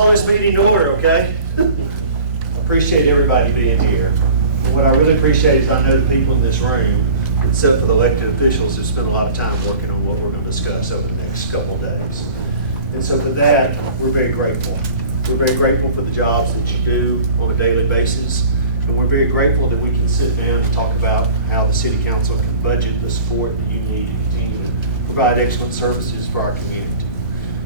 call this meeting to order, okay? Appreciate everybody being here. And what I really appreciate is I know the people in this room, except for the elected officials, have spent a lot of time working on what we're going to discuss over the next couple of days. And so for that, we're very grateful. We're very grateful for the jobs that you do on a daily basis. And we're very grateful that we can sit down and talk about how the city council can budget the support that you need to continue to provide excellent services for our community.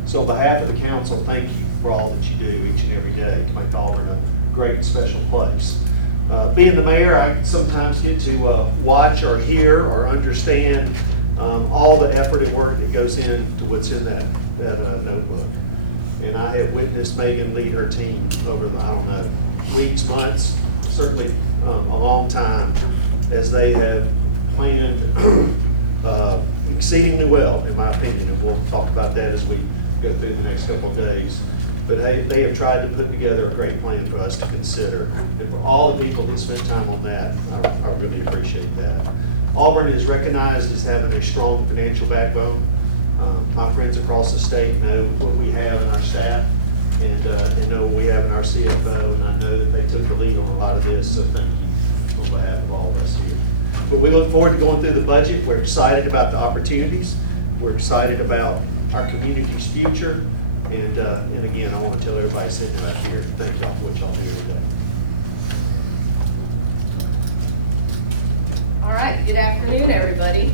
So on behalf of the council, thank you for all that you do each and every day to make Auburn a great and special place. Being the mayor, I sometimes get to watch or hear or understand all the effort and work that goes into what's in that notebook. And I have witnessed Megan lead her team over the, I don't know, weeks, months, certainly a long time, as they have planned exceedingly well, in my opinion, and we'll talk about that as we go through the next couple of days. But they have tried to put together a great plan for us to consider. And for all the people that spent time on that, I really appreciate that. Auburn is recognized as having a strong financial backbone. My friends across the state know what we have in our staff and know what we have in our CFO, and I know that they took the lead on a lot of this, so thank you on behalf of all of us here. But we look forward to going through the budget. We're excited about the opportunities. We're excited about our community's future. And again, I want to tell everybody sitting out here, thank y'all for what y'all do today. All right, good afternoon, everybody.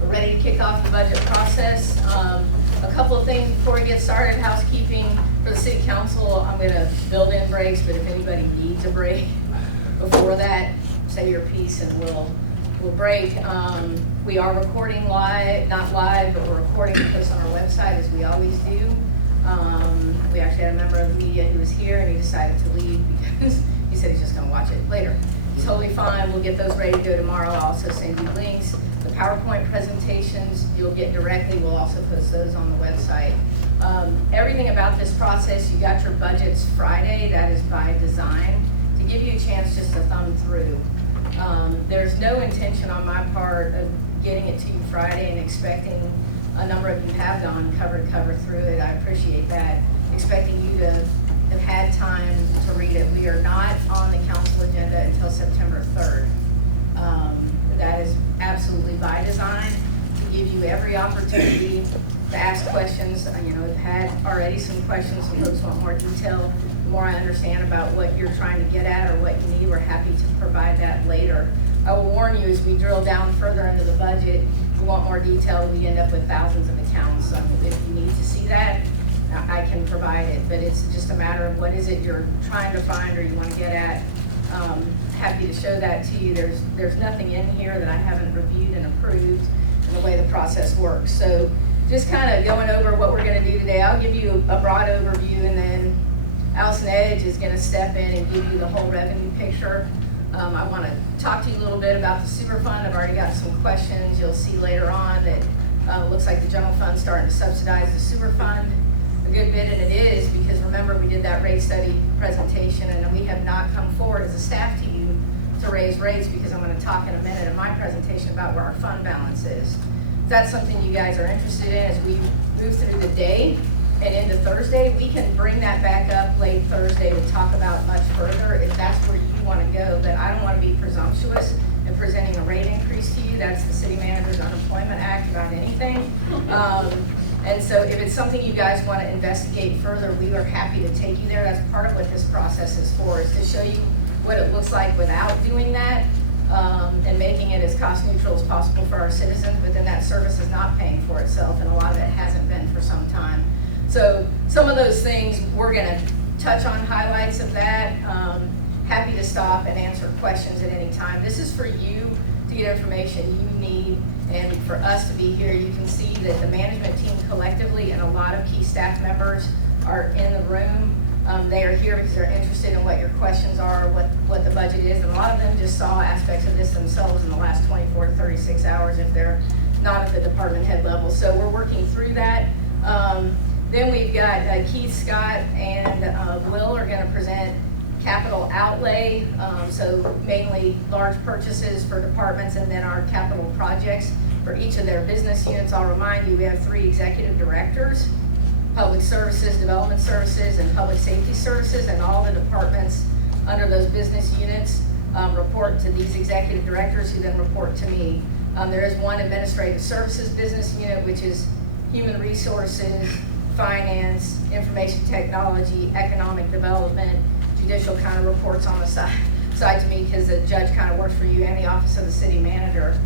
We're ready to kick off the budget process. A couple of things before we get started. Housekeeping for the city council. I'm going to build in breaks, but if anybody needs a break before that, say your piece and we'll break. We are recording live, not live, but we're recording this on our website as we always do. We actually had a member of the media who was here and he decided to leave because he said he's just going to watch it later. He's totally fine. We'll get those ready to go tomorrow. I'll also send you links. The PowerPoint presentations you'll get directly. We'll also post those on the website. Everything about this process, you got your budgets Friday. That is by design to give you a chance just to thumb through. There's no intention on my part of getting it to you Friday and expecting a number of you have gone cover through it. I appreciate that. Expecting you to have had time to read it. We are not on the council agenda until September 3rd. That is absolutely by design to give you every opportunity to ask questions. You know, I've had already some questions. Some folks want more detail. The more I understand about what you're trying to get at or what you need, we're happy to provide that later. I will warn you, as we drill down further into the budget, we want more detail, we end up with thousands of accounts. If you need to see that, I can provide it, but it's just a matter of what is it you're trying to find or you want to get at. Happy to show that to you. There's nothing in here that I haven't reviewed and approved in the way the process works. So just kind of going over what we're going to do today. I'll give you a broad overview, and then Allison Edge is going to step in and give you the whole revenue picture. I want to talk to you a little bit about the super fund. I've already got some questions. You'll see later on that it looks like the general fund's starting to subsidize the super fund a good bit, and it is because remember we did that rate study presentation, and we have not come forward as a staff team to raise rates because I'm going to talk in a minute in my presentation about where our fund balance is. If that's something you guys are interested in as we move through the day and into Thursday, we can bring that back up late Thursday to talk about much further if that's where you want to go. But I don't want to be presumptuous in presenting a rate increase to you. That's the City Manager's Unemployment Act about anything. And so if it's something you guys want to investigate further, we are happy to take you there. That's part of what this process is for, is to show you what it looks like without doing that and making it as cost neutral as possible for our citizens. But then that service is not paying for itself, and a lot of it hasn't been for some time. So some of those things, we're going to touch on highlights of that. Happy to stop and answer questions at any time. This is for you to get information you need and for us to be here. You can see that the management team collectively and a lot of key staff members are in the room. They are here because they're interested in what your questions are, what the budget is, and a lot of them just saw aspects of this themselves in the last 24 to 36 hours if they're not at the department head level. So we're working through that. Then we've got Keith, Scott, and Will are going to present capital outlay, so mainly large purchases for departments and then our capital projects for each of their business units. I'll remind you, we have 3 executive directors public services, development services, and public safety services, and all the departments under those business units report to these executive directors, who then report to me. There is one administrative services business unit, which is human resources, finance, information technology, economic development, judicial kind of reports on the side to me, because the judge kind of works for you, and the office of the city manager.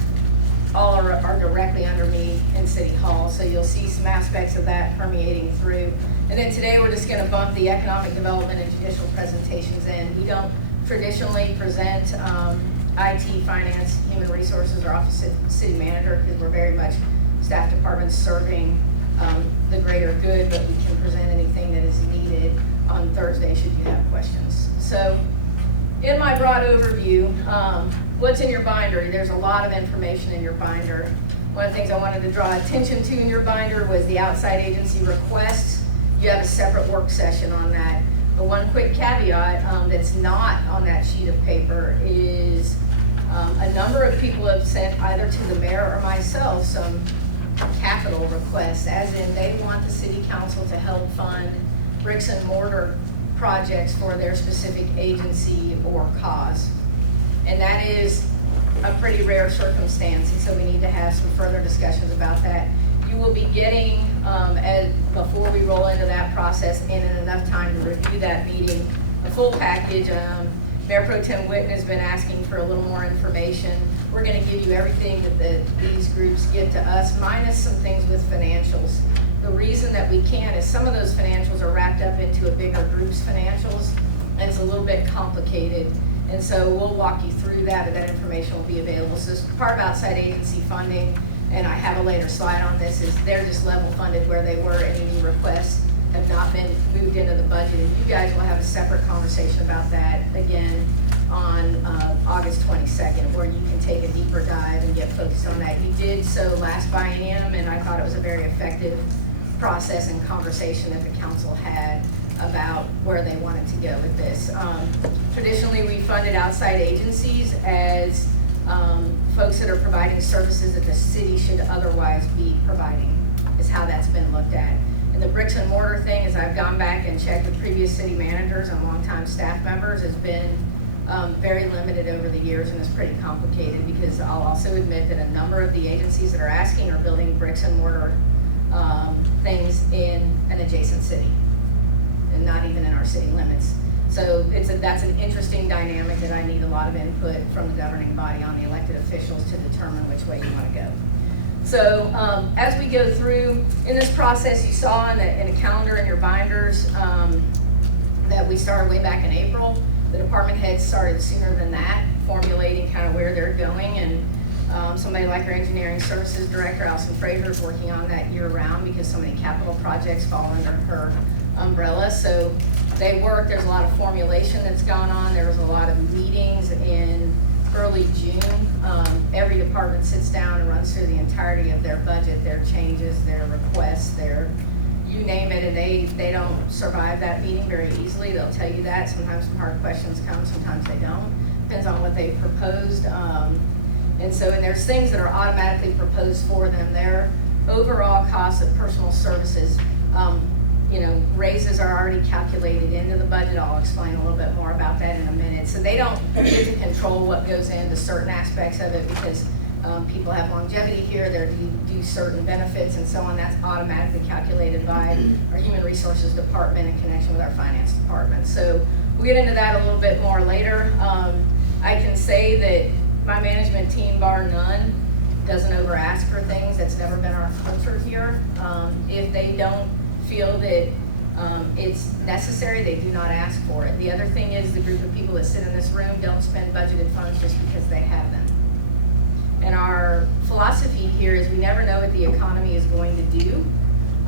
All are directly under me in City Hall, so you'll see some aspects of that permeating through. And then today we're just going to bump the economic development and judicial presentations in. We don't traditionally present IT, finance, human resources, or office of city manager, because we're very much staff departments serving the greater good, but we can present anything that is needed on Thursday should you have questions. So in my broad overview, what's in your binder? There's a lot of information in your binder. One of the things I wanted to draw attention to in your binder was the outside agency requests. You have a separate work session on that. The one quick caveat that's not on that sheet of paper is a number of people have sent either to the mayor or myself some capital requests, as in they want the city council to help fund bricks and mortar projects for their specific agency or cause. And that is a pretty rare circumstance, and so we need to have some further discussions about that. You will be getting, before we roll into that process and in enough time to review that meeting, a full package. Mayor Pro Tem Witten has been asking for a little more information. We're going to give you everything that these groups give to us, minus some things with financials. The reason that we can is some of those financials are wrapped up into a bigger group's financials, and it's a little bit complicated. And so we'll walk you through that, but that information will be available. So this part of outside agency funding, and I have a later slide on this, is they're just level funded where they were. Any new requests have not been moved into the budget. And you guys will have a separate conversation about that again on August 22nd, where you can take a deeper dive and get focused on that. You did so last biennium, and I thought it was a very effective process and conversation that the council had about where they wanted to go with this. Traditionally, we funded outside agencies as folks that are providing services that the city should otherwise be providing, is how that's been looked at. And the bricks and mortar thing, as I've gone back and checked with previous city managers and longtime staff members, has been very limited over the years, and it's pretty complicated, because I'll also admit that a number of the agencies that are asking are building bricks and mortar things in an adjacent city, and not even in our city limits. So that's an interesting dynamic that I need a lot of input from the governing body on the elected officials to determine which way you want to go. So as we go through in this process, you saw in a calendar in your binders that we started way back in April. The department heads started sooner than that, formulating kind of where they're going, and somebody like our engineering services director, Allison Fraser, is working on that year round, because so many capital projects fall under her umbrella. So they work, there's a lot of formulation that's gone on. There was a lot of meetings in early June. Every department sits down and runs through the entirety of their budget, their changes, their requests, their you name it, and they don't survive that meeting very easily. They'll tell you that. Sometimes some hard questions come, sometimes they don't. Depends on what they've proposed. And there's things that are automatically proposed for them. Their overall cost of personal services, raises are already calculated into the budget. I'll explain a little bit more about that in a minute. So they don't get to control what goes into certain aspects of it, because people have longevity here, they're due certain benefits and so on. That's automatically calculated by our human resources department in connection with our finance department. So we'll get into that a little bit more later. I can say that my management team, bar none, doesn't over ask for things. That's never been our culture here. If they don't feel that it's necessary, they do not ask for it. The other thing is the group of people that sit in this room don't spend budgeted funds just because they have them. And our philosophy here is we never know what the economy is going to do.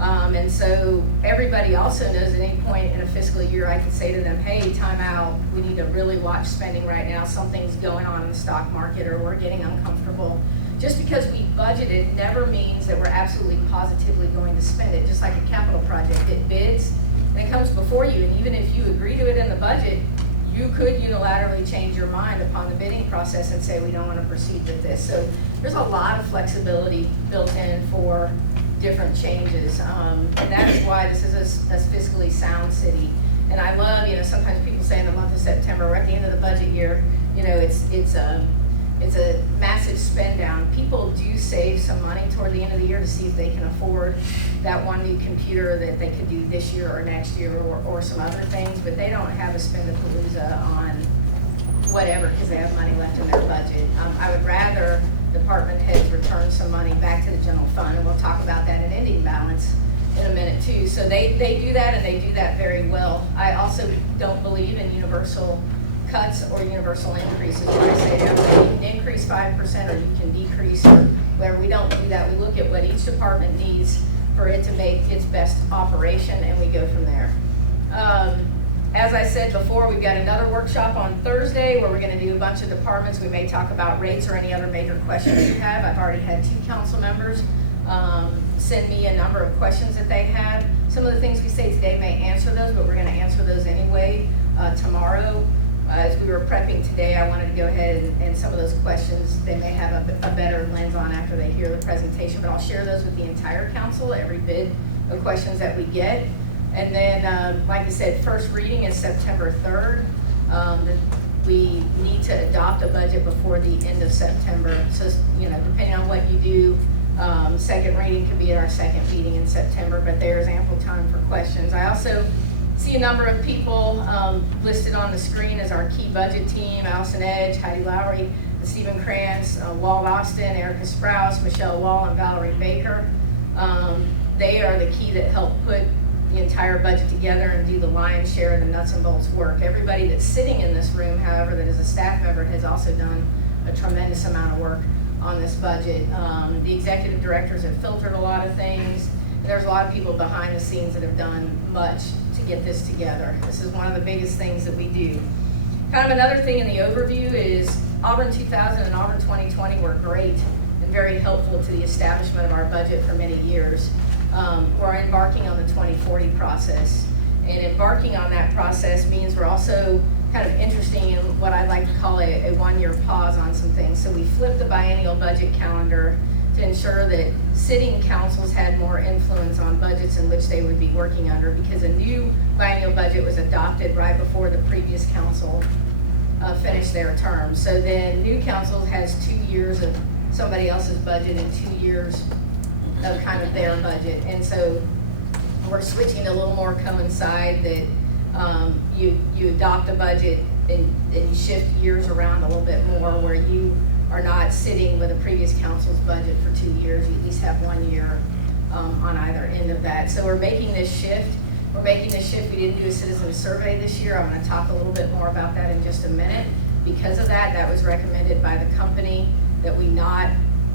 And so everybody also knows at any point in a fiscal year, I could say to them, hey, time out. We need to really watch spending right now. Something's going on in the stock market, or we're getting uncomfortable. Just because we budgeted never means that we're absolutely positively going to spend it. Just like a capital project, it bids and it comes before you. And even if you agree to it in the budget, you could unilaterally change your mind upon the bidding process and say, we don't want to proceed with this. So there's a lot of flexibility built in for different changes. And that is why this is a fiscally sound city. And I love, sometimes people say in the month of September, we're at the end of the budget year, it's a massive spend down. People do save some money toward the end of the year to see if they can afford that one new computer that they could do this year or next year or some other things, but they don't have a spend-a-palooza on whatever because they have money left in their budget. I would rather department heads return some money back to the general fund, and we'll talk about that in ending balance in a minute too. So they do that, and they do that very well. I also don't believe in universal cuts or universal increases. When I say that, you can increase 5% or you can decrease or whatever. We don't do that. We look at what each department needs for it to make its best operation, and we go from there. As I said before, we've got another workshop on Thursday where we're going to do a bunch of departments. We may talk about rates or any other major questions you have. I've already had 2 council members send me a number of questions that they have. Some of the things we say today may answer those, but we're going to answer those anyway tomorrow. As we were prepping today, I wanted to go ahead and some of those questions they may have a better lens on after they hear the presentation, but I'll share those with the entire council, every bit of questions that we get. And then, like I said, first reading is September 3rd. We need to adopt a budget before the end of September. So, depending on what you do, second reading could be at our second meeting in September, but there's ample time for questions. I also see a number of people listed on the screen as our key budget team: Allison Edge, Heidi Lowry, Stephen Krantz, Walt Austin, Erica Sprouse, Michelle Wall, and Valerie Baker. They are the key that help put the entire budget together and do the lion's share of the nuts and bolts work. Everybody that's sitting in this room, however, that is a staff member, has also done a tremendous amount of work on this budget. The executive directors have filtered a lot of things. There's a lot of people behind the scenes that have done much to get this together. This is one of the biggest things that we do. Kind of another thing in the overview is Auburn 2000 and Auburn 2020 were great and very helpful to the establishment of our budget for many years. We're embarking on the 2040 process, and embarking on that process means we're also kind of interesting in what I like to call a one-year pause on some things. So we flipped the biennial budget calendar to ensure that sitting councils had more influence on budgets in which they would be working under, because a new biennial budget was adopted right before the previous council finished their term. So then new council has 2 years of somebody else's budget and 2 years of kind of their budget. And so we're switching to a little more coincide that you adopt a budget and you shift years around a little bit more, where you are not sitting with a previous council's budget for 2 years. You at least have 1 year on either end of that. So we're making this shift. We didn't do a citizen survey this year. I'm going to talk a little bit more about that in just a minute. Because of that, that was recommended by the company that we not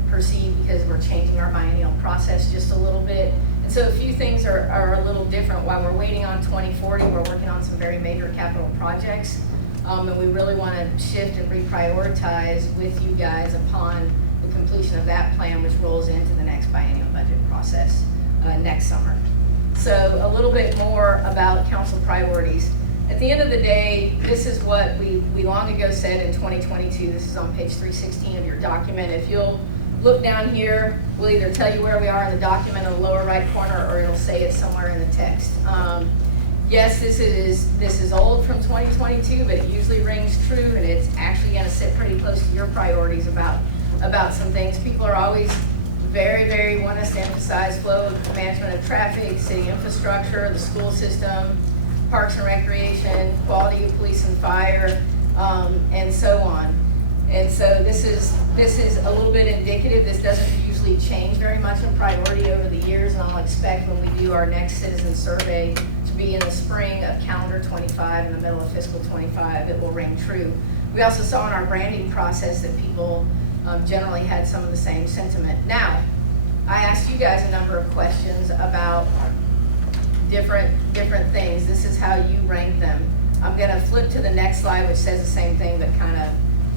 proceed, because we're changing our biennial process just a little bit. And so a few things are a little different. While we're waiting on 2040, we're working on some very major capital projects. And we really want to shift and reprioritize with you guys upon the completion of that plan, which rolls into the next biennial budget process next summer. So a little bit more about council priorities. At the end of the day, this is what we long ago said in 2022. This is on page 316 of your document. If you'll look down here, we'll either tell you where we are in the document in the lower right corner, or it'll say it somewhere in the text. Yes, this is old from 2022, but it usually rings true, and it's actually going to sit pretty close to your priorities about some things. People are always very want us to emphasize flow of management of traffic, city infrastructure, the school system, parks and recreation, quality of police and fire, and so on. And so this is a little bit indicative. This doesn't usually change very much in priority over the years, and I'll expect when we do our next citizen survey to be in the spring of calendar 25, in the middle of fiscal 25, it will ring true. We also saw in our branding process that people generally had some of the same sentiment. Now, I asked you guys a number of questions about different things. This is how you rank them. I'm going to flip to the next slide, which says the same thing, but kind of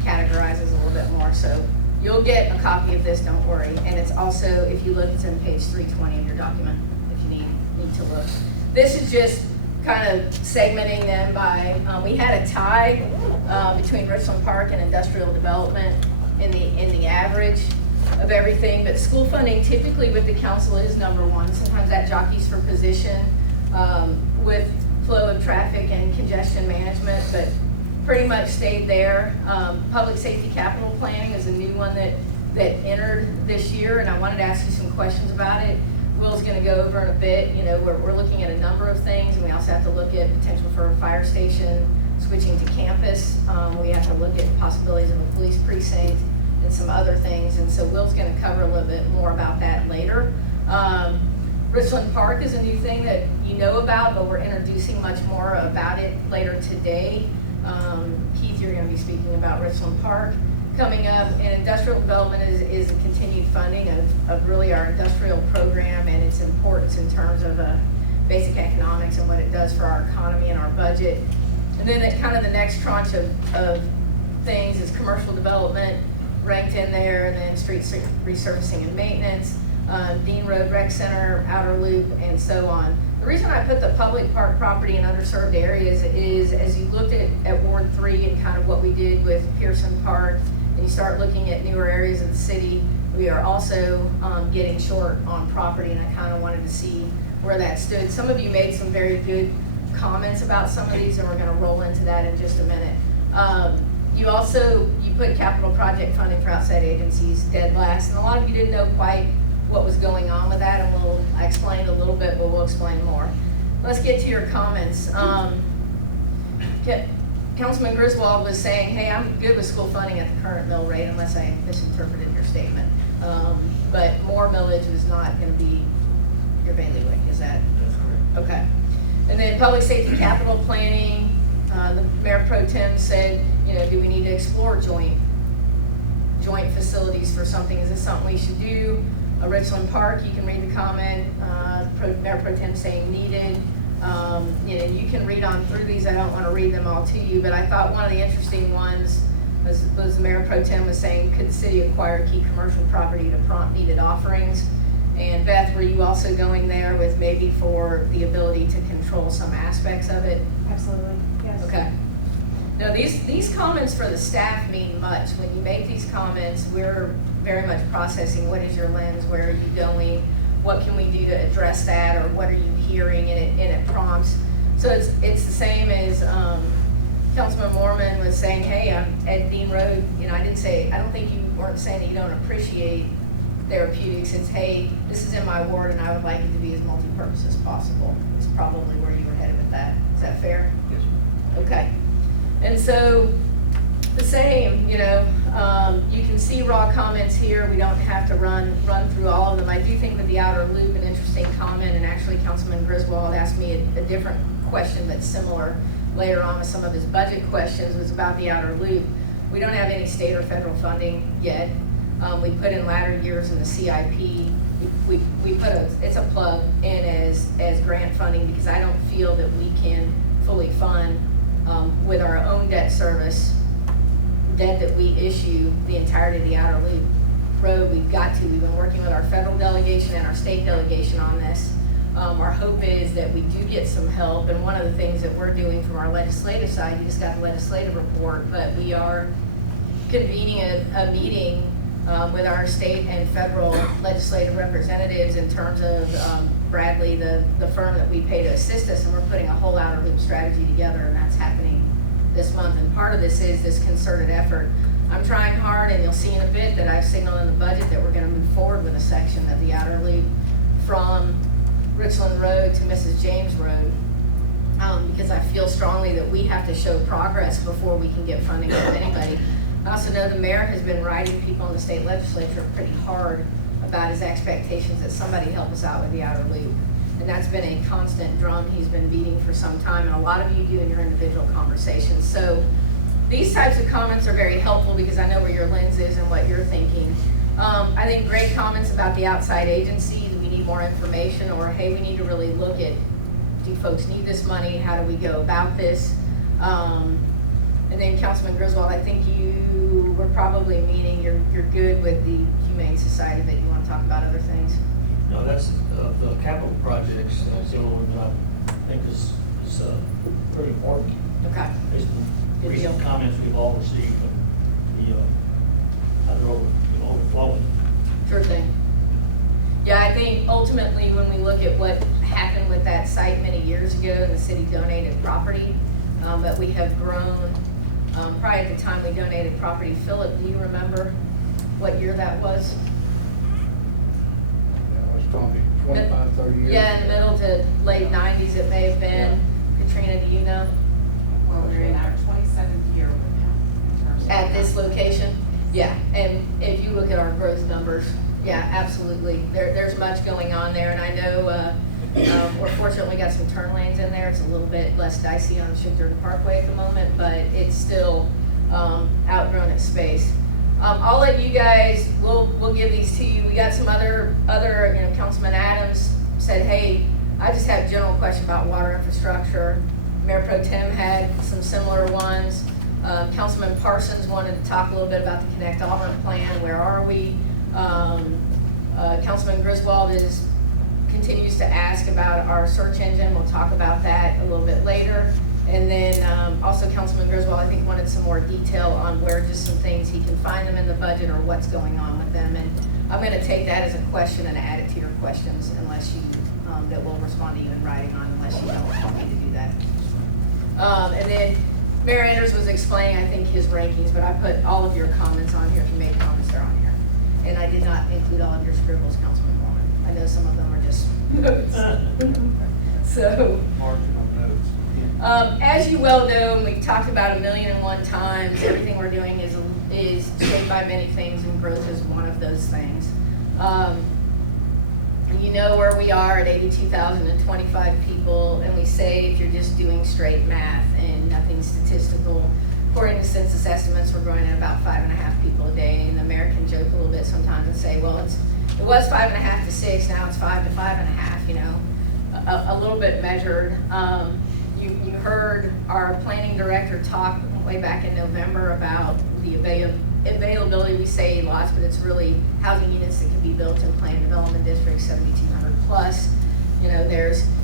categorizes a little bit more. So you'll get a copy of this, don't worry. And it's also, if you look, it's in page 320 of your document, if you need to look. This is just kind of segmenting them by, we had a tie between Richland Park and industrial development in the average. of everything, but school funding typically with the council is number one. Sometimes that jockeys for position with flow of traffic and congestion management, but pretty much stayed there. Public safety capital planning is a new one that entered this year, and I wanted to ask you some questions about it. Will's gonna go over in a bit. You know, we're looking at a number of things, and we also have to look at potential for a fire station, switching to campus. We have to look at possibilities of a police precinct and some other things, and so Will's gonna cover a little bit more about that later. Richland Park is a new thing that you know about, but we're introducing much more about it later today. Keith, you're gonna be speaking about Richland Park coming up, and industrial development is a continued funding of really our industrial program and its importance in terms of basic economics and what it does for our economy and our budget. And then at kind of the next tranche of things is commercial development ranked in there, and then street resurfacing and maintenance, Dean Road Rec Center, Outer Loop, and so on. The reason I put the public park property in underserved areas is as you looked at Ward 3 and kind of what we did with Pearson Park, and you start looking at newer areas of the city, we are also getting short on property, and I kind of wanted to see where that stood. Some of you made some very good comments about some of these, and we're going to roll into that in just a minute. You put capital project funding for outside agencies dead last, and a lot of you didn't know quite what was going on with that, and I explained a little bit, but we'll explain more. Let's get to your comments. Councilman Griswold was saying, hey, I'm good with school funding at the current mill rate, unless I misinterpreted your statement. But more millage is not going to be your bailiwick, is that? That's correct. Okay. And then public safety capital planning, the Mayor Pro Tem said, you know, do we need to explore joint facilities for something? Is this something we should do? Richland Park, you can read the comment, Mayor Pro Tem saying needed. You know, you can read on through these. I don't want to read them all to you, but I thought one of the interesting ones was Mayor Pro Tem was saying, could the city acquire key commercial property to prompt needed offerings? And Beth, were you also going there with maybe for the ability to control some aspects of it? Absolutely, yes. Okay. Now, these comments for the staff mean much. When you make these comments, we're very much processing what is your lens, where are you going, what can we do to address that, or what are you hearing, and it prompts. So it's the same as Councilman Moorman was saying, hey, I'm at Dean Road, you know, I don't think you weren't saying that you don't appreciate therapeutics. It's, hey, this is in my ward and I would like it to be as multi-purpose as possible. It's probably where you were headed with that. Is that fair? Yes. Okay. And so the same, you know, you can see raw comments here. We don't have to run through all of them. I do think with the outer loop, an interesting comment, and actually Councilman Griswold asked me a different question that's similar later on with some of his budget questions, was about the outer loop. We don't have any state or federal funding yet. We put in latter years in the CIP. We put it's a plug in as grant funding, because I don't feel that we can fully fund with our own debt service, debt that we issue, the entirety of the outer loop road. We've got to. We've been working with our federal delegation and our state delegation on this. Our hope is that we do get some help, and one of the things that we're doing from our legislative side, you just got the legislative report, but we are convening a meeting with our state and federal legislative representatives in terms of Bradley, the firm that we pay to assist us, and we're putting a whole outer loop strategy together, and that's happening this month. And part of this is this concerted effort. I'm trying hard, and you'll see in a bit that I've signaled in the budget that we're going to move forward with a section of the outer loop from Richland Road to Mrs. James Road, because I feel strongly that we have to show progress before we can get funding from anybody. I also know the mayor has been writing people in the state legislature pretty hard about his expectations that somebody help us out with the outer loop. And that's been a constant drum he's been beating for some time, and a lot of you do in your individual conversations. So these types of comments are very helpful because I know where your lens is and what you're thinking. I think great comments about the outside agencies. We need more information, or hey, we need to really look at, do folks need this money? How do we go about this? And then Councilman Griswold, I think you were probably meaning you're good with the Humane Society, but you want to talk about other things. No, that's the capital projects. That's the only one I think is very important. Okay. Based on Good recent deal. comments we've all received from the hydro overflowing. Sure thing. Yeah, I think ultimately when we look at what happened with that site many years ago, the city donated property, but we have grown. Probably at the time we donated property, Philip, do you remember what year that was? I was talking 25, 30 years. Yeah, in the middle to late 90s it may have been. Katrina, do you know? Well, we're in our 27th year with them. in terms of- At this location? Yeah, and if you look at our growth numbers, yeah, absolutely. There's much going on there, and I know we're fortunate we got some turn lanes in there. It's a little bit less dicey on Sugar Parkway at the moment, but it's still outgrown its space. I'll let you guys, we'll give these to you. We got some other, Councilman Adams said, hey, I just have a general question about water infrastructure. Mayor Pro Tem had some similar ones. Councilman Parsons wanted to talk a little bit about the Connect Auburn plan. Where are we? Councilman Griswold continues to ask about our search engine. We'll talk about that a little bit later. And then also Councilman Griswold, I think, wanted some more detail on where just some things he can find them in the budget or what's going on with them. And I'm going to take that as a question and add it to your questions unless you, that we'll respond to you in writing on unless you don't want me to do that. And then Mayor Anders was explaining, I think, his rankings, but I put all of your comments on here. If you made comments, they're on here. And I did not include all of your scribbles, Councilman Norman. I know some of them are just notes. So, Marking on notes. as you well know, and we've talked about 1,000,001 times, everything we're doing is shaped by many things, and growth is one of those things. You know where we are at 82,025 people, and we say if you're just doing straight math and nothing statistical, according to census estimates, we're growing at about 5.5 people a day. And the mayor can joke a little bit sometimes and say, well, it was 5.5 to 6, now it's 5 to 5.5, a little bit measured. You heard our planning director talk way back in November about the availability. We say lots, but it's really housing units that can be built in planned development districts, 7,200 plus.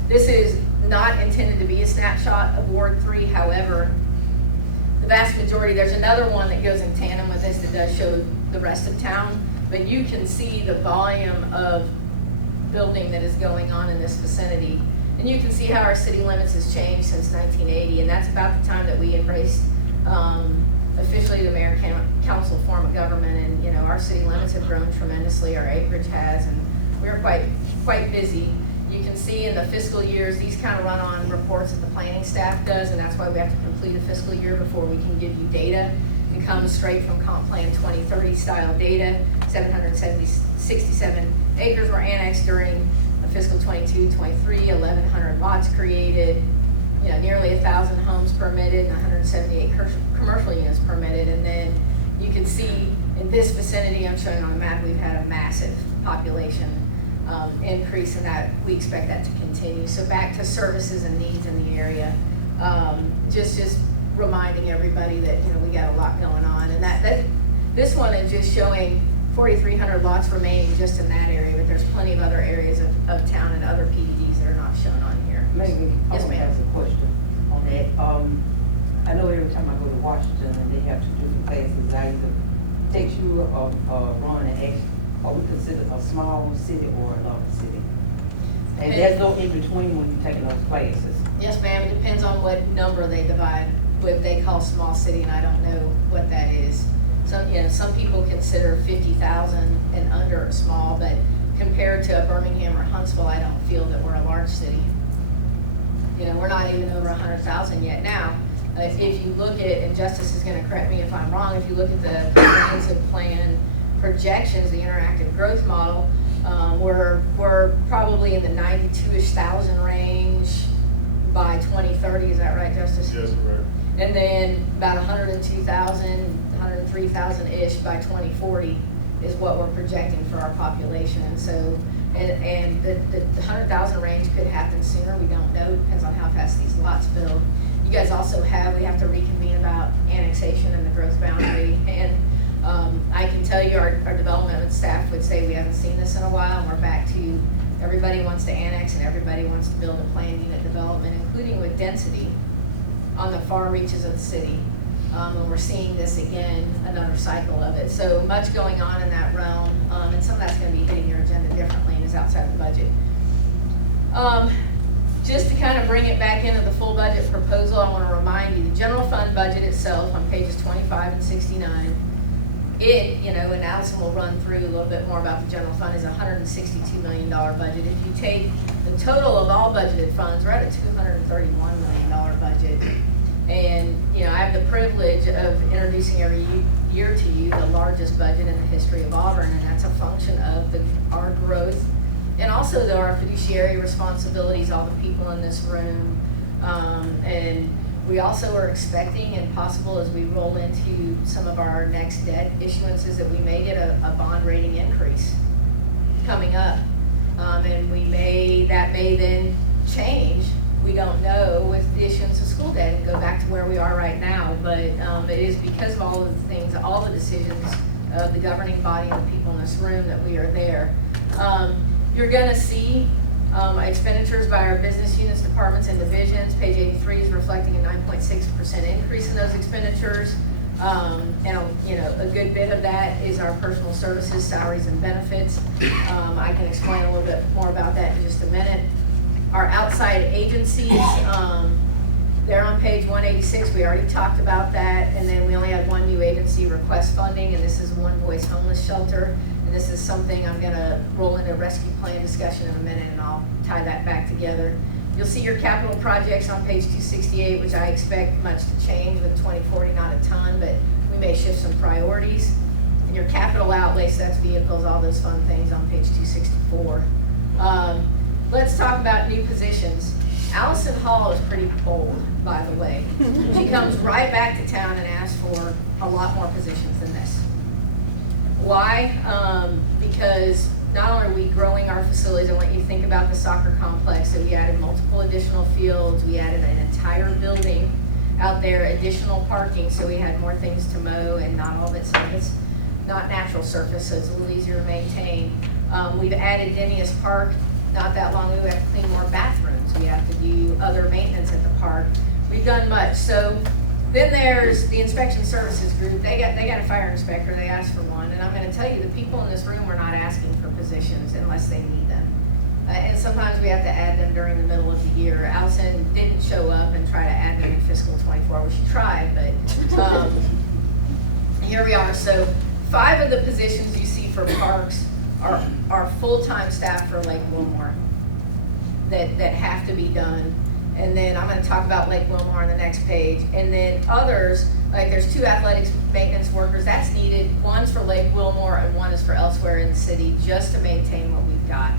This is not intended to be a snapshot of Ward 3. However, the vast majority, there's another one that goes in tandem with this that does show the rest of town, but you can see the volume of building that is going on in this vicinity. And you can see how our city limits has changed since 1980, and that's about the time that we embraced officially the mayor council form of government. And our city limits have grown tremendously, our acreage has, and we're quite busy. You can see in the fiscal years, these kind of run on reports that the planning staff does, and that's why we have to complete a fiscal year before we can give you data. It comes straight from Comp Plan 2030 style data. 767 acres were annexed during fiscal 22-23, 1,100 lots created, nearly 1,000 homes permitted, and 178 commercial units permitted. And then you can see in this vicinity, I'm showing on the map, we've had a massive population increase, and that we expect that to continue. So back to services and needs in the area, just reminding everybody that we got a lot going on, and that this one is just showing 4,300 lots remaining just in that area, but there's plenty of other areas of town and other PDDs that are not shown on here. Maybe I Yes, want to ma'am. ask a question on that. I know every time I go to Washington and they have 2 different classes, I either text you or run and ask, are we considered a small city or a large city? And there's no in between when you're taking those classes. Yes, ma'am, it depends on what number they divide, what they call small city, and I don't know what that is. Some people consider 50,000 and under small, but compared to Birmingham or Huntsville, I don't feel that we're a large city. We're not even over 100,000 yet now. If you look at, and Justice is going to correct me if I'm wrong, if you look at the comprehensive plan projections, the interactive growth model, we're probably in the 92-ish thousand range by 2030. Is that right, Justice? Yes, correct. And then about 102,000, 103,000-ish by 2040 is what we're projecting for our population. And so, and the 100,000 range could happen sooner. We don't know. Depends on how fast these lots build. You guys also we have to reconvene about annexation and the growth boundary. And I can tell you our development staff would say we haven't seen this in a while, and we're back to everybody wants to annex and everybody wants to build a planned unit development, including with density on the far reaches of the city. And we're seeing this again, another cycle of it. So much going on in that realm, and some of that's gonna be hitting your agenda differently and is outside the budget. Just to kind of bring it back into the full budget proposal, I want to remind you, the general fund budget itself on pages 25 and 69, it, and Allison will run through a little bit more about the general fund, is a $162 million budget. If you take the total of all budgeted funds, we're at a $231 million budget. And, I have the privilege of introducing every year to you the largest budget in the history of Auburn, and that's a function of our growth. And also, though, our fiduciary responsibilities, all the people in this room, and we also are expecting, and possible as we roll into some of our next debt issuances, that we may get a bond rating increase coming up. And that may then change, we don't know, with the issuance of school debt and go back to where we are right now. But it is because of all of the things, all the decisions of the governing body and the people in this room that we are there. You're gonna see expenditures by our business units, departments, and divisions. Page 83 is reflecting a 9.6% increase in those expenditures. And a good bit of that is our personal services, salaries, and benefits. I can explain a little bit more about that in just a minute. Our outside agencies, they're on page 186. We already talked about that. And then we only had one new agency request funding, and this is One Voice Homeless Shelter. This is something I'm gonna roll into rescue plan discussion in a minute, and I'll tie that back together. You'll see your capital projects on page 268, which I expect much to change with 2040, not a ton, but we may shift some priorities. And your capital outlays, so that's vehicles, all those fun things, on page 264. Let's talk about new positions. Allison Hall is pretty bold, by the way. She comes right back to town and asks for a lot more positions than this. Why? Because not only are we growing our facilities, I want you to think about the soccer complex. So we added multiple additional fields, we added an entire building out there, additional parking, so we had more things to mow, and not all of it's not natural surface, so it's a little easier to maintain. We've added Dennius Park not that long ago. We have to clean more bathrooms, we have to do other maintenance at the park. We've done much. So then there's the inspection services group. They got a fire inspector. They asked for one, and I'm going to tell you, the people in this room are not asking for positions unless they need them. And sometimes we have to add them during the middle of the year. Allison didn't show up and try to add them in fiscal 24. Well, she tried, but here we are. So 5 of the positions you see for parks are full-time staff for Lake Wilmore that have to be done. And then I'm gonna talk about Lake Wilmore on the next page. And then others, like there's 2 athletics maintenance workers, that's needed. One's for Lake Wilmore and one is for elsewhere in the city, just to maintain what we've got.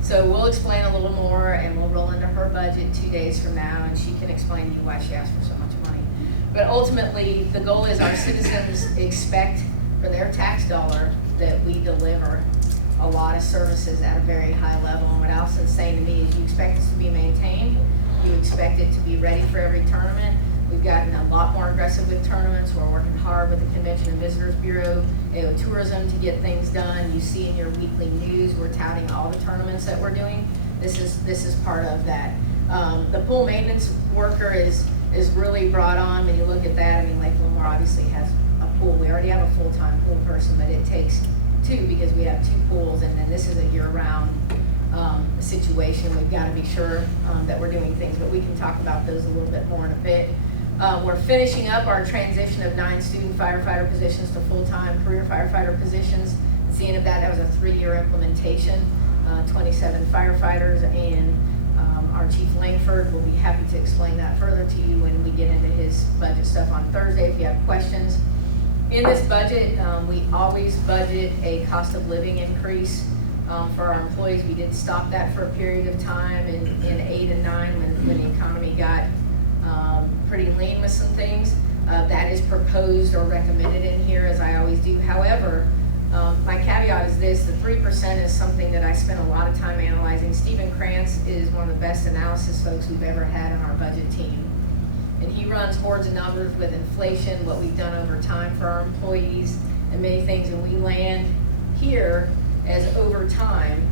So we'll explain a little more, and we'll roll into her budget 2 days from now, and she can explain to you why she asked for so much money. But ultimately, the goal is our citizens expect for their tax dollar that we deliver a lot of services at a very high level. And what Allison's saying to me is, you expect us to be maintained, you expect it to be ready for every tournament. We've gotten a lot more aggressive with tournaments. We're working hard with the Convention and Visitors Bureau, AO Tourism, to get things done. You see in your weekly news, we're touting all the tournaments that we're doing. This is part of that. The pool maintenance worker is really brought on. When you look at that, I mean, Lake Wilmore obviously has a pool. We already have a full-time pool person, but it takes 2 because we have 2 pools, and then this is a year-round situation. We've got to be sure that we're doing things, but we can talk about those a little bit more in a bit. We're finishing up our transition of 9 student firefighter positions to full-time career firefighter positions. At the end of that, was a 3-year implementation, 27 firefighters, and our Chief Langford will be happy to explain that further to you when we get into his budget stuff on Thursday if you have questions. In this budget, we always budget a cost of living increase for our employees. We did stop that for a period of time in 8 and 9 when the economy got pretty lean with some things. That is proposed or recommended in here, as I always do. However, my caveat is this: the 3% is something that I spent a lot of time analyzing. Stephen Krantz is one of the best analysis folks we've ever had on our budget team. And he runs hordes of numbers with inflation, what we've done over time for our employees, and many things, and we land here as over time.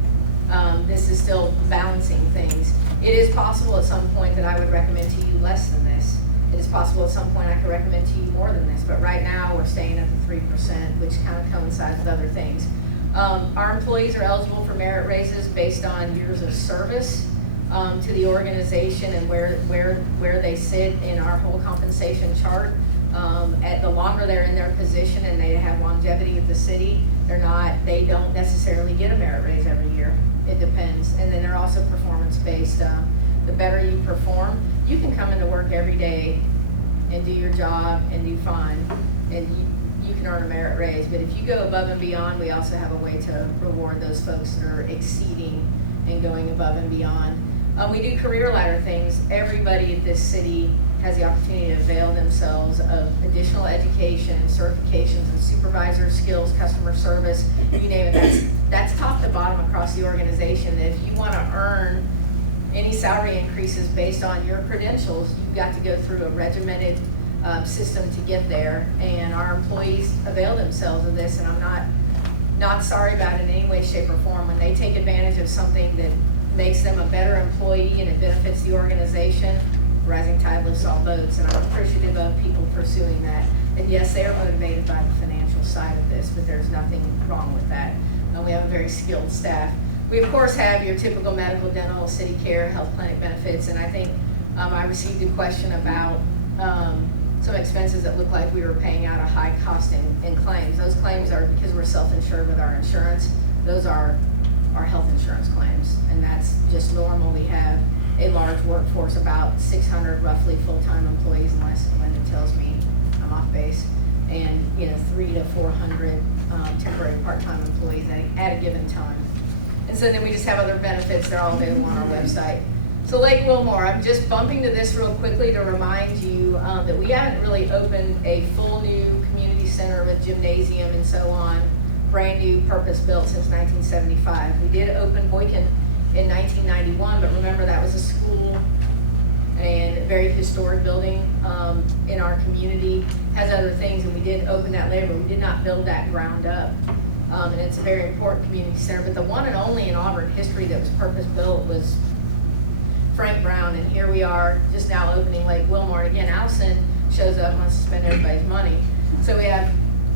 This is still balancing things. It is possible at some point that I would recommend to you less than this. It is possible at some point I could recommend to you more than this, but right now we're staying at the 3%, which kind of coincides with other things. Our employees are eligible for merit raises based on years of service to the organization and where they sit in our whole compensation chart. At the longer they're in their position and they have longevity with the city, they don't necessarily get a merit raise every year. It depends. And then they're also performance-based. The better you perform, you can come into work every day and do your job and do fine, and you can earn a merit raise. But if you go above and beyond, we also have a way to reward those folks that are exceeding and going above and beyond. We do career ladder things. Everybody at this city has the opportunity to avail themselves of additional education, certifications, and supervisor skills, customer service, you name it. That's top to bottom across the organization. That if you want to earn any salary increases based on your credentials, you've got to go through a regimented system to get there. And our employees avail themselves of this, and I'm not sorry about it in any way, shape, or form. When they take advantage of something that makes them a better employee and it benefits the organization, rising tide lifts all boats, and I'm appreciative of people pursuing that. And yes, they are motivated by the financial side of this, but there's nothing wrong with that. We have a very skilled staff. We of course have your typical medical, dental, city care, health clinic benefits, and I think I received a question about some expenses that look like we were paying out a high cost in claims. Those claims are because we're self-insured with our insurance. Those are our health insurance claims, and that's just normal. We have a large workforce, about 600 roughly full-time employees, unless Linda tells me I'm off base, and 300 to 400 temporary part-time employees at a given time. And so then we just have other benefits. They're all available on our website. So Lake Wilmore, I'm just bumping to this real quickly to remind you that we haven't really opened a full new community center with gymnasium and so on, brand new, purpose-built since 1975. We did open Boykin in 1991, but remember that was a school and a very historic building in our community, has other things, and we did open that later, but we did not build that ground up. And it's a very important community center, but the one and only in Auburn history that was purpose-built was Frank Brown, and here we are just now opening Lake Wilmore. And again, Allison shows up and wants to spend everybody's money. So we have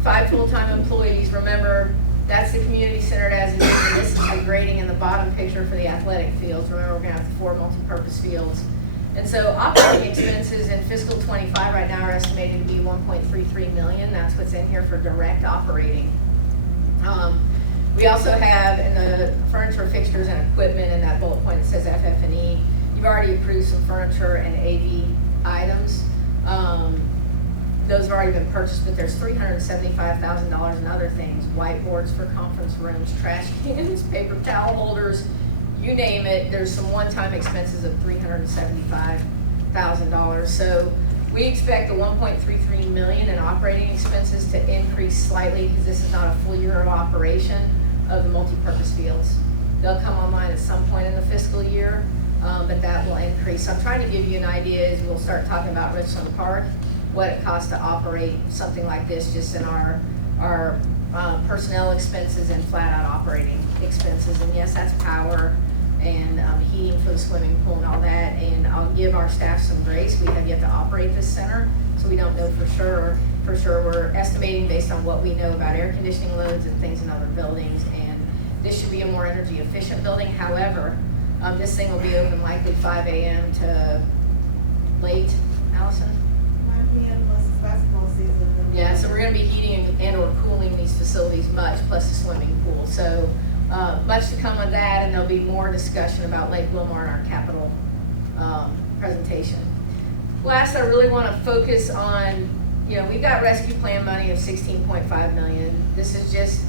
5 full-time employees. Remember, that's the community center as it is, and this is the grading in the bottom picture for the athletic fields. Remember, we're gonna have 4 multi-purpose fields. And so operating expenses in fiscal 25 right now are estimated to be $1.33 million. That's what's in here for direct operating. We also have in the furniture, fixtures, and equipment in that bullet point that says FF&E. You've already approved some furniture and AV items. Those have already been purchased, but there's $375,000 in other things: whiteboards for conference rooms, trash cans, paper towel holders, you name it. There's some one-time expenses of $375,000. So we expect the $1.33 million in operating expenses to increase slightly because this is not a full year of operation of the multi-purpose fields. They'll come online at some point in the fiscal year, but that will increase. So I'm trying to give you an idea as we'll start talking about Richland Park, what it costs to operate something like this just in our personnel expenses and flat out operating expenses. And yes, that's power and heating for the swimming pool and all that. And I'll give our staff some grace. We have yet to operate this center, so we don't know for sure. For sure, we're estimating based on what we know about air conditioning loads and things in other buildings. And this should be a more energy efficient building. However, this thing will be open likely 5 a.m. to late, Allison? 5 p.m. plus basketball season. Yeah, so we're gonna be heating and or cooling these facilities much, plus the swimming pool. So much to come with that, and there'll be more discussion about Lake Wilmore in our capital presentation. Last, I really wanna focus on, we've got rescue plan money of $16.5 million. This is just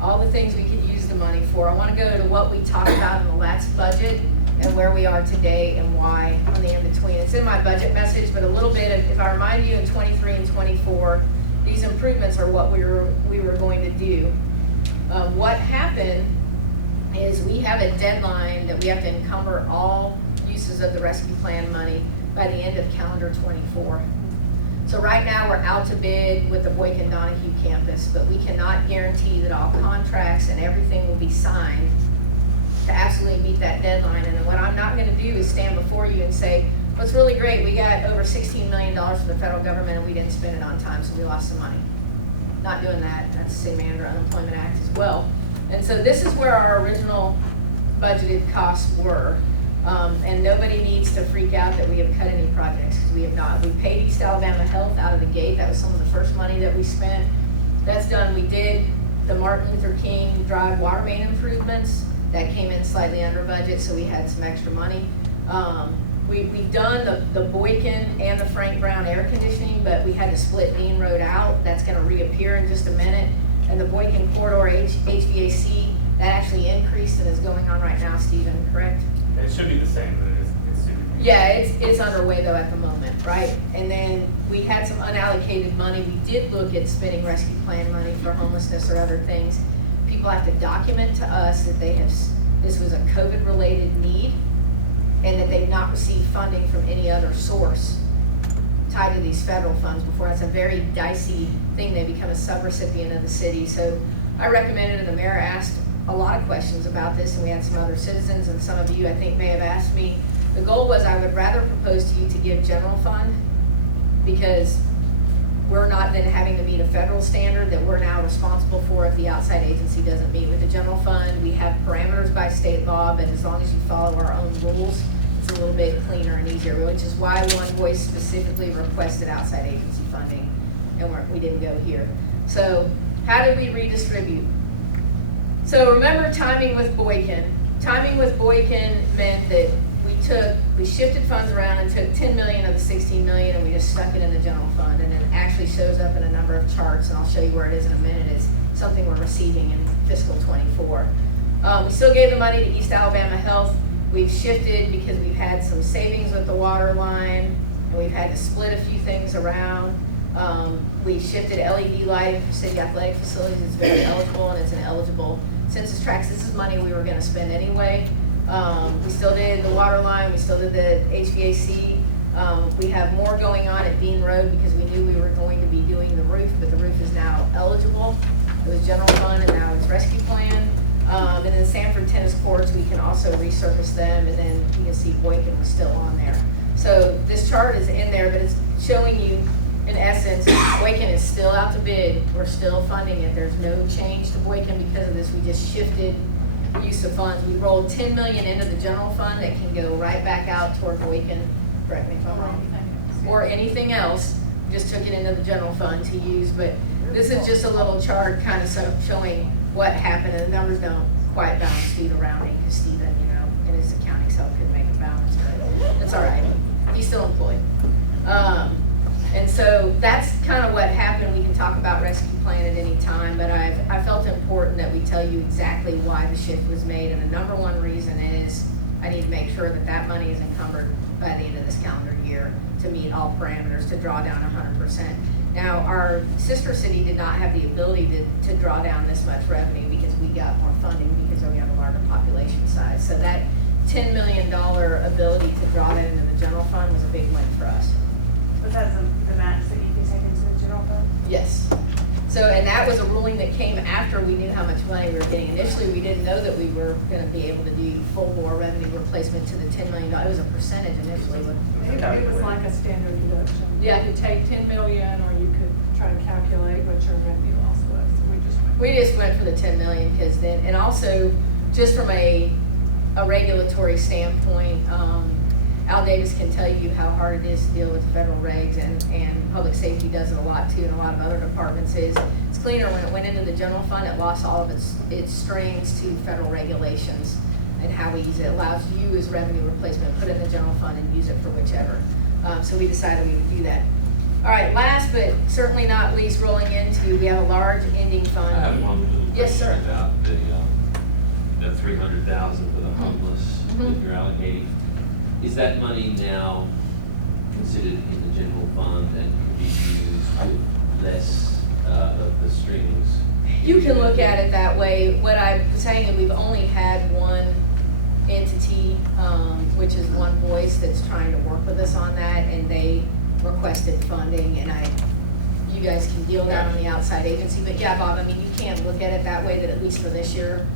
all the things we could use the money for. I wanna go to what we talked about in the last budget and where we are today and why on the in-between. It's in my budget message, but a little bit of, if I remind you in 23 and 24, these improvements are what we were going to do. What happened is we have a deadline that we have to encumber all uses of the rescue plan money by the end of calendar 24. So right now we're out to bid with the Boykin Donahue campus, but we cannot guarantee that all contracts and everything will be signed to absolutely meet that deadline. And what I'm not gonna do is stand before you and say, what's really great, we got over $16 million from the federal government and we didn't spend it on time, so we lost some money. Not doing that, that's the City Manager Unemployment Act as well. And so this is where our original budgeted costs were. And nobody needs to freak out that we have cut any projects, because we have not. We paid East Alabama Health out of the gate. That was some of the first money that we spent. That's done. We did the Martin Luther King Drive water main improvements. That came in slightly under budget, so we had some extra money. We've done the Boykin and the Frank Brown air conditioning, but we had to split Dean Road out. That's gonna reappear in just a minute. And the Boykin corridor HVAC, that actually increased and is going on right now, Stephen, correct? It should be the same, but it's super. Yeah, it's underway though at the moment, right? And then we had some unallocated money. We did look at spending rescue plan money for homelessness or other things. People have to document to us that this was a COVID-related need and that they've not received funding from any other source tied to these federal funds before. That's a very dicey thing. They become a sub-recipient of the city. So I recommended, and the mayor asked a lot of questions about this, and we had some other citizens, and some of you I think may have asked me. The goal was I would rather propose to you to give general fund, because we're not then having to meet a federal standard that we're now responsible for if the outside agency doesn't meet. With the general fund, we have parameters by state law, but as long as you follow our own rules, it's a little bit cleaner and easier, which is why One Voice specifically requested outside agency funding, and we didn't go here. So how did we redistribute? So remember timing with Boykin. Timing with Boykin meant that we shifted funds around and took 10 million of the 16 million and we just stuck it in the general fund, and it actually shows up in a number of charts, and I'll show you where it is in a minute. It's something we're receiving in fiscal 24. We still gave the money to East Alabama Health. We've shifted because we've had some savings with the water line, and we've had to split a few things around. We shifted LED lighting for city athletic facilities. It's very eligible, and it's an eligible census tracts. This is money we were gonna spend anyway. We still did the water line, we still did the HVAC. We have more going on at Dean Road because we knew we were going to be doing the roof, but the roof is now eligible. It was general fund and now it's rescue plan. And then Sanford tennis courts, we can also resurface them, and then you can see Boykin was still on there. So this chart is in there, but it's showing you, in essence, Boykin is still out to bid. We're still funding it. There's no change to Boykin because of this. We just shifted use of funds. We rolled 10 million into the general fund that can go right back out toward Boykin, correct me if I'm wrong, or anything else. Just took it into the general fund to use, but this is just a little chart kind of showing what happened, and the numbers don't quite balance due to rounding, because Stephen, in his accounting self could make a balance, but that's all right. He's still employed. And so that's kind of what happened. We can talk about rescue plan at any time, but I felt it important that we tell you exactly why the shift was made. And the number one reason is I need to make sure that that money is encumbered by the end of this calendar year to meet all parameters, to draw down 100%. Now, our sister city did not have the ability to draw down this much revenue because we got more funding because we have a larger population size. So that $10 million ability to draw that into the general fund was a big win for us. Was that the max that you could take into the general fund? Yes. So, and that was a ruling that came after we knew how much money we were getting. Initially, we didn't know that we were gonna be able to do full bore revenue replacement to the $10 million. It was a percentage initially. It was like a standard deduction. Yeah. You could take 10 million, or you could try to calculate what your revenue loss was. We just went for the 10 million because then, and also just from a regulatory standpoint, Al Davis can tell you how hard it is to deal with federal regs, and public safety does it a lot too, and a lot of other departments is. It's cleaner when it went into the general fund. It lost all of its strings to federal regulations and how we use it. It allows you as revenue replacement, put it in the general fund and use it for whichever. So we decided we would do that. All right, last but certainly not least, rolling into, we have a large ending fund. I have one little Yes, sir. question about the 300,000 for the homeless that you're allocating. Is that money now considered in the general fund and can be used with less of the strings? You can look at it that way. What I'm saying is we've only had one entity, which is One Voice, that's trying to work with us on that, and they requested funding, and you guys can deal that on the outside agency. But yeah, Bob, I mean, you can't look at it that way, that at least for this year,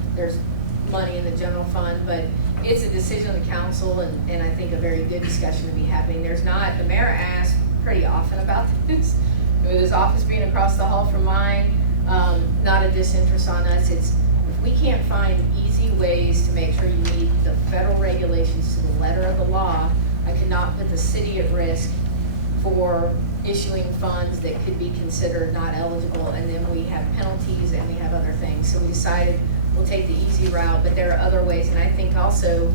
money in the general fund, but it's a decision of the council, and I think a very good discussion to be happening. There's not, the mayor asks pretty often about this, with his office being across the hall from mine, not a disinterest on us. It's, if we can't find easy ways to make sure you meet the federal regulations to the letter of the law, I cannot put the city at risk for issuing funds that could be considered not eligible, and then we have penalties and we have other things. So we decided we'll take the easy route, but there are other ways. And I think also,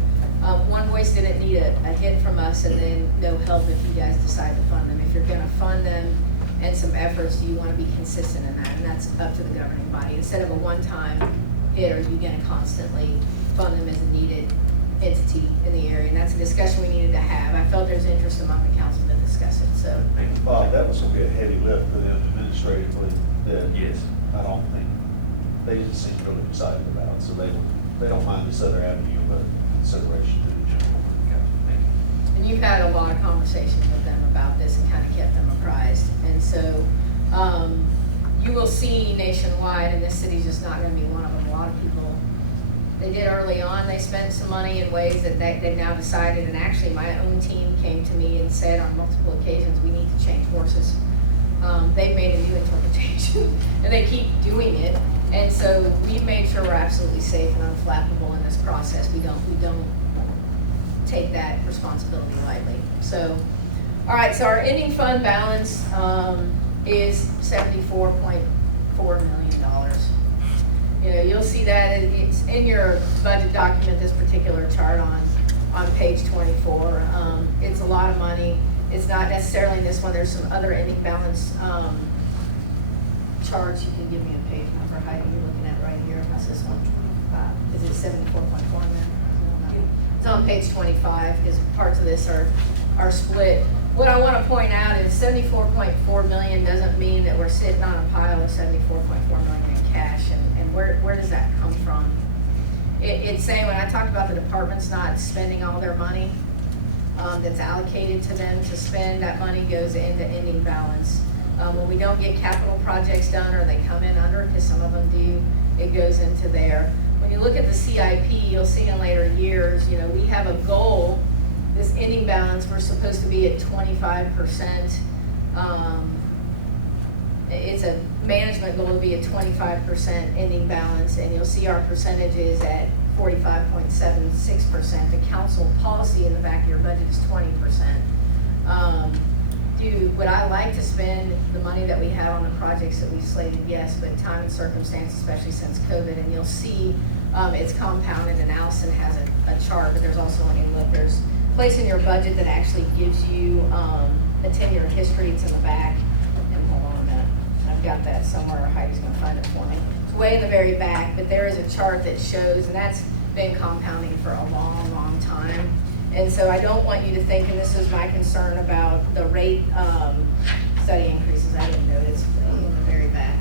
One Voice didn't need a hit from us and then no help if you guys decide to fund them. If you're gonna fund them and some efforts, do you wanna be consistent in that? And that's up to the governing body. Instead of a one-time hit, are you gonna constantly fund them as a needed entity in the area? And that's a discussion we needed to have. I felt there's interest among the council to discuss it, so. Bob, that was gonna be a heavy lift for them administratively, that Yes. I don't think, they didn't seem really excited about, so they don't mind this other avenue, but consideration to the general. Thank you. And you've had a lot of conversations with them about this and kind of kept them apprised. And so, you will see nationwide, and this city's just not gonna be one of them. A lot of people, they did early on, they spent some money in ways that they've now decided, and actually my own team came to me and said on multiple occasions, we need to change horses. They've made a new interpretation, and they keep doing it. And so we've made sure we're absolutely safe and unflappable in this process. We don't take that responsibility lightly. So, all right, so our ending fund balance is $74.4 million. You know, you'll see that it's in your budget document, this particular chart on page 24. It's a lot of money. It's not necessarily in this one. There's some other ending balance charts. You can give me a page number. Heidi, you're looking at right here. What's this one? Is it 74.4 million? It's on page 25 because parts of this are split. What I want to point out is 74.4 million doesn't mean that we're sitting on a pile of 74.4 million in cash. And where does that come from? It's saying, when I talked about the departments not spending all their money that's allocated to them to spend, that money goes into ending balance. When we don't get capital projects done, or they come in under, because some of them do, it goes into there. When you look at the CIP, you'll see in later years, you know, we have a goal. This ending balance, we're supposed to be at 25%. It's a management goal to be at 25% ending balance, and you'll see our percentages at 45.76%. The council policy in the back of your budget is 20%. Would I like to spend the money that we have on the projects that we slated? Yes, but time and circumstance, especially since COVID, and you'll see it's compounded, and Allison has a chart, but there's also, when you look, there's a place in your budget that actually gives you a 10-year history. It's in the back. And hold on a minute. I've got that somewhere. Heidi's gonna find it for me. It's way in the very back, but there is a chart that shows, and that's been compounding for a long, long time. And so I don't want you to think, and this is my concern about the rate study increases, I didn't notice in the very back.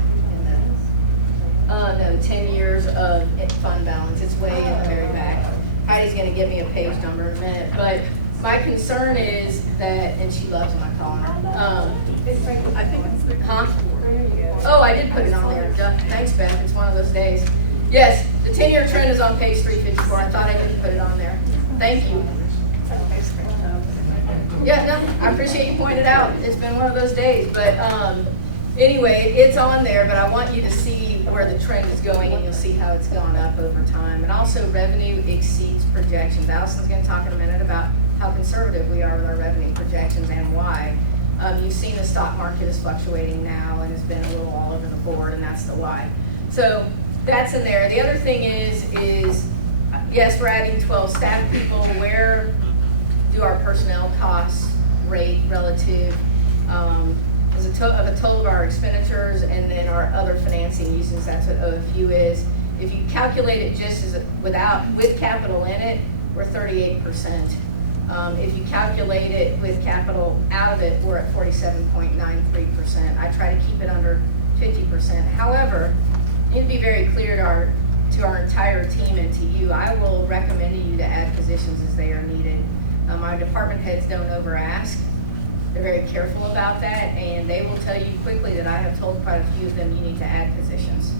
No, 10 years of fund balance, it's way in the very back. Heidi's gonna give me a page number in a minute, but my concern is that, and she loves when I call her. I think it's the. Huh? There you go. Oh, I did put it on there. Duh. Thanks, Beth. It's one of those days. Yes, the 10-year trend is on page 354. I thought I didn't put it on there. Thank you. Yeah, no, I appreciate you pointing it out. It's been one of those days, but anyway, it's on there, but I want you to see where the trend is going, and you'll see how it's gone up over time. And also, revenue exceeds projections. Allison's going to talk in a minute about how conservative we are with our revenue projections and why. You've seen the stock market is fluctuating now and has been a little all over the board, and that's the why. So that's in there. The other thing is yes, we're adding 12 staff people. Where do our personnel costs rate relative as a total of our expenditures, and then our other financing uses? That's what OFU is. If you calculate it just as with capital in it, we're 38%. If you calculate it with capital out of it, we're at 47.93%. I try to keep it under 50%. However, I need to be very clear to our entire team and to you. I will recommend to you to add positions as they are needed. My department heads don't over ask. They're very careful about that, and they will tell you quickly that I have told quite a few of them, you need to add positions.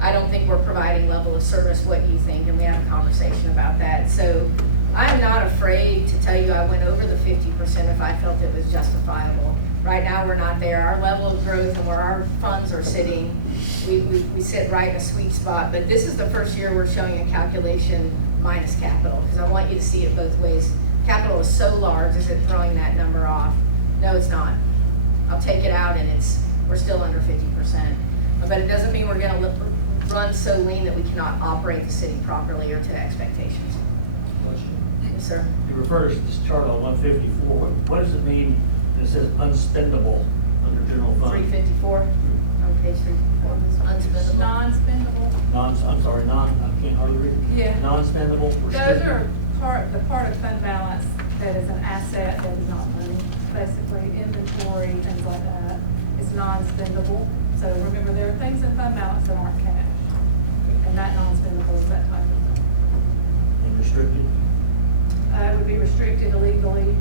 I don't think we're providing level of service, what you think, and we had a conversation about that. So I'm not afraid to tell you I went over the 50% if I felt it was justifiable. Right now, we're not there. Our level of growth and where our funds are sitting, we sit right in a sweet spot. But this is the first year we're showing a calculation minus capital, because I want you to see it both ways. Capital is so large, is it throwing that number off? No, it's not. I'll take it out and we're still under 50%. But it doesn't mean we're gonna run so lean that we cannot operate the city properly or to expectations. Question. Yes, sir. You refer to this chart on 154, what does it mean that it says unspendable under general fund? 354, on page 354, unspendable. Non-spendable. I can't hardly read it. Yeah. Non-spendable, Those restricted. are the part of fund balance that is an asset that is not money, basically inventory, things like that. It's non-spendable. So remember, there are things in fund balance that aren't cash. And that non-spendable is that type of thing. And restricted. It would be restricted illegally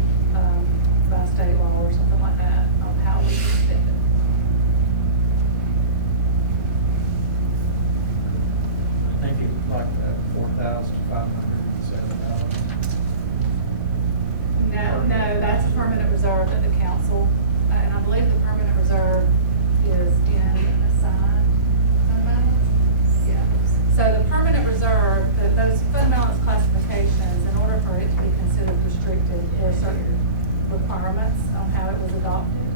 by state law or something like that on how we can spend it. Thank you. Like that, $4,507. No, that's a permanent reserve at the council, and I believe the permanent reserve is in assigned fund balance. Yeah, so the permanent reserve, those fund balance classifications, in order for it to be considered restricted, there are certain requirements on how it was adopted.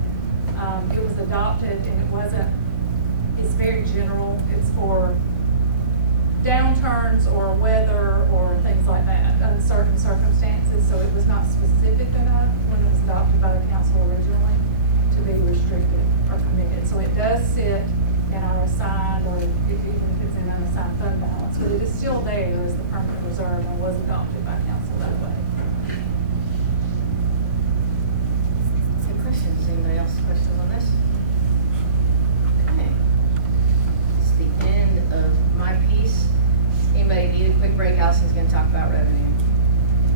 It was adopted and it's very general, it's for downturns or weather or things like that, uncertain circumstances, so it was not specific enough when it was adopted by the council originally to be restricted or committed. So it does sit in our assigned, or even if it's in an unassigned fund balance, but it is still there as the permanent reserve and was adopted by council that way. Any questions? Anybody else have questions on this? Okay. It's the end of my piece. Anybody need a quick break? Allison's gonna talk about revenue.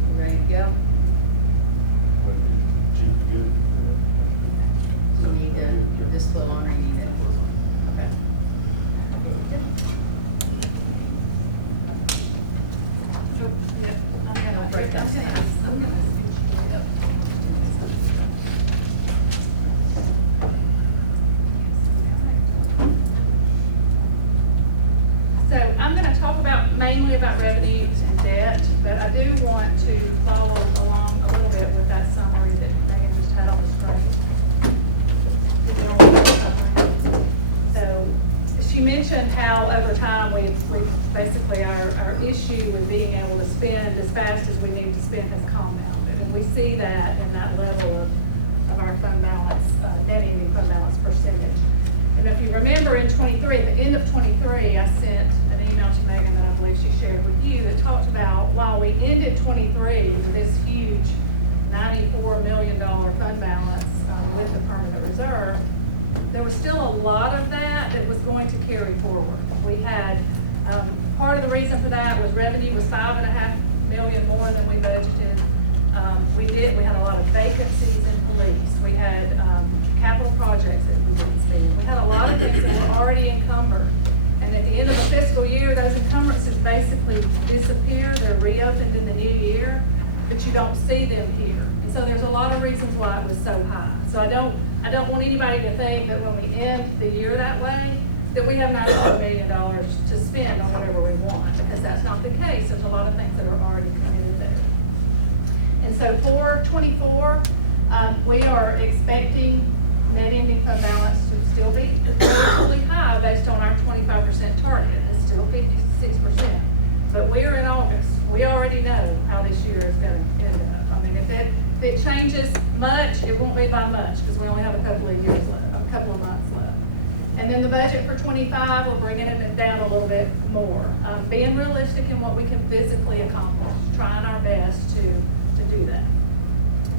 You ready to go? Good. Do you need this flow on or you need it? Okay. Don't break that. So I'm going to talk mainly about revenues and debt, but I do want to follow along a little bit with that summary that Megan just had on the screen. So she mentioned how over time we basically our issue with being able to spend as fast as we need to spend has compounded, and we see that in that level of our fund balance, net ending fund balance percentage. And if you remember in 23, at the end of 23, I sent an email to Megan that I believe she shared with you that talked about while we ended 23 with this huge $94 million fund balance with the permanent reserve, there was still a lot of that was going to carry forward. We had, part of the reason for that was revenue was $5.5 million more than we budgeted. We had a lot of vacancies in police. We had capital projects that we didn't see. We had a lot of things that were already encumbered. And at the end of the fiscal year, those encumbrances basically disappear. They're reopened in the new year, but you don't see them here. And so there's a lot of reasons why it was so high. So I don't want anybody to think that when we end the year that way, that we have $94 million to spend on whatever we want, because that's not the case. There's a lot of things that are already committed there. And so for 24, we are expecting net ending fund balance to still be relatively high based on our 25% target. It's still 56%. But we're in August. We already know how this year is going to end up. I mean, if it changes much, it won't be by much, because we only have a couple of years left, a couple of months left. And then the budget for 25, we're bringing it down a little bit more. Being realistic in what we can physically accomplish, trying our best to do that.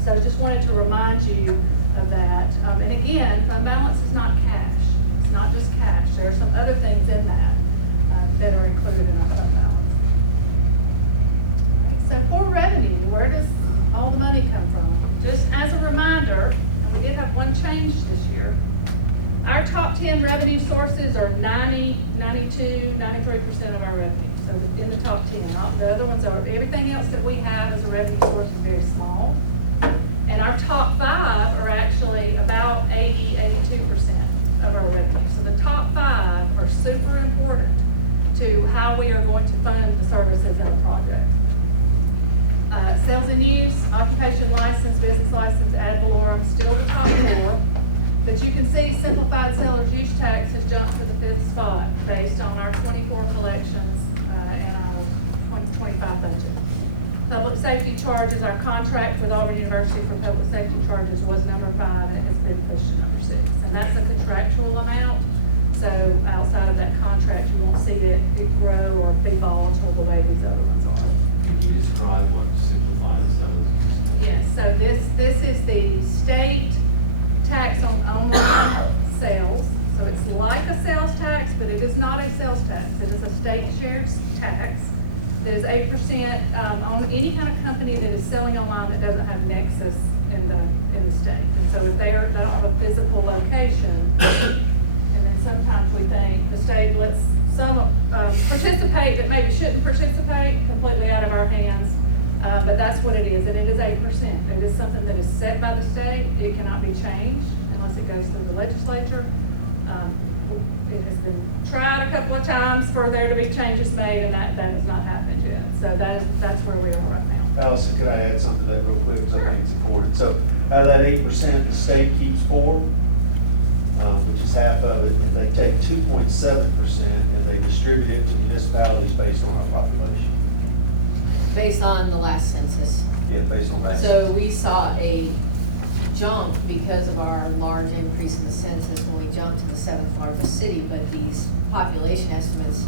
So just wanted to remind you of that. And again, fund balance is not cash. It's not just cash. There are some other things in that that are included in our fund balance. So for revenue, where does all the money come from? Just as a reminder, and we did have one change this year, Our top 10 revenue sources are 90, 92, 93% of our revenue. So in the top 10, the other ones are, everything else that we have as a revenue source is very small. And our top 5 are actually about 80, 82% of our revenue. So the top 5 are super important to how we are going to fund the services in a project. Sales and use, occupation license, business license, ad valorem, still the top 4. But you can see simplified seller's use tax has jumped to the 5th spot based on our 24 collections and our 2025 budget. Public safety charges, our contract with Auburn University for public safety charges was number 5 and it has been pushed to number 6. And that's a contractual amount. So outside of that contract, you won't see it grow or be volatile the way these other ones are. Can you describe what simplified sellers? Yes, so this is the state tax on online sales. So it's like a sales tax, but it is not a sales tax. It is a state shared tax that is 8% on any kind of company that is selling online that doesn't have nexus in the state. And so if they don't have a physical location, and then sometimes we think the state lets some participate that maybe shouldn't participate, completely out of our hands. But that's what it is, and it is 8%. It is something that is set by the state. It cannot be changed unless it goes through the legislature. It has been tried a couple of times for there to be changes made, and that has not happened yet. So that's where we are right now. Allison, could I add something to that real quick, because Sure. I think it's important. So out of that 8%, the state keeps 4, which is half of it, and they take 2.7% and they distribute it to municipalities based on our population. Based on the last census. Yeah, based on that. So we saw a jump because of our large increase in the census when we jumped to the 7th largest city, but these population estimates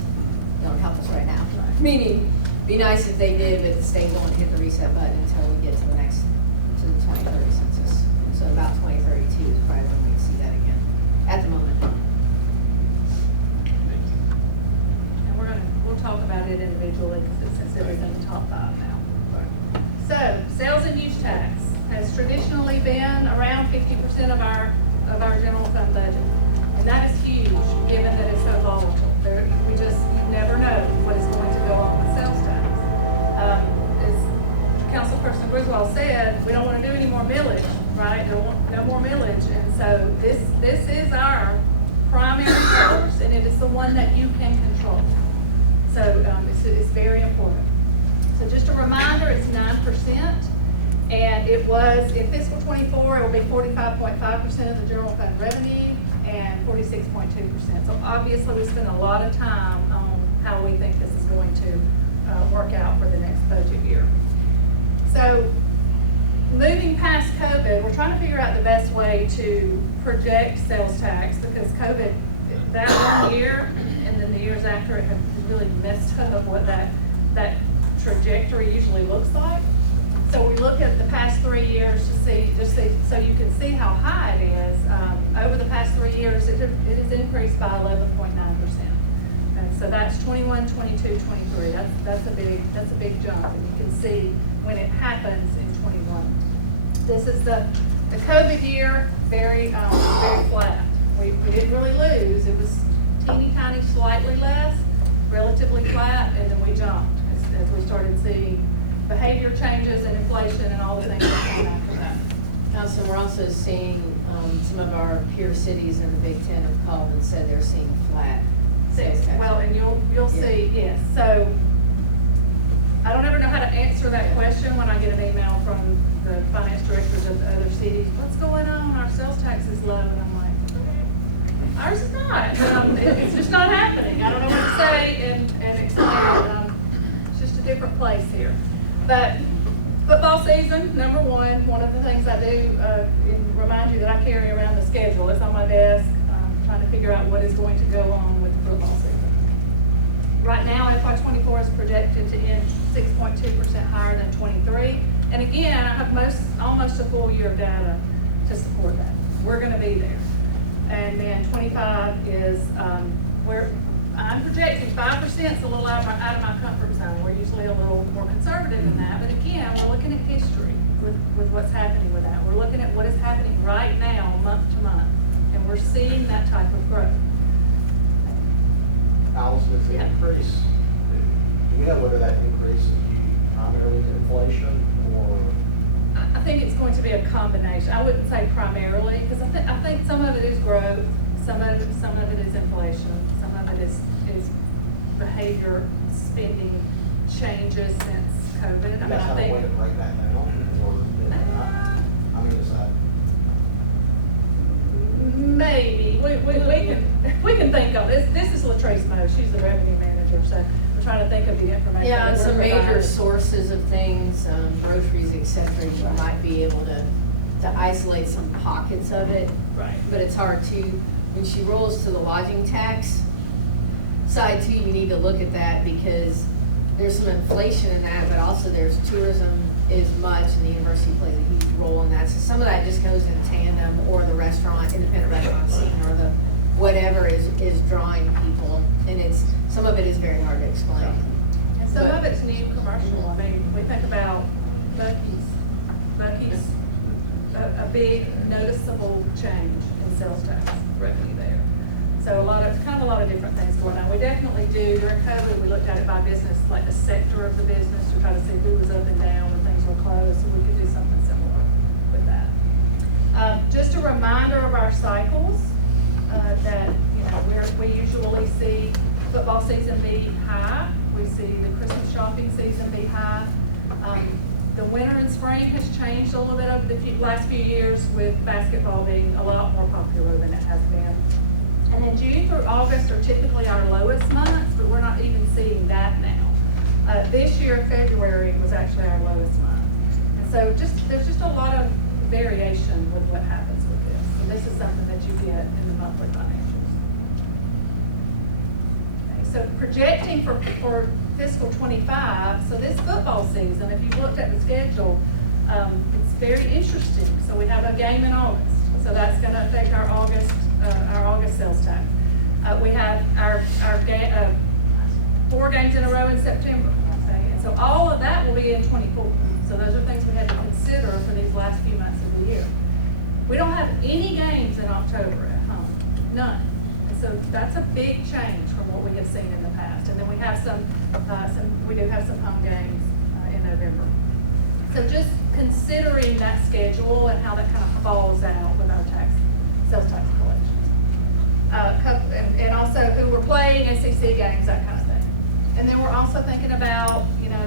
don't help us right now. Meaning, be nice if they did, but the state won't hit the reset button until we get to the 2030 census. So about 2032 is probably when we see that again, at the moment. And we'll talk about it individually since it is in the top 5 now. So, sales and use tax has traditionally been around 50% of our general fund budget. And that is huge, given that it's so volatile. You never know what is going to go on with sales tax. As Councilperson Griswold said, we don't want to do any more millage, right? No more millage. And so this is our primary source, and it is the one that you can control. So it's very important. So just a reminder, it's 9. And it was, in fiscal '24, it will be 45.5% of the general fund revenue and 46.2%. So obviously, we spent a lot of time on how we think this is going to work out for the next budget year. So moving past COVID, we're trying to figure out the best way to project sales tax because COVID, that 1 year and then the years after it have really messed up what that trajectory usually looks like. So we look at the past 3 years to see, so you can see how high it is. Over the past 3 years, it has increased by 11.9%. And so that's 21, 22, 23. That's a big jump, and you can see when it happens in 21. This is the COVID year, very flat. We didn't really lose. It was teeny tiny, slightly less, relatively flat, and then we jumped as we started seeing behavior changes and inflation and all the things that came after that. Allison, we're also seeing some of our peer cities in the Big Ten have called and said they're seeing flat sales tax. Well, and you'll see, yes. So I don't ever know how to answer that question when I get an email from the finance directors of the other cities. What's going on? Our sales tax is low, and I'm like, ours is not. It's just not happening. I don't know what to say and explain it. It's just a different place here. But football season, number one of the things I do, remind you that I carry around the schedule. It's on my desk, trying to figure out what is going to go on with the football season. Right now, FY24 is projected to end 6.2% higher than 23. And again, I have almost a full year of data to support that. We're going to be there. And then 25 is where I'm projecting 5% is a little out of my comfort zone. We're usually a little more conservative than that. But again, we're looking at history with what's happening with that. We're looking at what is happening right now, month to month. And we're seeing that type of growth. Allison, is the Yeah. increase, do you know whether that increase is due primarily to inflation or? I think it's going to be a combination. I wouldn't say primarily, because I think some of it is growth, some of it is inflation, some of it is behavior, spending changes since COVID. I mean, That's I not a think. way to break that down, or, I mean, is that? Maybe, we can think of, this is Latrice Moe, she's the revenue manager, so we're trying to think of the information. Yeah, and that we're some major providing. sources of things, groceries, et cetera, you might be able to isolate some pockets of it. Right. But it's hard to, when she rolls to the lodging tax side too, you need to look at that because there's some inflation in that, but also there's tourism is much and the university plays a huge role in that. So some of that just goes in tandem, or the restaurant, independent restaurant scene, or the whatever is drawing people. And some of it is very hard to explain. And some But- of it's new commercial. I mean, we think about Buc-ee's, a big noticeable change in sales tax revenue there. So kind of a lot of different things going on. We definitely do, during COVID, we looked at it by business, like the sector of the business, to try to see who was up and down when things were closed, so we could do something similar with that. Just a reminder of our cycles, that, we usually see football season be high. We see the Christmas shopping season be high. The winter and spring has changed a little bit over the last few years, with basketball being a lot more popular than it has been. And then June through August are typically our lowest months, but we're not even seeing that now. This year, February was actually our lowest month. And so there's just a lot of variation with what happens with this. And this is something that you get in the monthly financials. Okay, so projecting for fiscal 25, so this football season, if you looked at the schedule, it's very interesting. So we have a game in August. So that's going to affect our August sales tax. We have our 4 games in a row in September. Okay? And so all of that will be in 24. So those are things we had to consider for these last few months of the year. We don't have any games in October at home, none. And so that's a big change from what we have seen in the past. And then we have we do have some home games in November. So just considering that schedule and how that kind of falls out with our sales tax collections. And also who we're playing, SEC games, that kind of thing. And then we're also thinking about,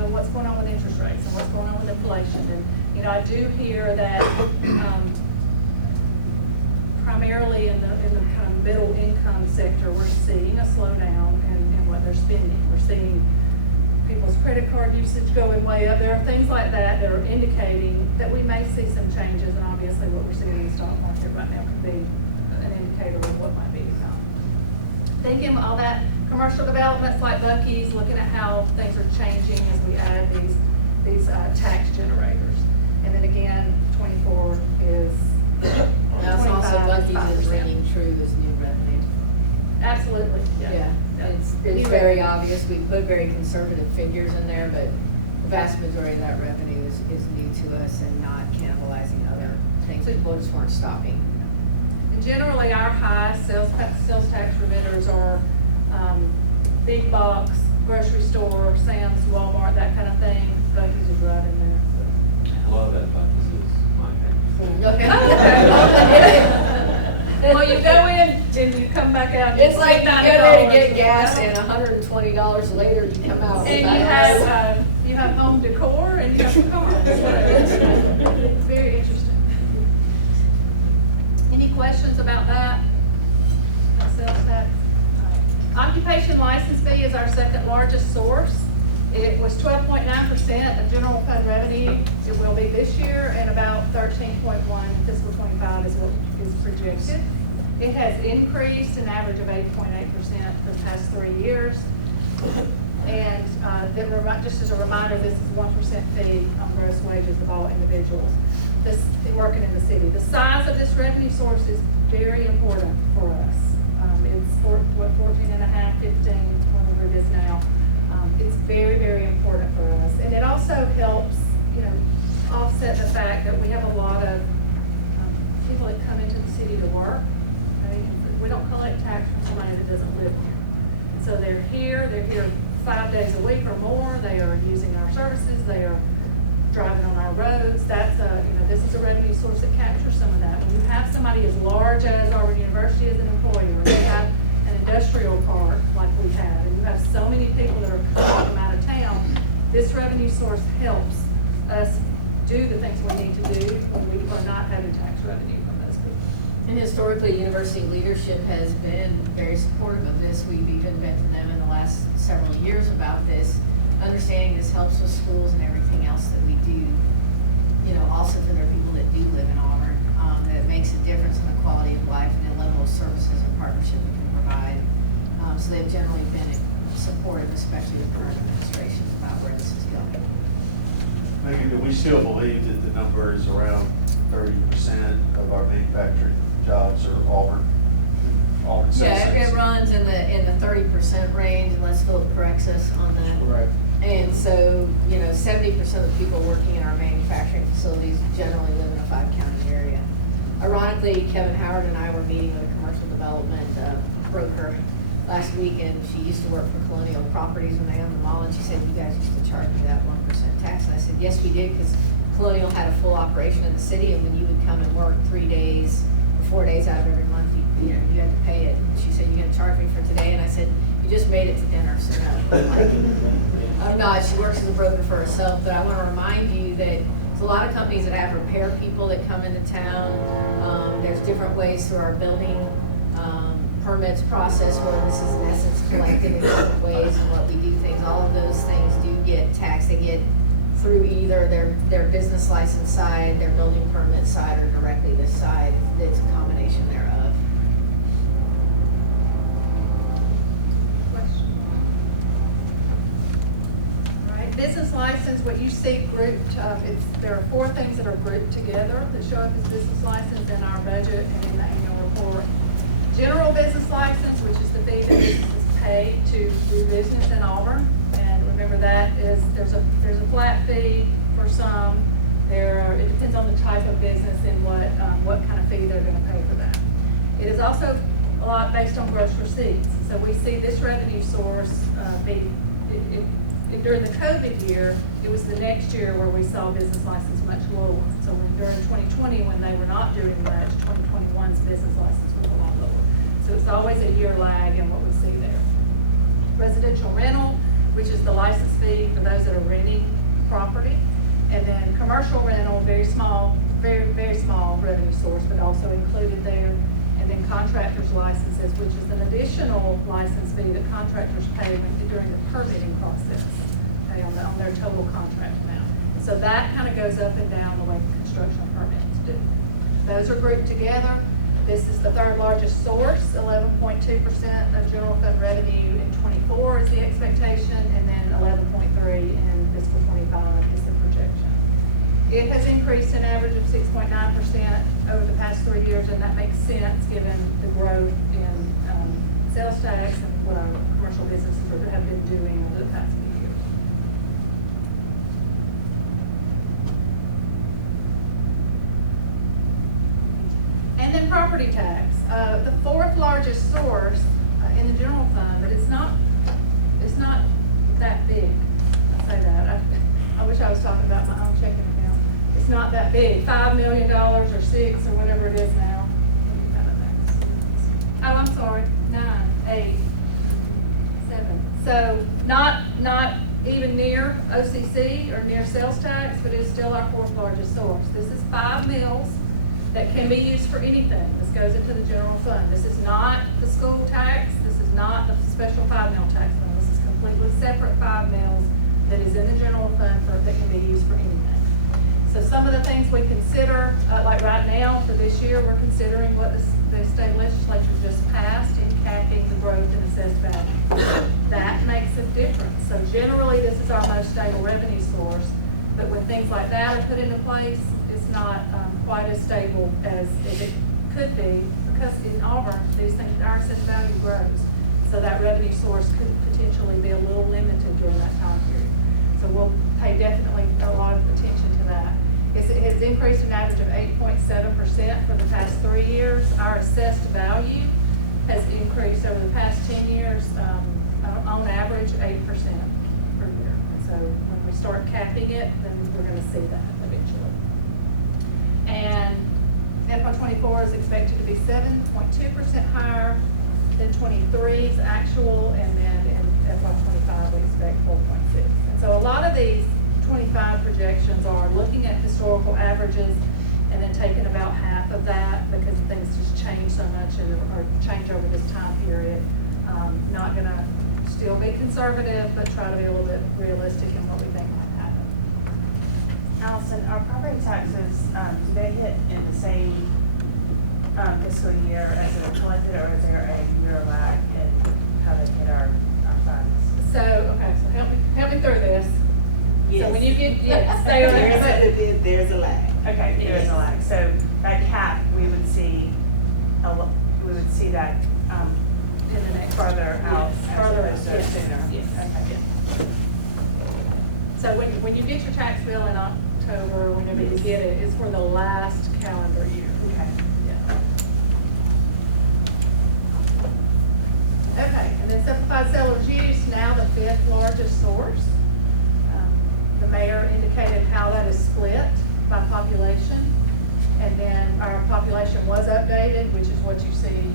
what's going on with interest rates and what's going on with inflation. And, I do hear that primarily in the kind of middle income sector, we're seeing a slowdown in what they're spending. We're seeing people's credit card usage going way up. There are things like that are indicating that we may see some changes, and obviously what we're seeing in the stock market right now could be an indicator of what might be to come. Thinking all that commercial developments like Buc-ee's, looking at how things are changing as we add these tax generators. And then again, 24 is That's also 25 Buc-ee's is 5%. ringing true as new revenue. Absolutely, Yeah, it's New very revenue. obvious. We put very conservative figures in there, but the vast majority of that revenue is new to us and not cannibalizing other things. People just weren't stopping. And generally, our high sales tax remitters are big box, grocery store, Sam's, Walmart, that kind of thing. Buc-ee's is right in there. Well, that is my Okay. Well, you go in and you come back out. and It's like you go $90. there to get gas and $120 later you come out. And you have home decor and you have cars. It's very interesting. Any questions about that? Sales tax? Occupation license fee is our second largest source. It was 12.9% of general fund revenue. It will be this year, and about 13.1 fiscal 25 is what is projected. It has increased an average of 8.8% for the past 3 years. And just as a reminder, this is 1% fee on gross wages of all individuals working in the city. The size of this revenue source is very important for us. It's 14 and a half, 15, whatever it is now. It's very, very important for us. And it also helps, offset the fact that we have a lot of people that come into the city to work. Okay? We don't collect tax from somebody that doesn't live here. So they're here 5 days a week or more, they are using our services, they are driving on our roads. That's this is a revenue source that captures some of that. When you have somebody as large as Auburn University as an employer, or you have an industrial park like we have, and you have so many people that are coming from out of town, this revenue source helps us do the things we need to do when we are not having tax revenue from those people. And historically, university leadership has been very supportive of this. We've even been to them in the last several years about this, understanding this helps with schools and everything else that we do. Also for their people that do live in Auburn, that it makes a difference in the quality of life and the level of services and partnership we can provide. So they've generally been supportive, especially with current administrations, about where this is going. Maybe, do we still believe that the number is around 30% of our manufacturing jobs are Auburn citizens? Yeah, it runs in the 30% range, unless Philip corrects us on that. Correct. And so, 70% of the people working in our manufacturing facilities generally live in a 5-county area. Ironically, Kevin Howard and I were meeting with a commercial development broker last week, and she used to work for Colonial Properties when they owned the mall, and she said, "You guys used to charge me that 1% tax." And I said, "Yes, we did, because Colonial had a full operation in the city, and when you would come and work 3 days or 4 days out of every month, you had to pay it." And she said, "You're gonna charge me for today?" And I said, "You just made it to dinner, so no." I'm not. She works as a broker for herself, but I want to remind you that there's a lot of companies that have repair people that come into town. There's different ways through our building permits process where this is in essence collected in different ways and what we do things. All of those things do get taxed. They get through either their business license side, their building permit side, or directly this side. It's a combination thereof. Business license, what you see grouped, there are 4 things that are grouped together that show up as business license in our budget and in the annual report. General business license, which is the fee that businesses pay to do business in Auburn. And remember that there's a flat fee for some. It depends on the type of business and what kind of fee they're going to pay for that. It is also a lot based on gross receipts. So we see this revenue source during the COVID year, it was the next year where we saw business license much lower. So during 2020, when they were not doing much, 2021's business license was a lot lower. So it's always a year lag in what we see there. Residential rental, which is the license fee for those that are renting property. And then commercial rental, very small, very, very small revenue source, but also included there. And then contractors' licenses, which is an additional license fee that contractors pay during the permitting process, okay, on their total contract amount. So that kind of goes up and down the way construction permits do. Those are grouped together. This is the 3rd largest source, 11.2% of general fund revenue in '24 is the expectation, and then 11.3 in fiscal '25 is the projection. It has increased an average of 6.9% over the past 3 years, and that makes sense given the growth in sales tax and what our commercial businesses have been doing over the past few years. And then property tax, the 4th largest source in the general fund, but it's not that big. I say that. I wish I was talking about my own checking account. It's not that big, $5 million or $6 or whatever it is now. Oh, I'm sorry, 9, 8, 7. So not even near OCC or near sales tax, but it's still our 4th largest source. This is 5 mills that can be used for anything. This goes into the general fund. This is not the school tax. This is not the special 5 mil tax fund. This is completely separate 5 mills that is in the general fund that can be used for anything. So some of the things we consider, like right now for this year, we're considering what the state legislature just passed in capping the growth in assessed value. That makes a difference. So generally, this is our most stable revenue source, but when things like that are put into place, it's not quite as stable as it could be, because in Auburn, these things, our assessed value grows. So that revenue source could potentially be a little limited during that time period. So we'll pay definitely a lot of attention to that. It has increased an average of 8.7% for the past 3 years. Our assessed value has increased over the past 10 years, on average, 8% per year. And so when we start capping it, then we're gonna see that eventually. And FY '24 is expected to be 7.2% higher than '23's actual, and then in FY '25, we expect 4.6. And so a lot of these '25 projections are looking at historical averages and then taking about half of that because things just change so much or change over this time period. Not gonna still be conservative, but try to be a little bit realistic in what we think might happen. Allison, are property taxes, do they hit in the same fiscal year as they're collected, or is there a year lag in how they hit our funds? So, okay, so help me through this. Yes. So when you get, stay on it. There's a lag. Okay, there is a lag. So that cap, we would see that In the next. further out, Yes, as further opposed to out, yes. sooner. Yes. Okay. So when you get your tax bill in October, whenever you get it, it's for the last calendar year. Okay. Yeah. Okay, and then simplified seller's use, now the 5th largest source. The mayor indicated how that is split by population. And then our population was updated, which is what you see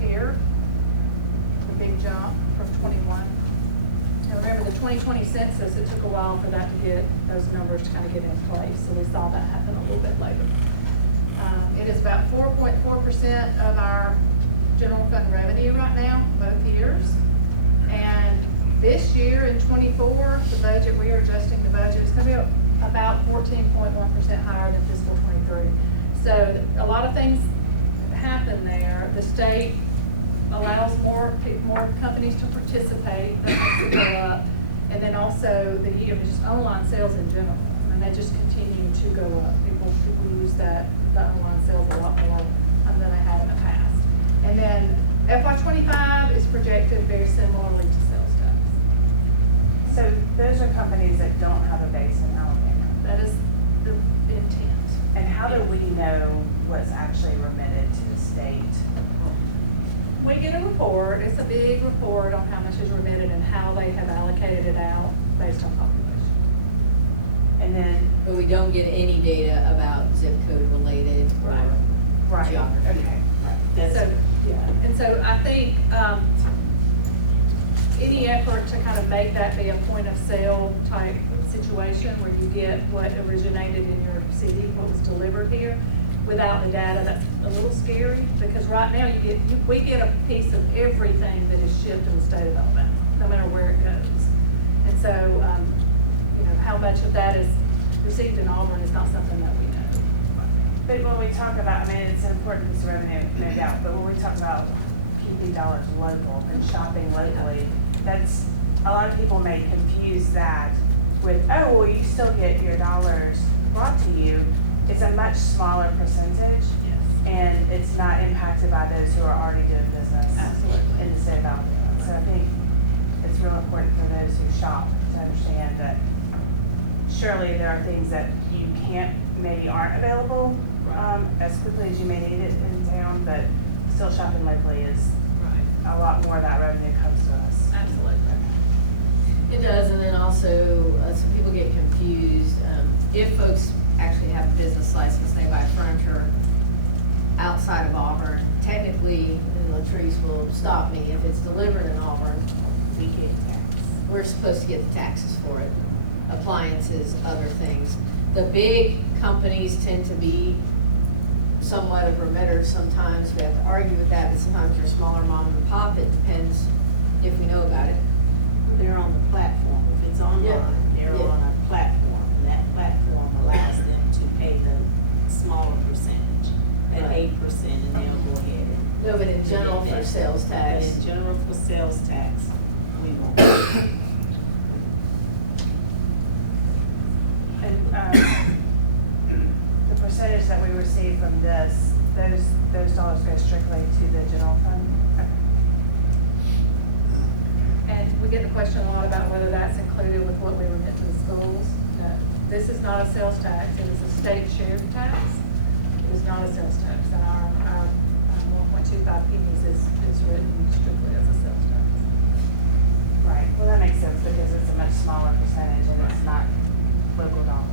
here, the big jump from 21. And remember, the 2020 census, it took a while for that to get, those numbers to kind of get in place, so we saw that happen a little bit later. It is about 4.4% of our general fund revenue right now, both years. And this year in '24, the budget, we are adjusting the budget, it's gonna be about 14.1% higher than fiscal '23. So a lot of things happen there. The state allows more companies to participate, that makes it go up. And then also just online sales in general, and they just continue to go up. People use the online sales a lot more than they have in the past. And then FY '25 is projected very similarly to sales tax. So those are companies that don't have a base in Alabama. That is the intent. And how do we know what's actually remitted to the state? We get a report, it's a big report on how much is remitted and how they have allocated it out based on population. And then, But we don't get any data about zip code related or right, geography. okay. So, yeah, and so I think, any effort to kind of make that be a point of sale type situation where you get what originated in your city, what was delivered here, without the data, that's a little scary, because right now we get a piece of everything that is shipped in the state of Alabama, no matter where it goes. And so, how much of that is received in Auburn is not something that we know. But when we talk about, I mean, it's an important piece of revenue, no doubt, but when we talk about keeping dollars local and shopping locally, that's, a lot of people may confuse that with, oh, well, you still get your dollars brought to you. It's a much smaller percentage. Yes. And it's not impacted by those who are already doing business. Absolutely. In the state of Alabama. So I think it's real important for those who shop to understand that surely there are things that you maybe aren't available as quickly as you may need it in town, but still shopping locally is a lot more of that revenue comes to us. Absolutely. It does, and then also, some people get confused. If folks actually have a business license, they buy furniture outside of Auburn, technically, and Latrice will stop me, if it's delivered in Auburn, we get tax. We're supposed to get the taxes for it, appliances, other things. The big companies tend to be somewhat of remitters sometimes. We have to argue with that, but sometimes you're smaller mom and pop, it depends if we know about it. They're on the platform. If it's online, they're on a platform, and that platform allows them to pay the smaller percentage, at 8%, and they'll go ahead and. No, but in general for sales But tax. in general for sales tax, we won't. And the percentage that we receive from this, those dollars go strictly to the general fund? And we get the question a lot about whether that's included with what we remit to the schools. No, this is not a sales tax, it is a state shared tax. It is not a sales tax, and our 1.25 pennies is it's written strictly as a sales tax. Right, well, that makes sense because it's a much smaller percentage and it's not local dollars.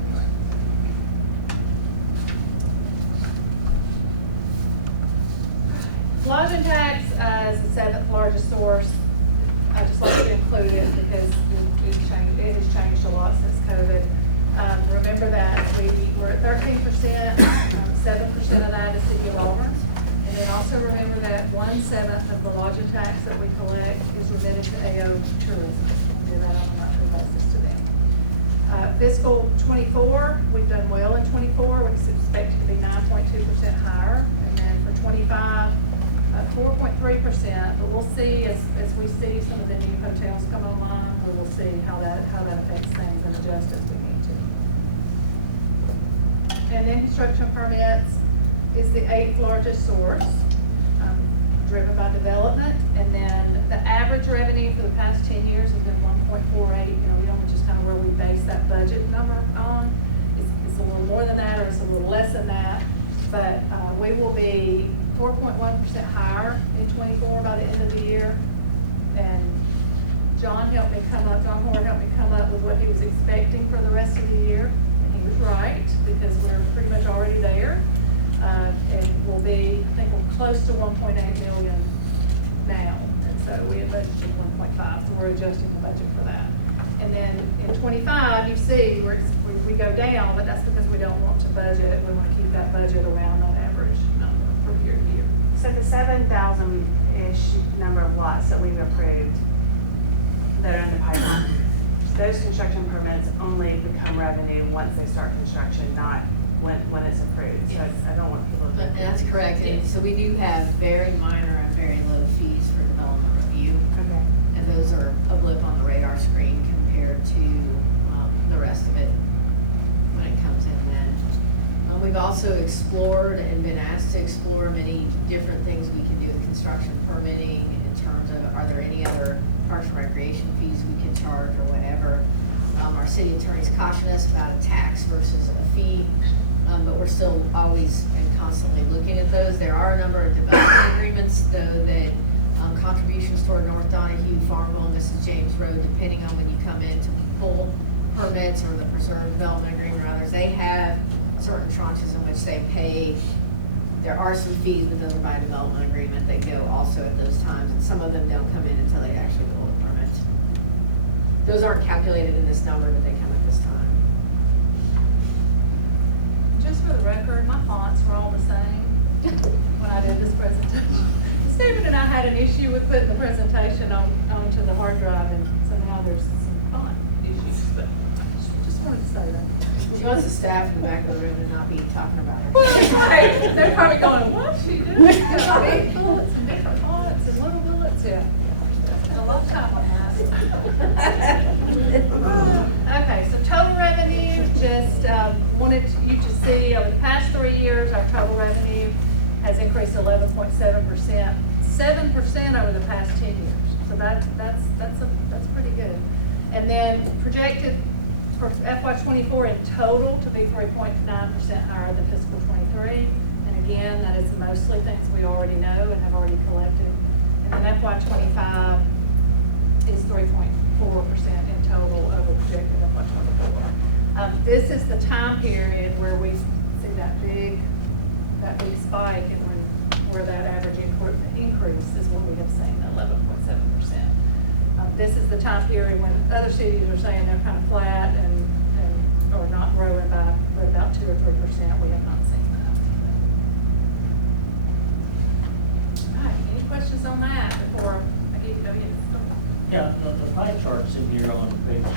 Lodging tax is the seventh largest source. I just like to include it because it has changed a lot since COVID. Remember that we're at 13%, 7% of that is City of Auburn. And then also remember that 1/7 of the lodging tax that we collect is remitted to AO Tourism. We do that on a monthly basis to them. Fiscal '24, we've done well in '24, which is expected to be 9.2% higher. And then for '25, 4.3%, but we'll see as we see some of the new hotels come online, we will see how that affects things and adjust as we need to. And then construction permits is the 8th largest source, driven by development. And then the average revenue for the past 10 years has been 1.48 million, which is kind of where we base that budget number on. It's a little more than that, or it's a little less than that, but we will be 4.1% higher in '24 by the end of the year. And John Moore helped me come up with what he was expecting for the rest of the year. And he was right, because we're pretty much already there. It will be, I think we're close to 1.8 million now. And so we had budgeted 1.5, so we're adjusting the budget for that. And then in '25, you see we go down, but that's because we don't want to budget. We want to keep that budget around that average number from year to year. So the 7,000-ish number of lots that we've approved that are in the pipeline, those construction permits only become revenue once they start construction, not when it's approved. So I don't want people to. But that's correct, and so we do have very minor and very low fees for development review. Okay. And those are a blip on the radar screen compared to the rest of it when it comes in then. We've also explored and been asked to explore many different things we can do with construction permitting in terms of, are there any other parks and recreation fees we can charge or whatever. Our city attorneys caution us about a tax versus a fee, but we're still always and constantly looking at those. There are a number of development agreements though that contributions toward North Donahue, Farmville, and Mrs. James Road, depending on when you come in to pull permits or the preserve development agreement or others, they have certain tranches in which they pay. There are some fees within the by development agreement that go also at those times, and some of them don't come in until they actually pull the permits. Those aren't calculated in this number, but they come at this time. Just for the record, my fonts were all the same when I did this presentation. Stephen and I had an issue with putting the presentation onto the hard drive, and so now there's some font issues, but just wanted to say that. She wants the staff in the back of the room to not be talking about her. Well, that's right. They're probably going, what's she doing? Big bullets and different fonts and little bullets, yeah. Spent a long time on that. Okay, so total revenue, just wanted you to see over the past 3 years, our total revenue has increased 11.7%, 7% over the past 10 years. So that's pretty good. And then projected for FY24 in total to be 3.9% higher than fiscal '23. And again, that is mostly things we already know and have already collected. And then FY25 is 3.4% in total over projected FY24. This is the time period where we see that big spike, and where that average increase is what we have seen, 11.7%. This is the time period when other cities are saying they're kind of flat or not growing by about 2 or 3%. We have not seen that. All right, any questions on that before I give you? Yeah, the pie charts in here on page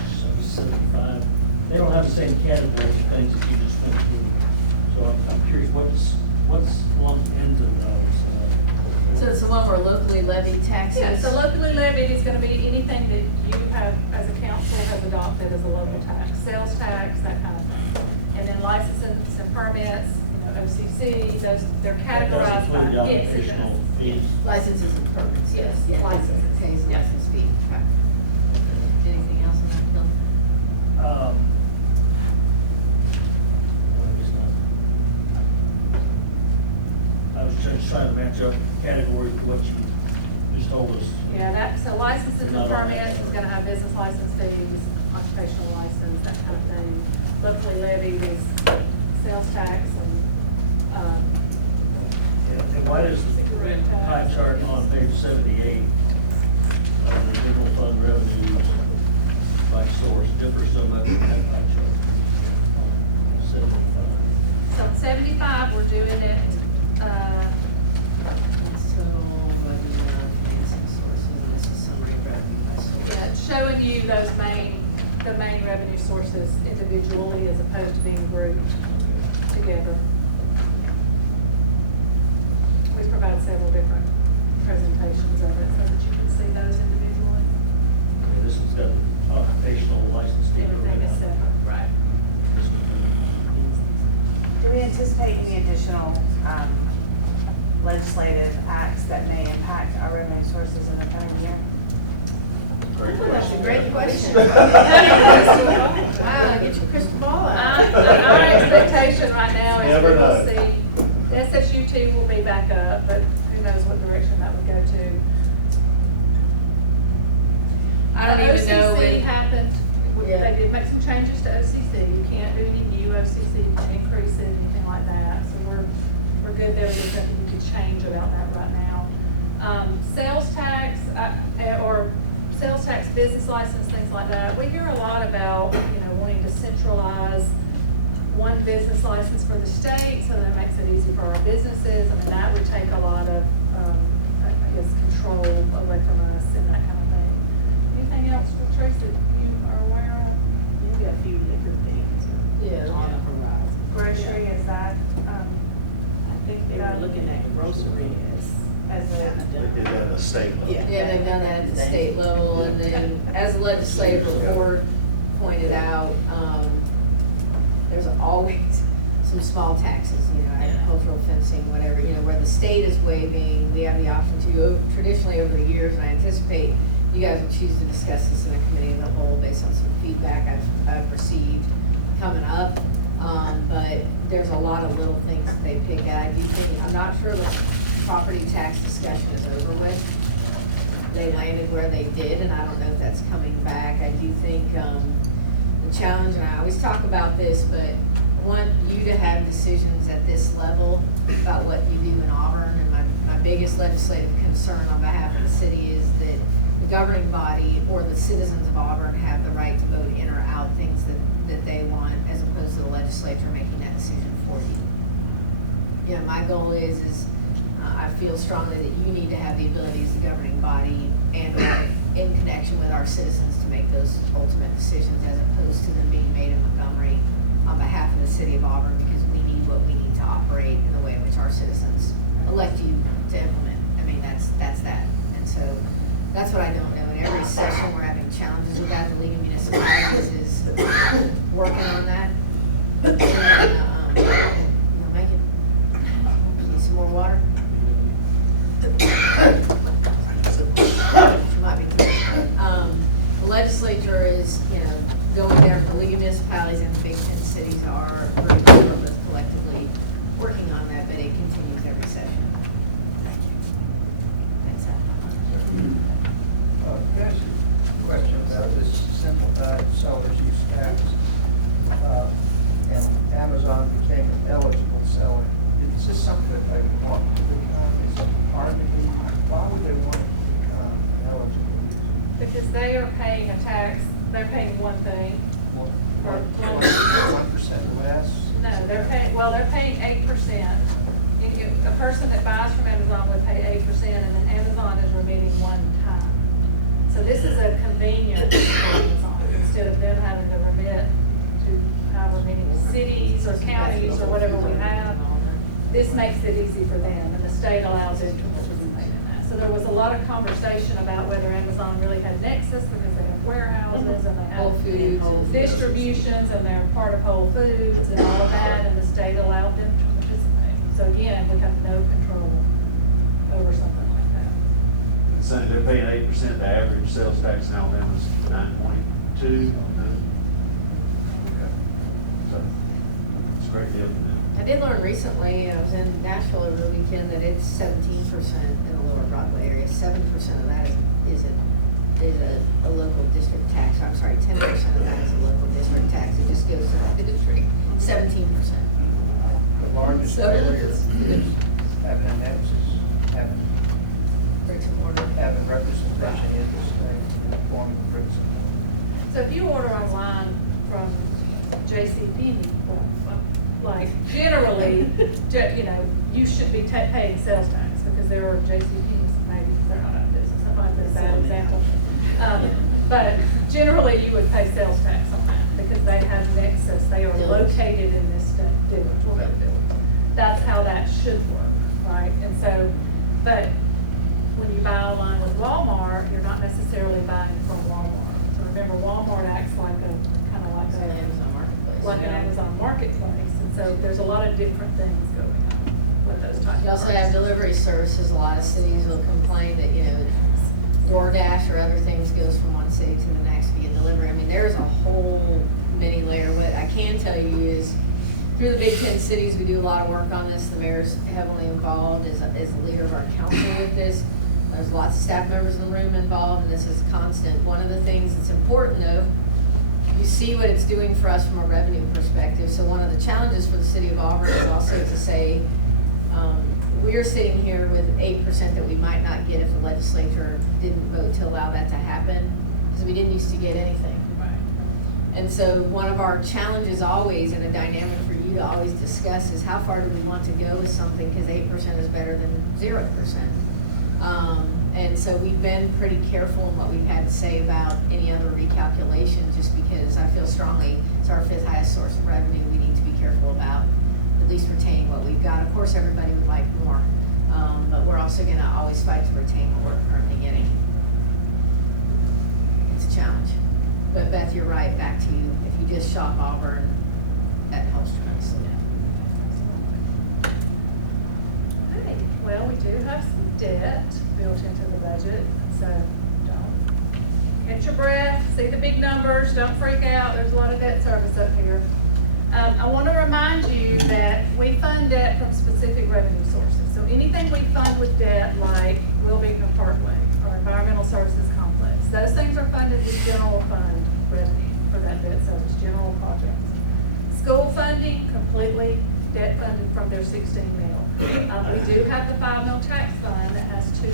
75, they don't have the same categories of things that you just went through. So I'm curious, what's on the ends of those? So it's the one where locally levied taxes? Yeah, so locally levied is gonna be anything that you have, as a council, have adopted as a local tax, sales tax, that kind of thing. And then licenses and permits, OCC, they're categorized by. That Yes, it additional does. fees. Licenses and permits, yes. Yes, licenses. It pays the Yes. license fee. Okay. Anything else on that, Bill? Well, I guess not. I was just trying to match up categories to what you just told us. Yeah, that, so licenses and Not on that. permits is gonna have business license fees, occupational license, that kind of thing. Locally levied is sales tax and, And why does the pie chart on page 78 of the general fund revenues by source differ so much from that pie chart? 75. so 75, we're doing it, So, financing sources, and this is summary revenue by source. yeah, it's showing you the main revenue sources individually as opposed to being grouped together. We provide several different presentations of it so that you can see those individually. And this has got occupational license fee. Everything is separate, right? Do we anticipate any additional legislative acts that may impact our revenue sources in the coming year? Great That's a question. great question. Wow, get your crystal ball out. Our expectation right now is Never we will know. see, SSU two will be back up, but who knows what direction that would go to. I don't even know OCC when. happened, Yeah. they did make some changes to OCC, you can't do any new OCC, you can't increase it, anything like that, so we're good there, there's nothing you could change about that right now. Sales tax, or sales tax, business license, things like that, we hear a lot about, wanting to centralize one business license for the state, so that makes it easy for our businesses. I mean, that would take a lot of, I guess, control away from us and that kind of thing. Anything else, Trace, that you are aware of? Maybe a few liquor things Yeah. on the horizon. Grocery, is that, I think they were looking at grocery as a, They did that at the state level. Yeah. Yeah, they've done that at the state level, and then, as the legislative report pointed out, there's always some small taxes, agricultural fencing, whatever, where the state is waiving, we have the option to, traditionally over the years, and I anticipate you guys will choose to discuss this in a committee of the whole based on some feedback I've received coming up. But there's a lot of little things that they pick at. I do think, I'm not sure the property tax discussion is over with. They landed where they did, and I don't know if that's coming back. I do think, the challenge, and I always talk about this, but I want you to have decisions at this level about what you do in Auburn. And my biggest legislative concern on behalf of the city is that the governing body or the citizens of Auburn have the right to vote in or out things that they want, as opposed to the legislature making that decision for you. My goal is I feel strongly that you need to have the ability as the governing body and in connection with our citizens to make those ultimate decisions, as opposed to them being made in Montgomery on behalf of the city of Auburn, because we need what we need to operate in the way in which our citizens elect you to implement. I mean, that's that. And so that's what I don't know. In every session, we're having challenges with that. The League of Municipalities is working on that. And, make it. Need some more water? Might be the legislature is, going there. The League of Municipalities and the Big 10 cities are very both collectively working on that, but it continues every session. Thank you. Thanks, Al. Can I ask you a question about this simplified seller's use tax? And Amazon became an eligible seller. Is this something that they want to become? Is it hard to be? Why would they want to become an eligible user? Because they are paying a tax, they're paying one thing. For 1% less? No, they're paying 8%. A person that buys from Amazon would pay 8%, and then Amazon is remitting one time. So this is a convenience for Amazon, instead of them having to remit to however many cities or counties or whatever we have. This makes it easy for them, and the state allows them to participate in that. So there was a lot of conversation about whether Amazon really had nexus, because they have warehouses and they have Whole Foods and- distributions, and they're part of Whole Foods and all of that, and the state allowed them to participate. So again, we have no control over something like that. So they're paying 8%, the average sales tax in Alabama is 9.2. Okay. So it's a great deal for them. I did learn recently, I was in Nashville over the weekend, that it's 17% in the lower Broadway area. 7% of that is a local district tax. I'm sorry, 10% of that is a local district tax. It just goes to the district. 17%. The largest So- area is having annexes, having Bricks and mortar. representation in the state in the form of bricks and mortar. So if you order online from JCPenney, like generally, you know, you should be paying sales tax because there are JCPenney's, maybe they're not out of business, that might be a bad example. But generally you would pay sales tax on that because they have nexus, they are located in this state, Dillard. That's how that should work, right? And so, but when you buy online with Walmart, you're not necessarily buying from Walmart. So remember, Walmart acts like a, kind of like An a, Amazon Marketplace. like an Amazon Marketplace. And so there's a lot of different things going on with those types of You also products. have delivery services. A lot of cities will complain that, you know, DoorDash or other things goes from one city to the next via delivery. I mean, there's a whole many layer. What I can tell you is, through the Big 10 cities, we do a lot of work on this. The mayor's heavily involved as a leader of our council with this. There's lots of staff members in the room involved, and this is constant. One of the things that's important, though, you see what it's doing for us from a revenue perspective. So one of the challenges for the city of Auburn is also to say, we're sitting here with 8% that we might not get if the legislature didn't vote to allow that to happen, because we didn't used to get anything. And so one of our challenges always, and a dynamic for you to always discuss, is how far do we want to go with something, because 8% is better than 0%. And so we've been pretty careful in what we've had to say about any other recalculation, just because I feel strongly it's our 5th highest source of revenue. We need to be careful about at least retaining what we've got. Of course, everybody would like more, but we're also gonna always fight to retain what we're currently getting. It's a challenge. But Beth, you're right, back to you. If you just shop Auburn, that helps tremendously. Okay, well, we do have some debt built into the budget, so don't catch your breath, see the big numbers, don't freak out, there's a lot of debt service up here. I want to remind you that we fund debt from specific revenue sources. So anything we fund with debt, like Wilmington Parkway or Environmental Services Complex, those things are funded with general fund revenue for that debt service, general projects. School funding, completely debt funded from their 16 mil. We do have the 5 mil tax fund that has 2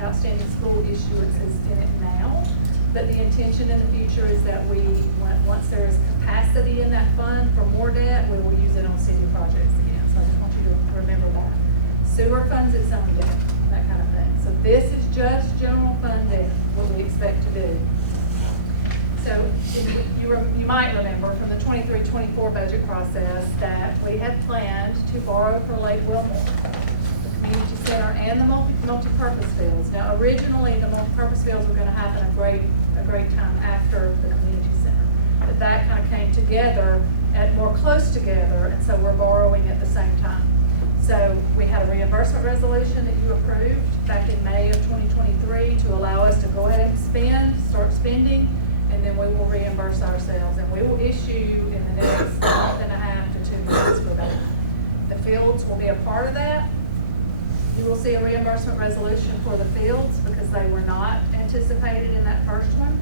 outstanding school issuances in it now. But the intention in the future is that once there is capacity in that fund for more debt, we will use it on city projects again. So I just want you to remember that. Sewer funds its own debt, that kind of thing. So this is just general fund debt, what we expect to do. So you might remember from the 23-24 budget process that we had planned to borrow for Lake Wilmore, the community center, and the multi-purpose fields. Now, originally, the multi-purpose fields were going to happen a great time after the community center, but that kind of came together at more close together, and so we're borrowing at the same time. So we had a reimbursement resolution that you approved back in May of 2023 to allow us to go ahead and start spending, and then we will reimburse ourselves, and we will issue in the next month and a half to 2 months for that. The fields will be a part of that. You will see a reimbursement resolution for the fields because they were not anticipated in that first one.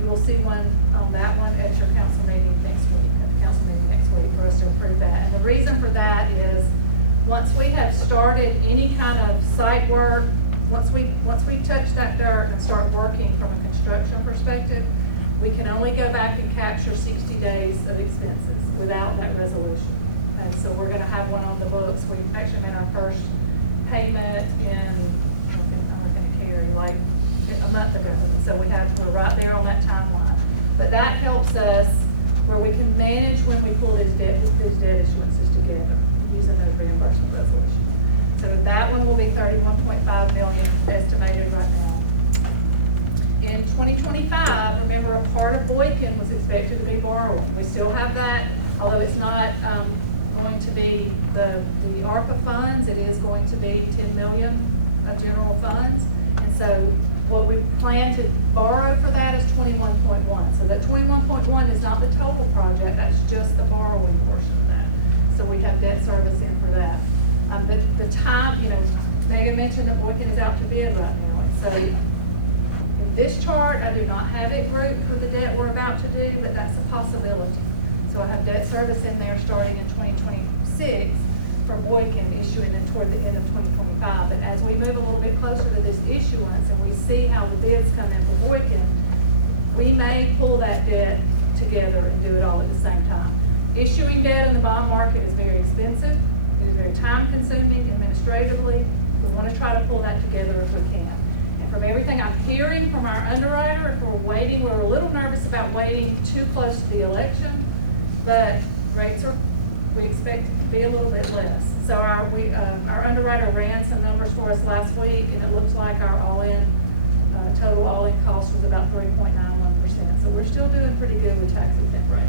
You will see one on that one at your council meeting next week, for us to approve that. And the reason for that is once we have started any kind of site work, once we touch that dirt and start working from a construction perspective, we can only go back and capture 60 days of expenses without that resolution. And so we're gonna have one on the books. We actually made our first payment I'm looking at Carrie, like a month ago. So we're right there on that timeline. But that helps us where we can manage when we pull these debt issuances together using those reimbursement resolutions. So that one will be $31.5 million estimated right now. In 2025, remember, a part of Boykin was expected to be borrowing. We still have that, although it's not going to be the ARPA funds. It is going to be $10 million of general funds. And so what we plan to borrow for that is 21.1. So that 21.1 is not the total project, that's just the borrowing portion of that. so we have debt service in for that. But the time, Megan mentioned that Boykin is out to bid right now, and so in this chart, I do not have it grouped for the debt we're about to do, but that's a possibility. So I have debt service in there starting in 2026 for Boykin issuing it toward the end of 2025. But as we move a little bit closer to this issuance and we see how the bids come in for Boykin, we may pull that debt together and do it all at the same time. Issuing debt in the bond market is very expensive. It is very time consuming administratively. We want to try to pull that together if we can. And from everything I'm hearing from our underwriter, if we're waiting, we're a little nervous about waiting too close to the election, but rates we expect it to be a little bit less. So our underwriter ran some numbers for us last week, and it looks like our total all-in cost was about 3.91%. So we're still doing pretty good with tax exempt rates.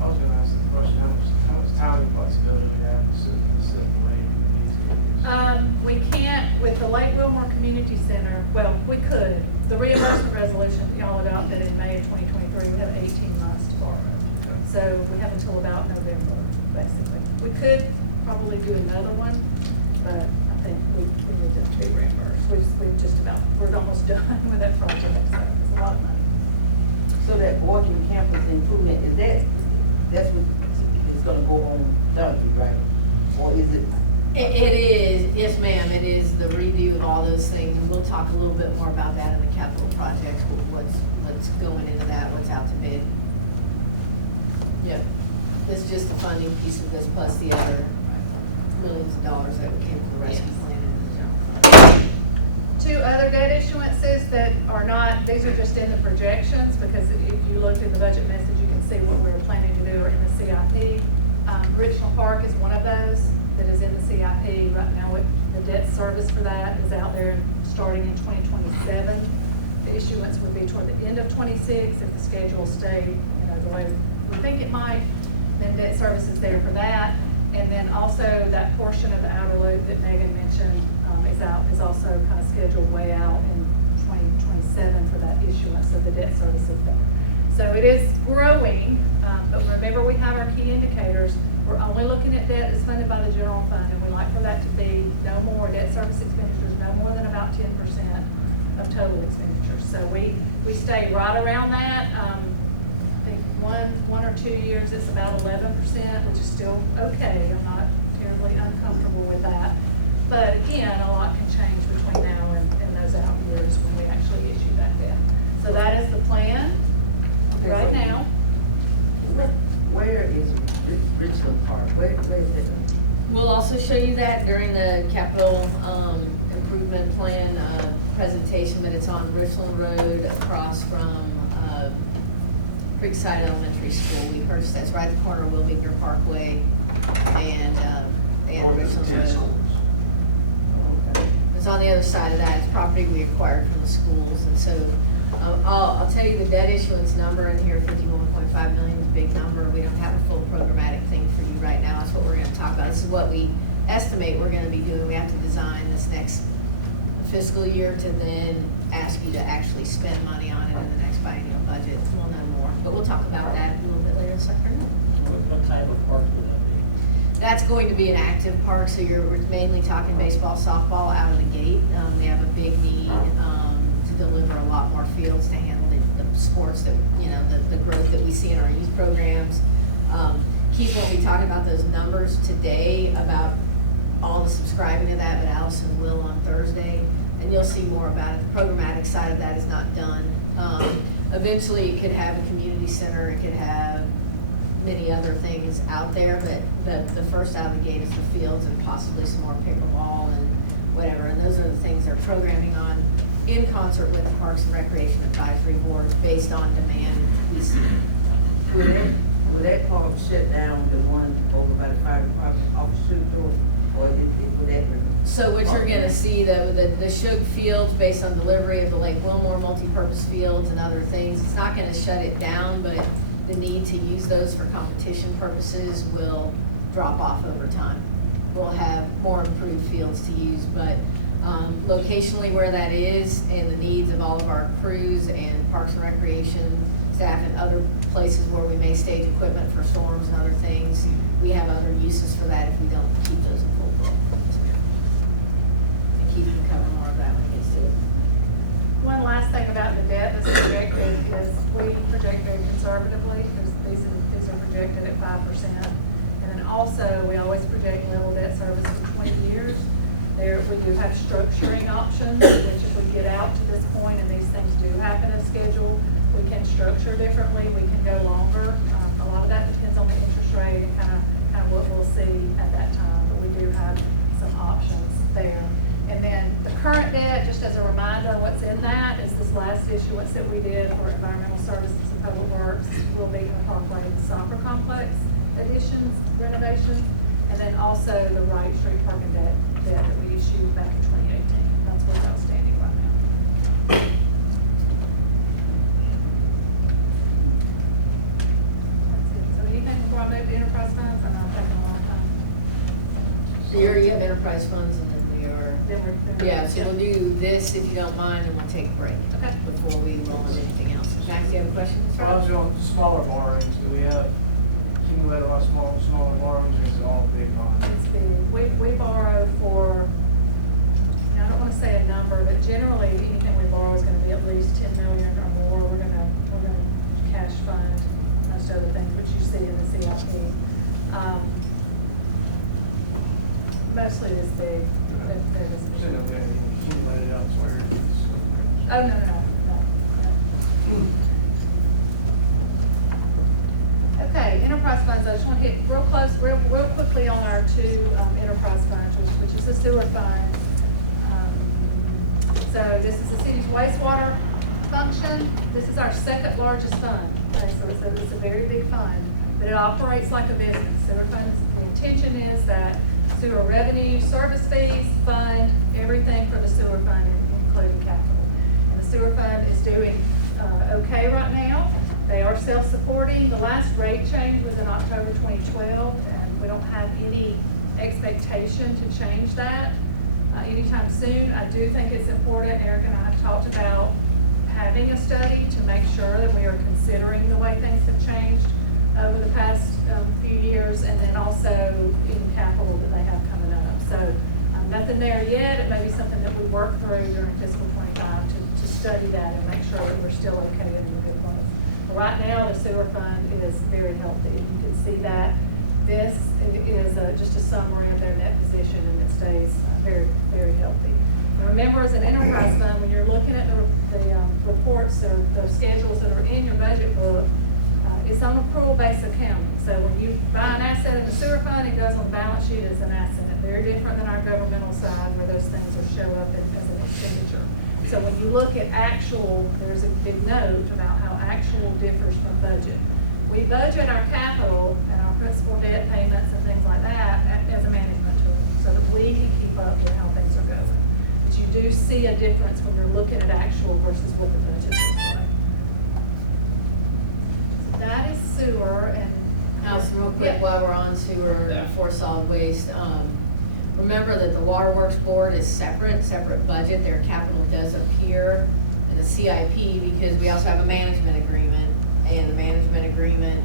I was gonna ask the question, how much time and flexibility do you have to sit the lane in these areas? We can't, with the Lake Wilmore Community Center, well, we could. The reimbursement resolution that y'all adopted in May of 2023, we have 18 months to borrow. So we have until about November, basically. We could probably do another one, but I think we need to be reimbursed. We're almost done with that project, so it's a lot of money. So that Boykin campus improvement, that's what is gonna go on Thursday, right? Or is it? It is, yes ma'am, it is the review of all those things, and we'll talk a little bit more about that in the capital projects, what's going into that, what's out to bid. Yep, it's just the funding piece of this plus the other millions of dollars that came from the rescue plan and the general fund. Two other debt issuances that are not, these are just in the projections, because if you looked in the budget message, you can see what we're planning to do in the CIP. Richland Park is one of those that is in the CIP. Right now, the debt service for that is out there starting in 2027. The issuance would be toward the end of 26 if the schedule stayed, the way we think it might. Then debt service is there for that. And then also that portion of the outer loop that Megan mentioned is also kind of scheduled way out in 2027 for that issuance, so the debt service is there. So it is growing, but remember we have our key indicators. We're only looking at debt that's funded by the general fund, and we like for that to be no more, debt service expenditures, no more than about 10% of total expenditures. So we stay right around that. I think one or 2 years it's about 11%, which is still okay. I'm not terribly uncomfortable with that. But again, a lot can change between now and those out years when we actually issue that debt. So that is the plan right now. Where is Richland Park? Where is it? We'll also show you that during the capital improvement plan presentation, but it's on Richland Road across from Creekside Elementary School. That's right at the corner of Wilbigner Parkway and Richland Road. It's on the other side of that. It's property we acquired from the schools, and so I'll tell you the debt issuance number in here, 51.5 million is a big number. We don't have a full programmatic thing for you right now. That's what we're going to talk about. This is what we estimate we're going to be doing. We have to design this next fiscal year to then ask you to actually spend money on it in the next biennial budget. We'll know more, but we'll talk about that a little bit later this afternoon. What type of park would that be? That's going to be an active park, so we're mainly talking baseball, softball out of the gate. We have a big need to deliver a lot more fields to handle the sports that, the growth that we see in our youth programs. Keith won't be talking about those numbers today about all the subscribing to that, but Allison will on Thursday, and you'll see more about it. The programmatic side of that is not done. Eventually, it could have a community center, it could have many other things out there, but the first out of the gate is the fields and possibly some more pickleball and whatever, and those are the things they're programming on in concert with the Parks and Recreation Advisory Board based on demand we see. Will that park shut down the one over by the fire department off the street door, or will that? So what you're gonna see though, the Shook fields based on delivery of the Lake Wilmore multi-purpose fields and other things, it's not gonna shut it down, but the need to use those for competition purposes will drop off over time. We'll have more improved fields to use, but locationally where that is and the needs of all of our crews and Parks and Recreation staff and other places where we may stage equipment for storms and other things. We have other uses for that if we don't keep those in full book. And Keith can cover more of that when he gets to it. One last thing about the debt that's projected is we project very conservatively, because these are projected at 5%. And then also, we always project level debt service for 20 years. We do have structuring options, which if we get out to this point and these things do happen as scheduled, we can structure differently, we can go longer. A lot of that depends on the interest rate and kind of what we'll see at that time, but we do have some options there. And then the current debt, just as a reminder, what's in that is this last issuance that we did for environmental services and public works, will be in the Parkway soccer complex additions, renovations, and then also the Wright Street parking debt that we issued back in 2018. That's what's outstanding right now. That's it. So anything before I move to enterprise funds, I know I'm taking a long time. So you have enterprise funds and then we are, Then yeah, so we'll do this if you don't mind, and we'll take a break. Okay. Before we roll into anything else. Max, do you have a question? So I was on smaller borrowings, do we have accumulated a lot of smaller borrowings, or is it all big bonds? It's big. We borrow for, I don't want to say a number, but generally anything we borrow is going to be at least 10 million or more. We're going to cash fund most other things, which you see in the CIP. Mostly it is big. There is So big. that we have accumulated elsewhere. Oh, no. Okay, enterprise funds, I just want to hit real quickly on our two enterprise funds, which is the sewer fund. So this is the city's wastewater function. This is our second largest fund. Okay, so it's a very big fund, but it operates like a business. Sewer funds, the intention is that sewer revenue, service fees fund everything for the sewer fund, including capital. And the sewer fund is doing okay right now. They are self-supporting. The last rate change was in October 2012, and we don't have any expectation to change that anytime soon. I do think it's important, Eric and I have talked about having a study to make sure that we are considering the way things have changed over the past few years, and then also any capital that they have coming up. So nothing there yet. It may be something that we work through during fiscal 25 to study that and make sure that we're still okay in the good place. But right now, the sewer fund is very healthy. You can see that. This is just a summary of their net position, and it stays very, very healthy. And remember, as an enterprise fund, when you're looking at the reports or the schedules that are in your budget book, it's on accrual-based accounting. So when you buy an asset in the sewer fund, it goes on the balance sheet as an asset. Very different than our governmental side, where those things will show up as an expenditure. So when you look at actual, there's a big note about how actual differs from budget. We budget our capital and our principal debt payments and things like that as a management tool, so that we can keep up with how things are going. But you do see a difference when you're looking at actual versus what the budget looks like. So that is sewer. And Allison, real quick, while we're on sewer before solid waste, remember that the Waterworks Board is separate budget. Their capital does appear in the CIP because we also have a management agreement. And the management agreement,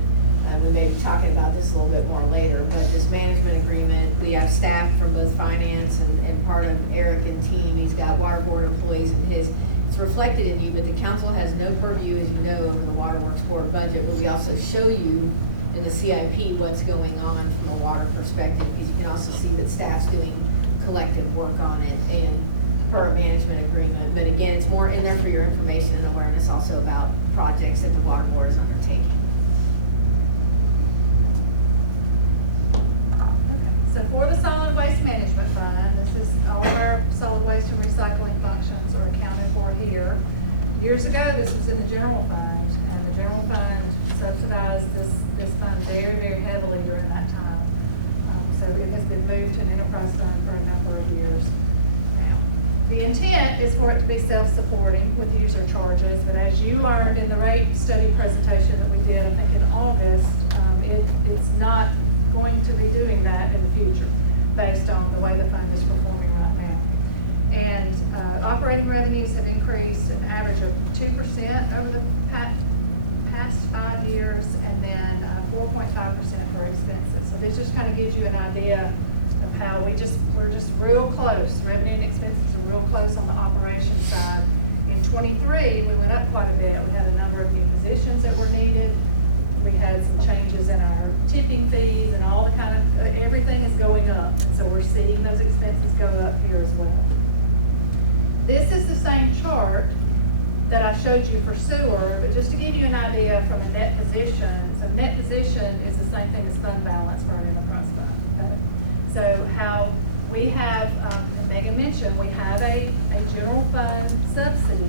we may be talking about this a little bit more later, but this management agreement, we have staff from both finance and part of Eric and team. He's got water board employees in his. It's reflected in you, but the council has no purview, as you know, over the Waterworks Board budget, but we also show you in the CIP what's going on from a water perspective, because you can also see that staff's doing collective work on it and per management agreement. But again, it's more in there for your information and awareness also about projects that the water board is undertaking. Okay, so for the solid waste management fund, this is all of our solid waste and recycling functions are accounted for here. Years ago, this was in the general fund, and the general fund subsidized this fund very, very heavily during that time. So it has been moved to an enterprise fund for a number of years now. The intent is for it to be self-supporting with user charges, but as you learned in the rate study presentation that we did, I think in August, it's not going to be doing that in the future based on the way the fund is performing right now. And operating revenues have increased an average of 2% over the past past 5 years, and then 4.5% for expenses. So this just kind of gives you an idea of how we're just real close. Revenue and expenses are real close on the operations side. In '23, we went up quite a bit. We had a number of new positions that were needed. We had some changes in our tipping fees and all the kind of, everything is going up. And so we're seeing those expenses go up here as well. This is the same chart that I showed you for sewer, but just to give you an idea from a net position. So net position is the same thing as fund balance for an enterprise fund. Okay? So how we have, and Megan mentioned, we have a general fund subsidy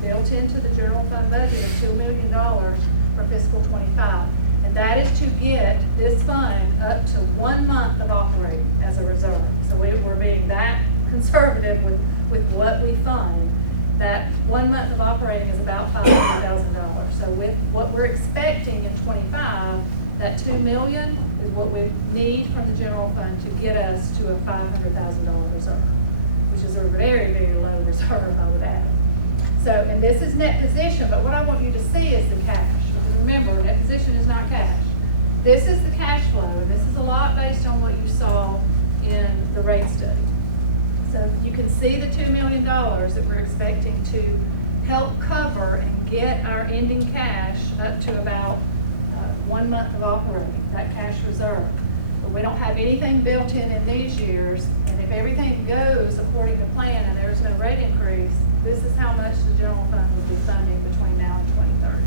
built into the general fund budget of $2 million for fiscal '25. And that is to get this fund up to 1 month of operating as a reserve. So we're being that conservative with what we fund. That 1 month of operating is about $500,000. So with what we're expecting in '25, that $2 million is what we need from the general fund to get us to a $500,000 reserve, which is a very, very low reserve, I would add. So, and this is net position, but what I want you to see is the cash. Because remember, net position is not cash. This is the cash flow, and this is a lot based on what you saw in the rate study. So you can see the $2 million that we're expecting to help cover and get our ending cash up to about 1 month of operating, that cash reserve. But we don't have anything built in these years, and if everything goes according to plan and there's no rate increase, this is how much the general fund will be funding between now and 2030.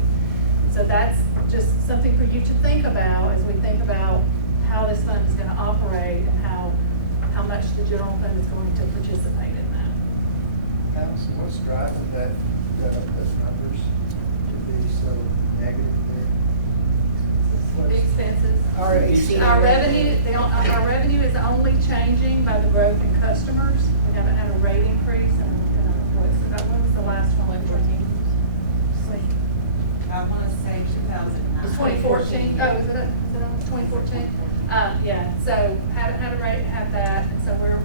And so that's just something for you to think about as we think about how this fund is going to operate and how much the general fund is going to participate in that. Allison, what's driving those numbers to be so negative there? The expenses. Our Our revenue is only changing by the growth in customers. We haven't had a rate increase in when was the last one? I wanna say 2009. It's 2014. Oh, is it 2014? Yeah, so haven't had a rate, have that, and so we're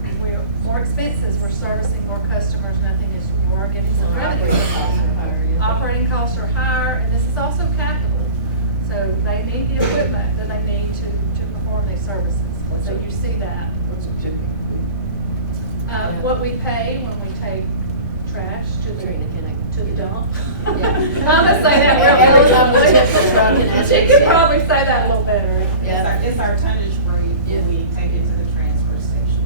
more expenses, we're servicing more customers, nothing is, we're getting some revenue. Operating costs are higher, and this is also capital. So they need the equipment that they need to perform these services. So you see that. What's a tipping fee? What we pay when we take trash to the dump. I'm Yeah. gonna say that real Every time we tip the truck and ask She us, could yeah. probably say that a little better. Yeah. It's our tonnage rate when we take it to the transfer station.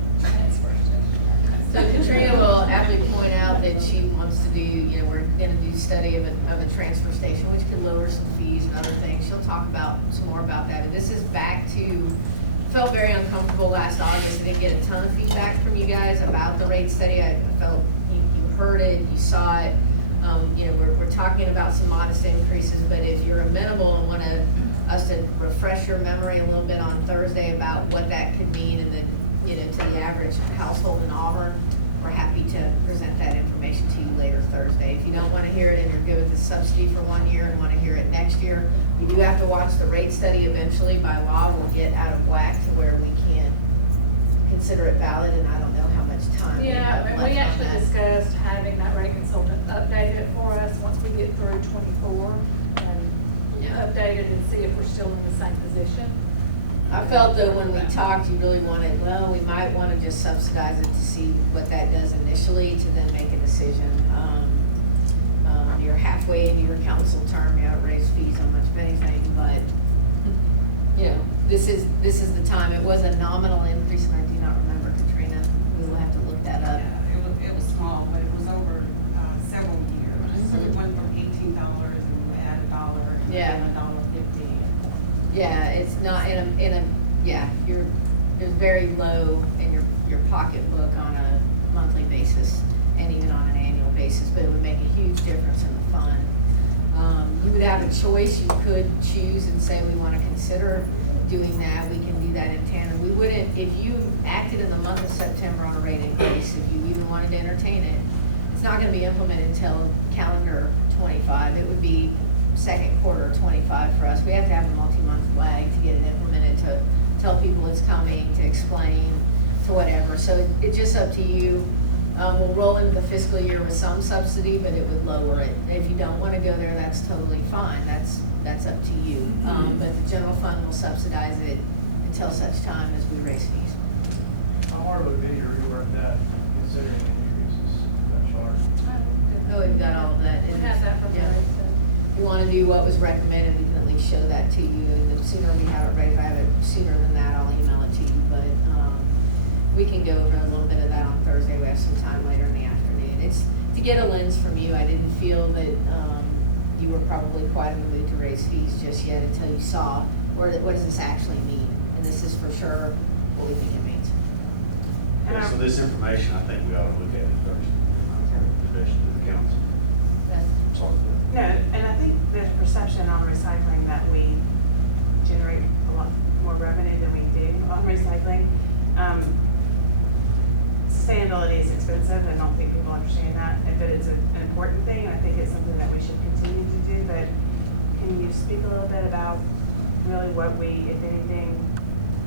So Katrina will aptly point out that she wants to do, we're gonna do study of a transfer station, which could lower some fees and other things. She'll talk about some more about that. And this is back to, felt very uncomfortable last August. I didn't get a ton of feedback from you guys about the rate study. I felt you heard it, you saw it. We're talking about some modest increases, but if you're amenable and want us to refresh your memory a little bit on Thursday about what that could mean and then, to the average household in Auburn, we're happy to present that information to you later Thursday. If you don't want to hear it and you're good with the subsidy for 1 year and want to hear it next year, you do have to watch the rate study eventually. By law, we'll get out of whack to where we can't consider it valid, and I don't know how much time we have Yeah, left and we on actually that. discussed having that rate consultant update it for us once we get through '24 and Yeah. update it and see if we're still in the same position. I felt though when we talked, you really wanted, we might want to just subsidize it to see what that does initially to then make a decision. You're halfway into your council term, you haven't raised fees on much of anything, but, this is the time. It was a nominal increase, and I do not remember, Katrina. We will have to look that up. Yeah, it was small, but it was over several years. So it went from $18 and we added $1 and Yeah. then $1.50. Yeah, it's not you're very low in your pocketbook on a monthly basis and even on an annual basis, but it would make a huge difference in the fund. You would have a choice. You could choose and say we want to consider doing that. We can do that in tandem. We wouldn't, if you acted in the month of September on a rate increase, if you even wanted to entertain it, it's not going to be implemented until calendar 25. It would be second quarter of 25 for us. We have to have a multi-month lag to get it implemented, to tell people it's coming, to explain, to whatever. So it's just up to you. We'll roll into the fiscal year with some subsidy, but it would lower it. If you don't want to go there, that's totally fine. That's up to you. But the general fund will subsidize it until such time as we raise fees. How hard would it be to reword that, considering increases that charge? Oh, we've got all of that. We have that prepared, Yeah. so. If you want to do what was recommended, we can at least show that to you, and the sooner we have it ready, if I have it sooner than that, I'll email it to you, but, we can go over a little bit of that on Thursday, we have some time later in the afternoon. It's to get a lens from you. I didn't feel that, you were probably quite in the mood to raise fees just yet until you saw, what does this actually mean? And this is for sure what we think it means. Yeah, so this information, I think we ought to look at it first, suggestion to the council. Sorry. No, and I think there's perception on recycling that we generate a lot more revenue than we do on recycling. Sustainability is expensive, and I don't think people understand that, but it's an important thing, and I think it's something that we should continue to do, but can you speak a little bit about really what we, if anything,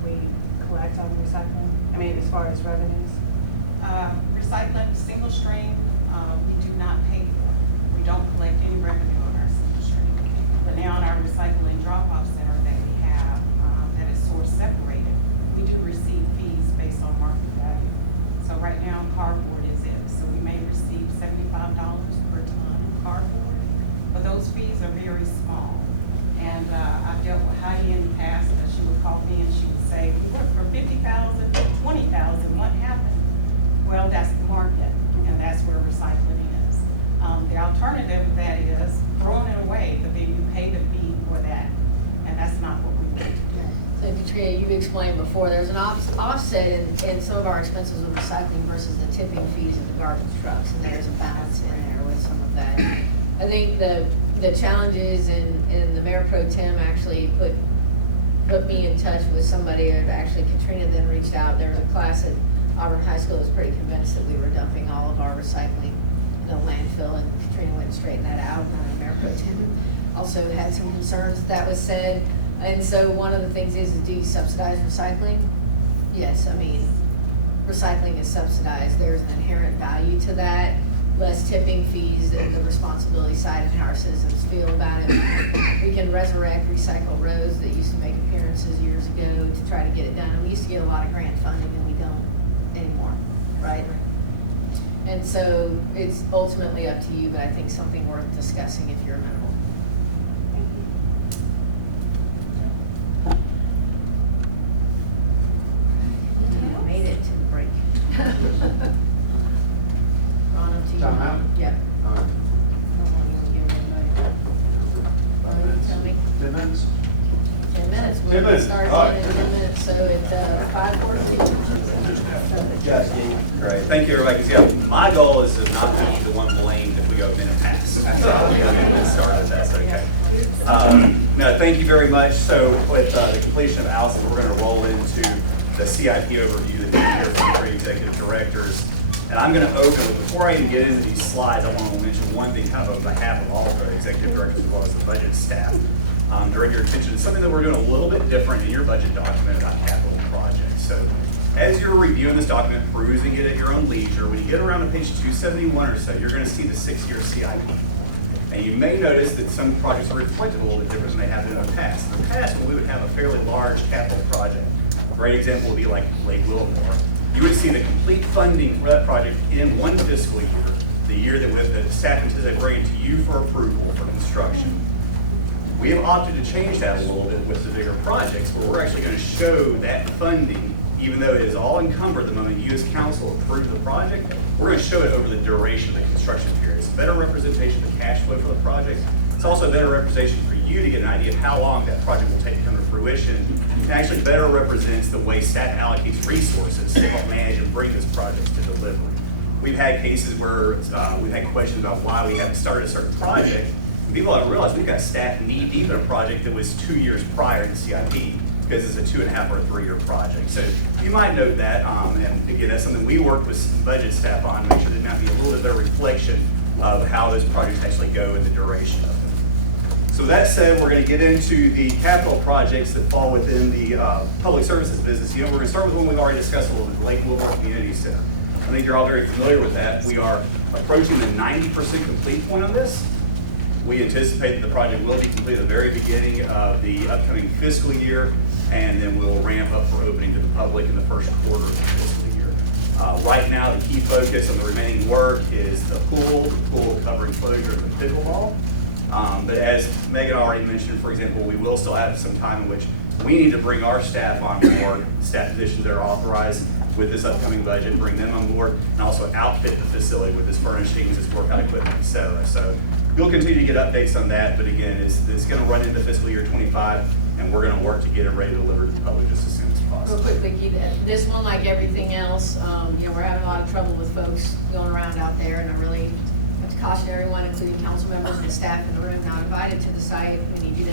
we collect on recycling? I mean, as far as revenues? Recycling, single stream, we do not pay for. We don't collect any revenue on our single stream. But now on our recycling drop-off center that we have, that is source separated, we do receive fees based on market value. So right now, cardboard is it. So we may receive $75 per ton of cardboard, but those fees are very small. And I've dealt with Heidi in the past, that she would call me and she would say, we went from 50,000 to 20,000, what happened? Well, that's the market, and that's where recycling is. The alternative of that is throwing it away, but then you pay the fee for that, and that's not what we want to do. So Katrina, you've explained before, there's an offset in some of our expenses with recycling versus the tipping fees of the garbage trucks, and there's a balance in there with some of that. I think the challenges in the Mayor Pro Tem actually put me in touch with somebody, and actually Katrina then reached out. There was a class at Auburn High School that was pretty convinced that we were dumping all of our recycling in a landfill, and Katrina went and straightened that out. And Mayor Pro Tem also had some concerns that was said. And so one of the things is, do you subsidize recycling? Yes, I mean, recycling is subsidized. There's an inherent value to that. Less tipping fees and the responsibility side and how our citizens feel about it. We can resurrect Recycle Rose that used to make appearances years ago to try to get it done. We used to get a lot of grant funding and we don't anymore, right? And so it's ultimately up to you, but I think something worth discussing if you're amenable. Made it to the break. Ron, up to you. Time out? Yep. All right. How long you gonna give everybody? 5 minutes. Tell me. 10 minutes? 10 minutes. 10 We're gonna minutes. start All right. in 10 minutes, so it's 5:42. Great, thank you, everybody. 'Cause, yeah, my goal is to not be the one blamed if we go a minute past. That's how we're gonna get started, that's okay. No, thank you very much. So with the completion of Allison, we're gonna roll into the CIP overview that you hear from the three executive directors. And I'm gonna open with, before I even get into these slides, I want to mention one thing kind of on behalf of all the executive directors as well as the budget staff. Direct your attention to something that we're doing a little bit different in your budget document about capital projects. So as you're reviewing this document, perusing it at your own leisure, when you get around to page 271 or so, you're gonna see the 6-year CIP. And you may notice that some projects are reflected a little bit different than they have been in the past. In the past, when we would have a fairly large capital project, a great example would be like Lake Wilmore, you would see the complete funding for that project in one fiscal year, the year that the staff anticipated bringing to you for approval for construction. We have opted to change that a little bit with the bigger projects, where we're actually going to show that funding, even though it is all encumbered the moment you as council approve the project, we're going to show it over the duration of the construction period. It's a better representation of the cash flow for the project. It's also a better representation for you to get an idea of how long that project will take to come to fruition. It actually better represents the way staff allocates resources to help manage and bring this project to delivery. We've had cases where we've had questions about why we haven't started a certain project. People haven't realized we've got staff knee deep in a project that was 2 years prior to CIP because it's a 2.5 or 3 year project. So you might note that, and again, that's something we work with some budget staff on, make sure that might be a little bit better reflection of how those projects actually go and the duration of them. So that said, we're going to get into the capital projects that fall within the public services business unit. We're going to start with one we've already discussed a little bit, the Lake Wilmore Community Center. think you're all very familiar with that. We are approaching the 90% complete point on this. We anticipate that the project will be complete at the very beginning of the upcoming fiscal year, and then we'll ramp up for opening to the public in the first quarter of the fiscal year. Right now, the key focus on the remaining work is the pool cover enclosure, and the pickleball. But as Megan already mentioned, for example, we will still have some time in which we need to bring our staff on board, staff positions that are authorized with this upcoming budget, bring them on board, and also outfit the facility with its furnishings, its workout equipment, et cetera. So you'll continue to get updates on that, but again, it's gonna run into fiscal year 25, and we're gonna work to get it ready to deliver to the public just as soon as possible. Real quick, Vicki, this one, like everything else, we're having a lot of trouble with folks going around out there, and I really have to caution everyone, including council members and the staff in the room not invited to the site. We need you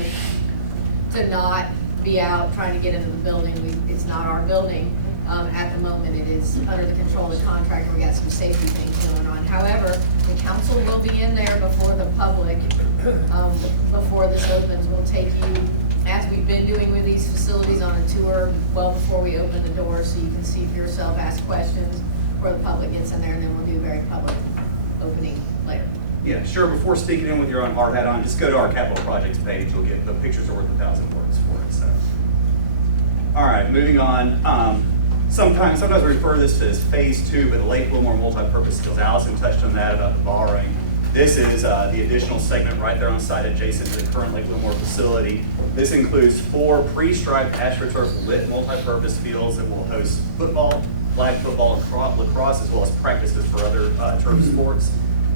to not be out trying to get into the building. It's not our building. At the moment, it is under the control of the contractor. We got some safety things going on. However, the council will be in there before the public, before this opens. We'll take you, as we've been doing with these facilities, on a tour well before we open the door, so you can see for yourself, ask questions, before the public gets in there, and then we'll do a very public opening later. Yeah, sure. Before speaking in with your own hard hat on, just go to our capital projects page. You'll get the pictures are worth 1,000 words for it. So, all right, moving on. Sometimes we refer to this as phase 2, but the Lake Wilmore multi-purpose skills. Allison touched on that about the borrowing. This is the additional segment right there on site adjacent to the current Lake Wilmore facility. This includes 4 pre-striped AstroTurf lit multi-purpose fields that will host football, flag football, and lacrosse, as well as practices for other turf sports.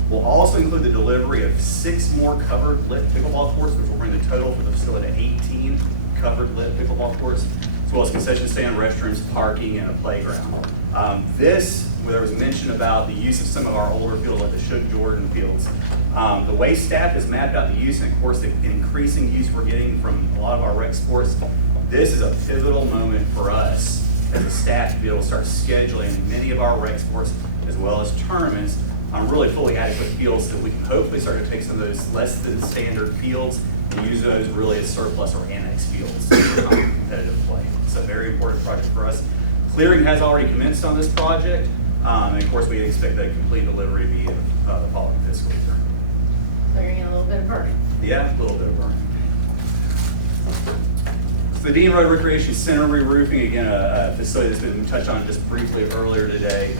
We'll also include the delivery of 6 more covered lit pickleball courts, which will bring the total for the facility to 18 covered lit pickleball courts, as well as concession stand, restrooms, parking, and a playground. Where there was mention about the use of some of our older fields, like the Shook Jordan fields. The way staff has mapped out the use, and of course the increasing use we're getting from a lot of our rec sports, this is a pivotal moment for us as a staff to be able to start scheduling many of our rec sports, as well as tournaments, on really fully adequate fields, so that we can hopefully start to take some of those less than standard fields and use those really as surplus or annex fields for competitive play. It's a very important project for us. Clearing has already commenced on this project, and of course we expect that complete delivery to be in the following fiscal year. Clearing in a little bit of burning. Yeah, a little bit of burning. So the Dean Road Recreation Center re-roofing, again, a facility that's been touched on just briefly earlier today.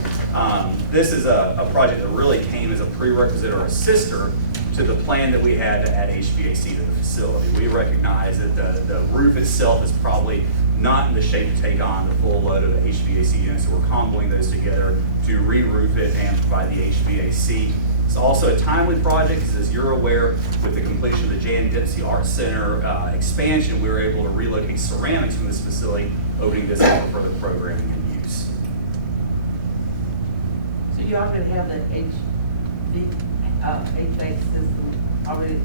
This is a project that really came as a prerequisite or a sister to the plan that we had to add HVAC to the facility. We recognize that the roof itself is probably not in the shape to take on the full load of the HVAC units, so we're comboing those together to re-roof it and provide the HVAC. It's also a timely project, because as you're aware, with the completion of the Jan Dempsey Art Center expansion, we were able to relocate ceramics from this facility, opening this up for further programming and use. So you already have the HVAC system already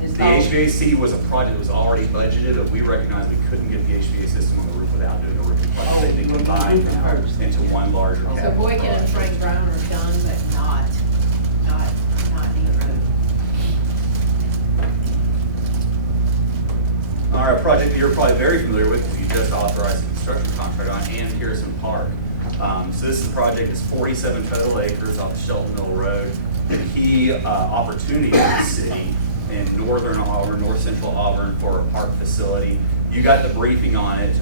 The installed? HVAC was a project that was already budgeted, but we recognized we couldn't get the HVAC system on the roof without doing a roofing project. They've been combined now into one larger So capital Boykin and project. Frank Brown are done, but not Dean Road. All right, a project that you're probably very familiar with, because you just authorized a construction contract on, and Harrison Park. So this is a project that's 47 total acres off Shelton Mill Road. The key opportunity in the city in northern Auburn, north central Auburn, for a park facility. You got the briefing on it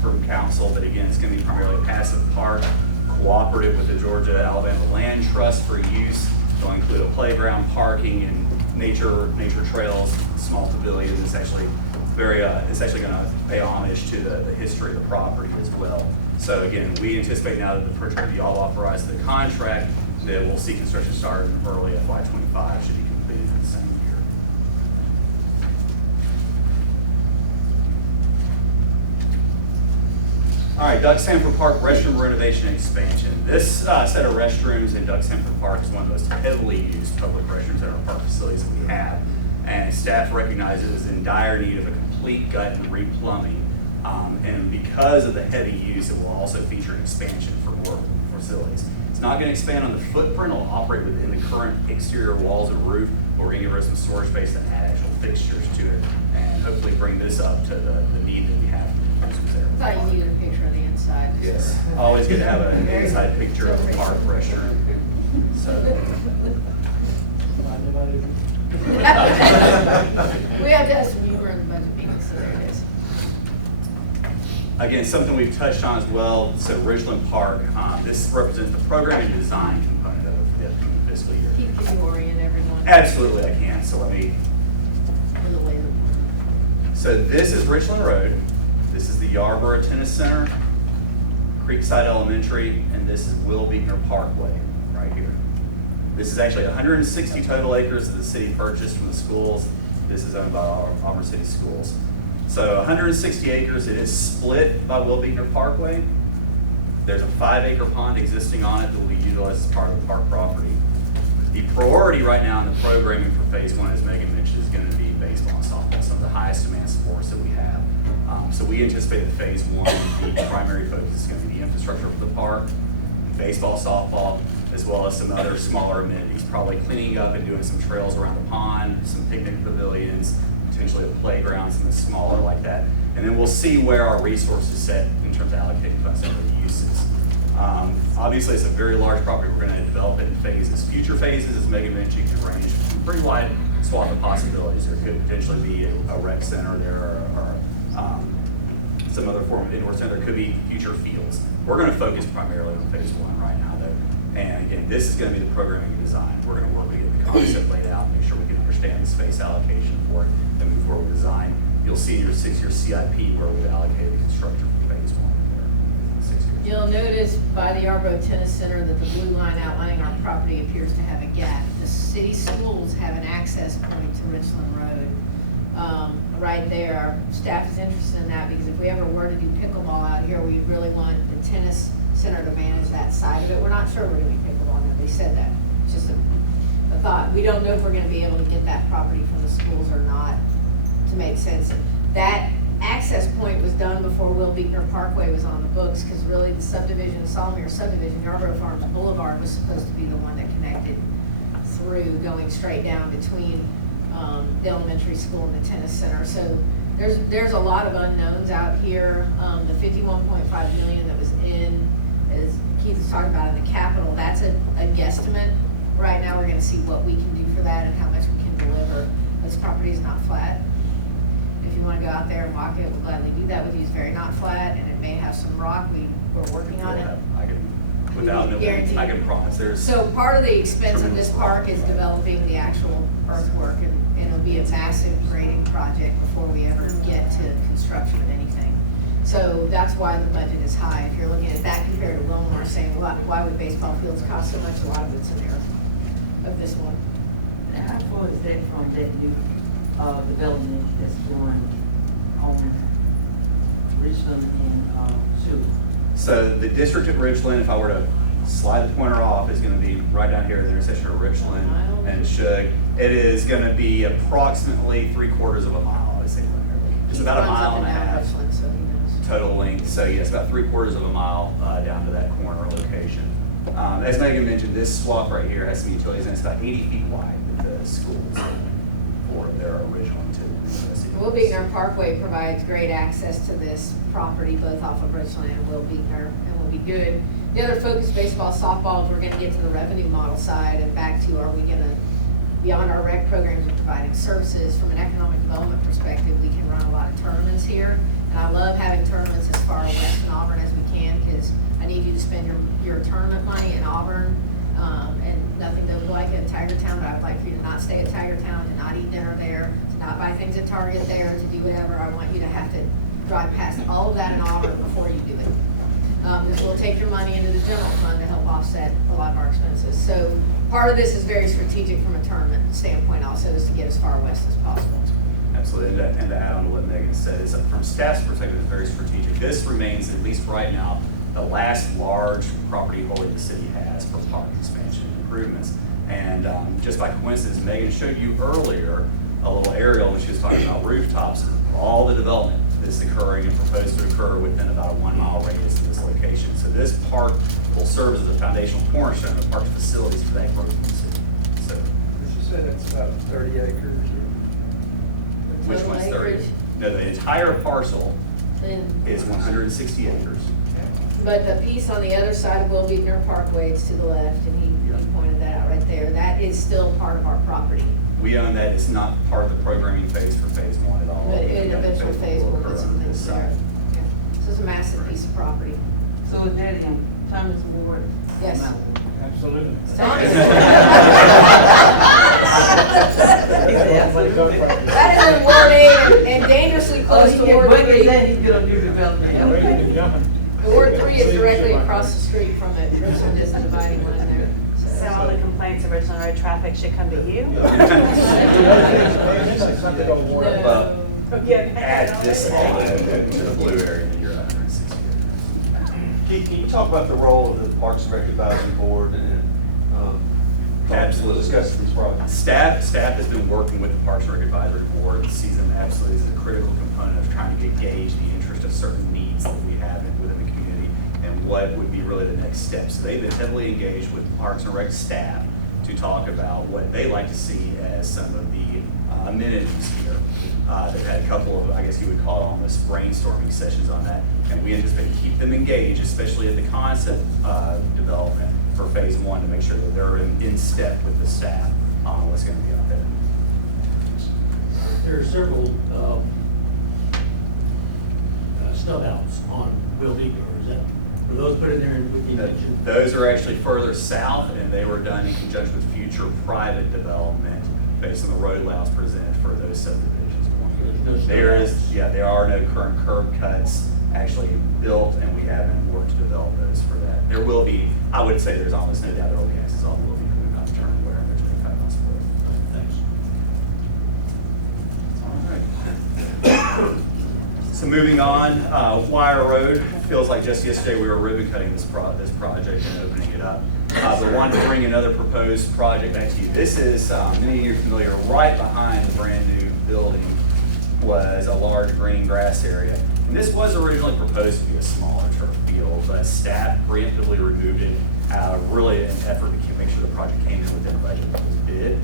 from council, but again, it's going to be primarily a passive park, cooperative with the Georgia-Alabama Land Trust for use. It'll include a playground, parking, and nature trails, small pavilion. It's actually going to pay homage to the history of the property as well. So again, we anticipate now that the project you all authorized the contract, that we'll see construction start in early FY25, should be completed in the same year. All right, Duck Sanford Park restroom renovation and expansion. This set of restrooms in Duck Sanford Park is one of the most heavily used public restrooms at our park facilities that we have. And staff recognizes it is in dire need of a complete gut and replumbing. And because of the heavy use, it will also feature an expansion for more facilities. It's It's not gonna expand on the footprint, it'll operate within the current exterior walls and roof, but we're gonna give her some storage space and add actual fixtures to it, and hopefully bring this up to the need that we have for the users there. I thought you needed a picture of the inside. Yes, always good to have an inside picture of the park restroom, so. We have to have some humor in the budget meeting, so there it is. Again, something we've touched on as well, so Ridgeland Park, this represents the program and design component of the fiscal year. Can you orient everyone? Absolutely, I can, so let me, With a laser pointer. so this is Richland Road, this is the Yarborough Tennis Center, Creekside Elementary, and this is Will Beekner Parkway, right here. This is actually 160 total acres that the city purchased from the schools. This is owned by Auburn City Schools. So 160 acres, it is split by Will Beekner Parkway. There's a 5-acre pond existing on it that will be utilized as part of the park property. The priority right now in the programming for phase 1, as Megan mentioned, is going to be baseball and softball, some of the highest demand sports that we have. So we anticipate that phase 1, the primary focus is going to be the infrastructure for the park, baseball, softball, as well as some other smaller amenities, probably cleaning up and doing some trails around the pond, some picnic pavilions, potentially a playground, something smaller like that. And then we'll see where our resources set in terms of allocating funds over the uses. Obviously, it's a very large property. We're going to develop it in phases. Future phases, as Megan mentioned, can range from pretty wide swath of possibilities. There could potentially be a rec center there or some other form of indoor center. There could be future fields. We're going to focus primarily on phase 1 right now, though. And again, this is going to be the programming and design. We're going to work to get the concept laid out, make sure we can understand the space allocation for it, then move forward with design. You'll see in your 6-year CIP where we've allocated the construction for phase 1 there, 6 years. You'll notice by the Yarborough Tennis Center that the blue line outlining our property appears to have a gap. The city schools have an access point to Richland Road. Right there, our staff is interested in that because if we ever were to do pickleball out here, we really want the tennis center to manage that side of it. We're not sure we're gonna be pickleball, nobody said that. It's just a thought. We don't know if we're gonna be able to get that property from the schools or not to make sense. That access point was done before Will Beekner Parkway was on the books, because really the subdivision, Solomere subdivision, Yarborough Farms Boulevard was supposed to be the one that connected through, going straight down between the elementary school and the tennis center. So there's a lot of unknowns out here. The 51.5 million that was in, as Keith was talking about in the capital, that's a guesstimate. Right now, we're gonna see what we can do for that and how much we can deliver. This property is not flat. If you wanna go out there and walk it, we'll gladly do that with you. It's very not flat, and it may have some rock. We're working on it. I can, without knowing, I can promise there's. So part of the expense of this park is developing the actual earthwork, and it'll be a massive grading project before we ever get to construction of anything. So that's why the budget is high. If you're looking at that compared to Wilmore, saying, why would baseball fields cost so much? A lot of it's in there of this one. How far is that from that new development that's going on Richland and Sugar? So the district at Richland, if I were to slide the pointer off, is going to be right down here at the intersection of Richland and Shug. It is going to be approximately 3/4 of a mile, I would say. It's about a mile and a half total length. So yes, about 3/4 of a mile down to that corner location. As Megan mentioned, this swath right here has some utilities, and it's about 80 feet wide with the schools for their original intended. Will Beekner Parkway provides great access to this property, both off of Richland and Will Beekner, and will be good. The other focus, baseball, softball, is we're gonna get to the revenue model side and back to, are we gonna, beyond our rec programs and providing services, from an economic development perspective, we can run a lot of tournaments here. And I love having tournaments as far west in Auburn as we can, because I need you to spend your tournament money in Auburn. And nothing to like at Tiger Town, but I would like for you to not stay at Tiger Town, to not eat dinner there, to not buy things at Target there, to do whatever. I want you to have to drive past all of that in Auburn before you do it. Because we'll take your money into the general fund to help offset a lot of our expenses. So part of this is very strategic from a tournament standpoint also, is to get as far west as possible. Absolutely, and to add on to what Megan said, is that from staff's perspective, it's very strategic. This remains, at least right now, the last large property holding the city has for park expansion and improvements. And just by coincidence, Megan showed you earlier a little aerial when she was talking about rooftops, all the development this occurring and proposed to occur within about a 1 mile radius of this location. So this park will serve as a foundational cornerstone of park facilities for that growth in the city. So, You said it's about 30 acres. which Total one's 30? acreage? No, the entire parcel Then, is 160 acres. but the piece on the other side of Will Beekner Parkway, it's to the left, and he pointed that out right there. That is still part of our property. We own that, it's not part of the programming phase for phase 1 at all. But in That eventual phase, will we'll occur put on some this things there. side. Okay. So it's a massive piece of property. So is that in Thomas Ward? Yes. Absolutely. That is in Ward 8 and dangerously close to Ward 3. He's gonna do development. Ward 3 is directly across the street from it. Richmond is the dividing line there. So all the complaints of Richland Road traffic should come to you? But Yeah. add this all to the blue area, and you're at 160 acres. Can you talk about the role of the Parks and Rec Advisory Board and, Absolutely. discuss these projects? Staff has been working with the Parks and Rec Advisory Board, sees them absolutely as a critical component of trying to gauge the interest of certain needs that we have within the community and what would be really the next steps. So they've been heavily engaged with Parks and Rec staff to talk about what they like to see as some of the amenities here. They've had a couple of, I guess you would call it almost brainstorming sessions on that, and we anticipate to keep them engaged, especially at the concept development for phase 1, to make sure that they're in step with the staff on what's going to be out there. There are several stub outs on Will Beekner, or is that, were those put in there and with the intention? Those are actually further south, and they were done in conjunction with future private development based on the road layouts presented for those subdivisions. There's no There stub is, outs. yeah, there are no current curb cuts actually built, and we haven't worked to develop those for that. There will be, I would say there's almost no doubt there will be, it's all will be, we've not determined where, there's no kind of split. Thanks. So moving on, Wire Road, feels like just yesterday we were ribbon cutting this project and opening it up. But wanted to bring another proposed project back to you. This is, many of you are familiar, right behind the brand new building was a large green grass area. And this was originally proposed to be a smaller turf field, but staff preemptively removed it, really in an effort to make sure the project came in within the budget that was bid.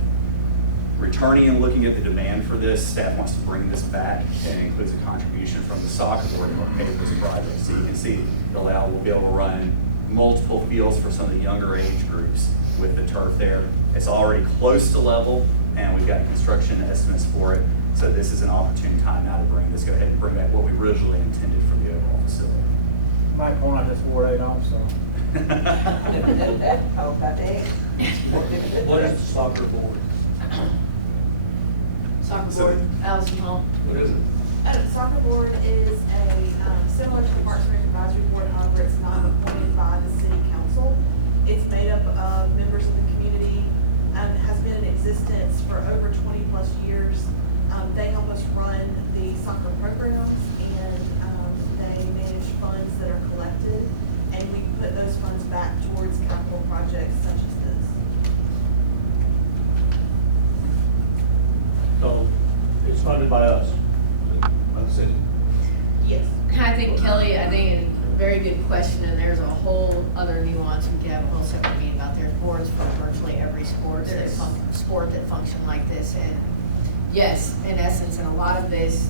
Returning and looking at the demand for this, staff wants to bring this back, and includes a contribution from the soccer board to help pay for this project. So you can see we'll be able to run multiple fields for some of the younger age groups with the turf there. It's already close to level, and we've got construction estimates for it. So this is an opportune time now to go ahead and bring back what we originally intended for the overall facility. Might point out this Ward 8 also. How about that? What is the soccer board? Soccer So- board, Allison Hall. What is it? Soccer board is similar to the Parks and Rec Advisory Board, however, it's not appointed by the city council. It's made up of members of the community and has been in existence for over 20+ years. They help us run the soccer programs, and they manage funds that are collected, and we put those funds back towards capital projects such as this. So it's funded by us, by the city. Yes. I think Kelly, a very good question, and there's a whole other nuance. We could have a whole separate meeting about their boards for virtually every sport that function like this. And yes, in essence, and a lot of this,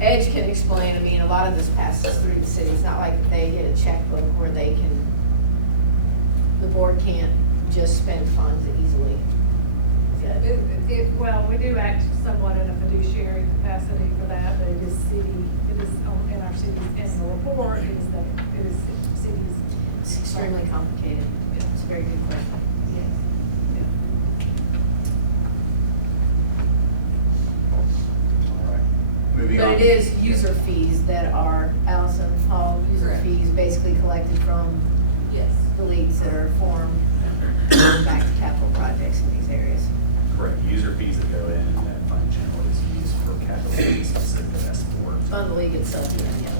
Edge can explain, a lot of this passes through the city. It's not like they get a checkbook where the board can't just spend funds easily. Well, we do act somewhat in a fiduciary capacity for that, but it is in our city's annual report, it is city's. It's extremely complicated. It's a very good question. All right. Moving on. But it is user fees that are, Allison Hall, user Correct. fees basically collected from Yes. the leagues that are formed back to capital projects in these areas. Correct, user fees that go in, and that fund generally is used for capital needs specific to that sport. On the league itself, yeah.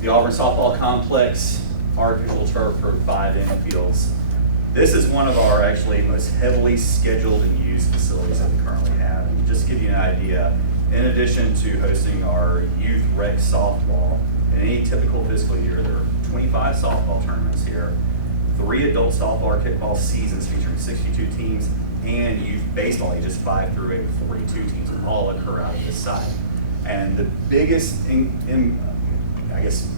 The Auburn softball complex, artificial turf for 5 infields. This is one of our actually most heavily scheduled and used facilities that we currently have. And just to give you an idea, In addition to hosting our youth rec softball, in any typical fiscal year, there are 25 softball tournaments here, 3 adult softball or kickball seasons featuring 62 teams, and youth baseball ages 5 through 8 with 42 teams all occur out of this site. And the biggest,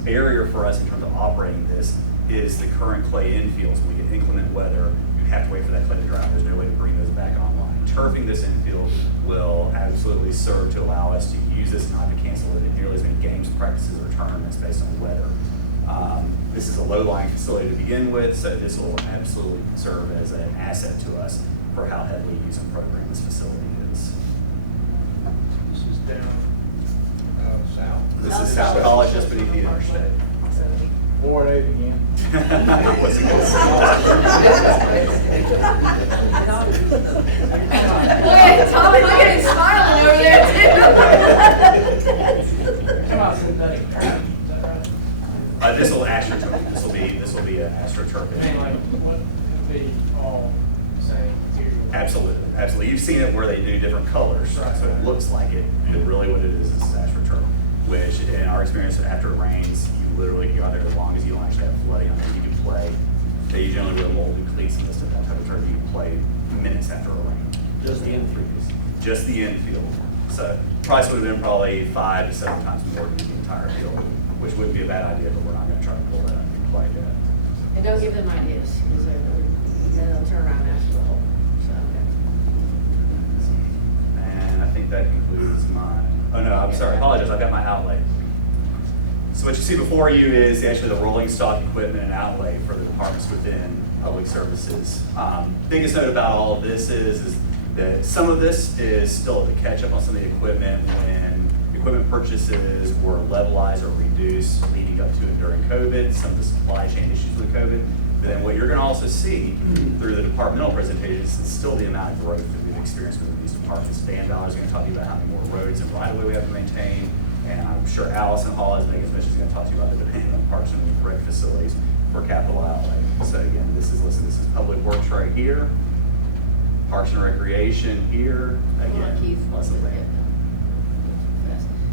barrier for us in terms of operating this is the current clay infields. When we get inclement weather, you have to wait for that clay to dry. There's no way to bring those back online. Turfing this infield will absolutely serve to allow us to use this, not to cancel it in nearly as many games, practices, or tournaments based on weather. This is a low-lying facility to begin with, so this will absolutely serve as an asset to us for how heavily used and programmed this facility is. This is down, south. This is South College, just beneath the interstate. 4-8 again. It wasn't good. Look at Tom, look at him smiling over there too. Come on, synthetic. This will astroturf. This will be an astroturf. What could be all same material? Absolutely. You've seen it where they do different colors, Right. so it looks like it. But really, what it is astroturf. Which, in our experience, after it rains, you literally go out there as long as you don't actually have flooding on it. You can play. They generally wear molded cleats and this and that type of turf. You can play minutes after a rain. Just the infield. Just the infield. So price would have been probably 5 to 7 times more than the entire field, which wouldn't be a bad idea, but we're not going to try to pull that quite yet. And don't give them ideas, because then they'll turn around after the whole, so. And I think that concludes mine. Oh no, I'm sorry, I apologize, I've got my outlay. So what you see before you is actually the rolling stock equipment and outlay for the departments within public services. Biggest note about all of this is that some of this is still to catch up on some of the equipment when equipment purchases were levelized or reduced leading up to and during COVID, some of the supply chain issues with COVID. But then what you're going to also see through the departmental presentations is still the amount of growth that we've experienced within these departments. Dan Ballard is going to talk to you about how many more roads and right-of-way we have to maintain. And I'm sure Allison Hall, as Megan Smith, is going to talk to you about the dependent on parks and rec facilities for capital outlay. So again, this is public works right here, parks and recreation here, Come on, Keith. again, plus the land.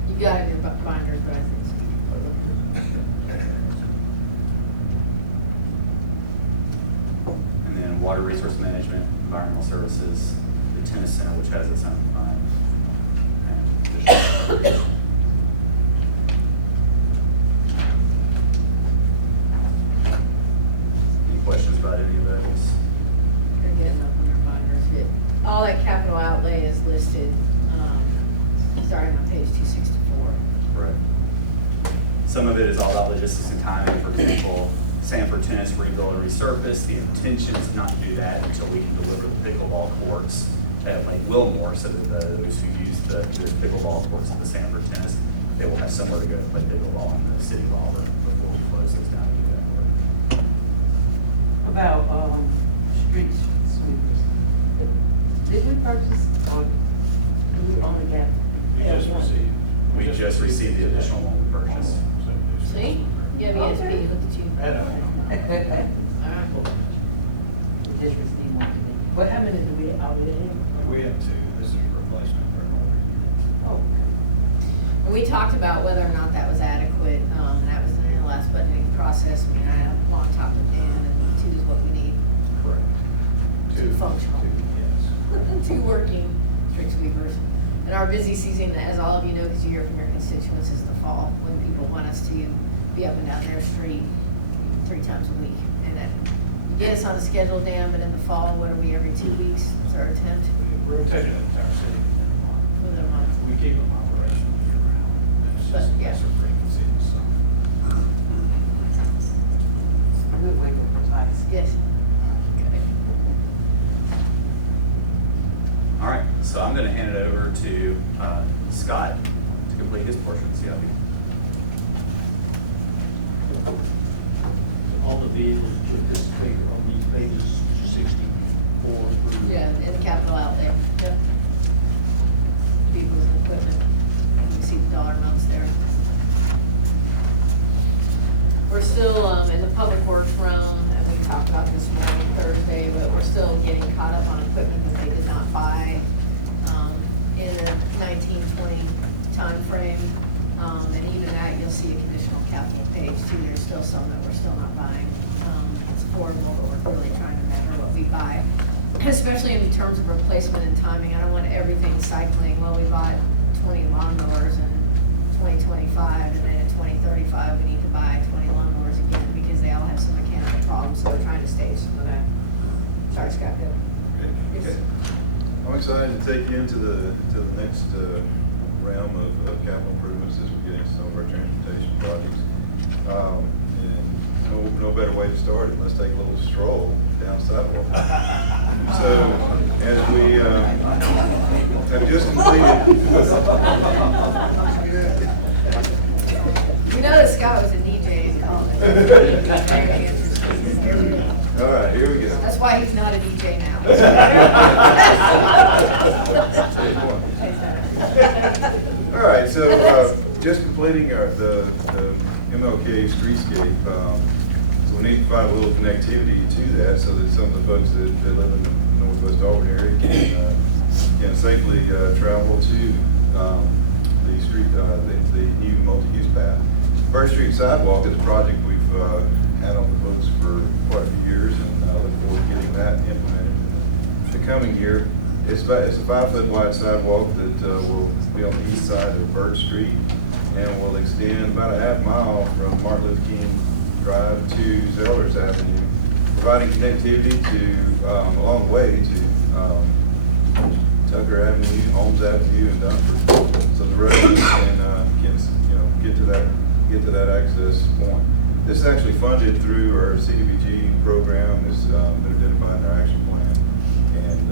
You got it in your binders, but I think it's. And then water resource management, environmental services, the tennis center, which has its own fund. And additional- Any questions about any of those? They're getting up on their binders. All that capital outlay is listed, starting on page 264. Correct. Some of it is all about logistics and timing. For example, Sanford Tennis rebuild and resurface. The intention is not to do that until we can deliver the pickleball courts at Lake Wilmore, so that those who use the pickleball courts at the Sanford Tennis, they will have somewhere to go to play pickleball in the city of Auburn before we close those down and do that work. About, street sweepers. Did we purchase, or do we only get? We just received the additional one we purchased. See? You have ESP, look at you. All right. We just received one today. But how many do we already have? We have 2, this is a replacement for an older unit. Oh, And we talked about whether or not that was adequate, and that was in the last budgeting process. I mean, I had a long talk with Dan, and 2 is what we need. Correct. 2 functional. Yes. 2 working street sweepers. And our busy season, as all of you know, because you hear from your constituents, is the fall, when people want us to be up and down their street 3 times a week. And that, you get us on the schedule, Dan, but in the fall, what are we, every 2 weeks is our attempt? We rotate it into our city Within a month. We keep them operational year round. It's But, just yeah. lesser frequency in the summer. good way to precise. Yes. Okay. All right, so I'm going to hand it over to Scott to complete his portion of the CIP. All the vehicles to this page, on these pages 64 through. Yeah, and the capital outlay. Yep. Vehicles and equipment. You can see the dollar amounts there. We're still in the public works realm, and we talked about this morning, Thursday, but we're still getting caught up on equipment that they did not buy in the 19-20 timeframe. And even that, you'll see a conditional capital page too. There's still some that we're still not buying. It's affordable, but we're really trying to measure what we buy, especially in terms of replacement and timing. I don't want everything cycling. Well, we bought 20 lawnmowers in 2025, and then in 2035, we need to buy 20 lawnmowers again because they all have some mechanical problems, so we're trying to stage some of that. Sorry, Scott, go. Okay. I'm excited to take you into the next realm of capital improvements as we get into some of our transportation projects. And no better way to start it. Let's take a little stroll down sidewalk. So as we have just completed. You know that Scott was a DJ in college. All right, here we go. That's why he's not a DJ now. All right, so just completing the MLK streetscape. So we need to provide a little connectivity to that so that some of the folks that live in the Northwest Auburn area can safely travel to the street, the new multi-use path. First Street Sidewalk is a project we've had on the books for quite a few years, and I look forward to getting that implemented in the coming year. It's a 5-foot wide sidewalk that will be on the east side of Bird Street and will extend about a half mile from Martin Luther King Drive to Zellers Avenue, providing connectivity to along the way to Tucker Avenue, Holmes Avenue, and Dunford, so the road can get to that access point. This is actually funded through our CDBG program. It's been identified in our action plan, and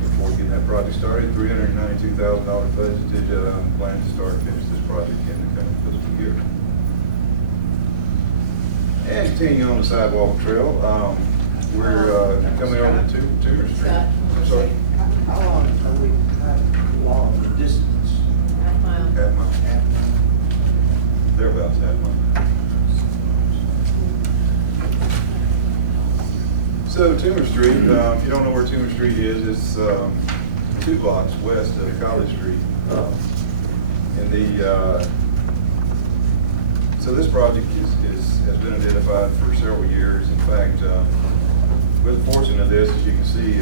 before getting that project started, $392,000 budgeted. Plan to start and finish this project in the coming fiscal year. And continuing on the sidewalk trail, we're coming over to Tumor Street. I'm sorry. How long are we, how long the distance? Half mile. Half mile. Thereabouts, half mile. So Tumor Street, if you don't know where Tumor Street is, it's 2 blocks west of College Street. So this project has been identified for several years. In fact, with the fortune of this, as you can see,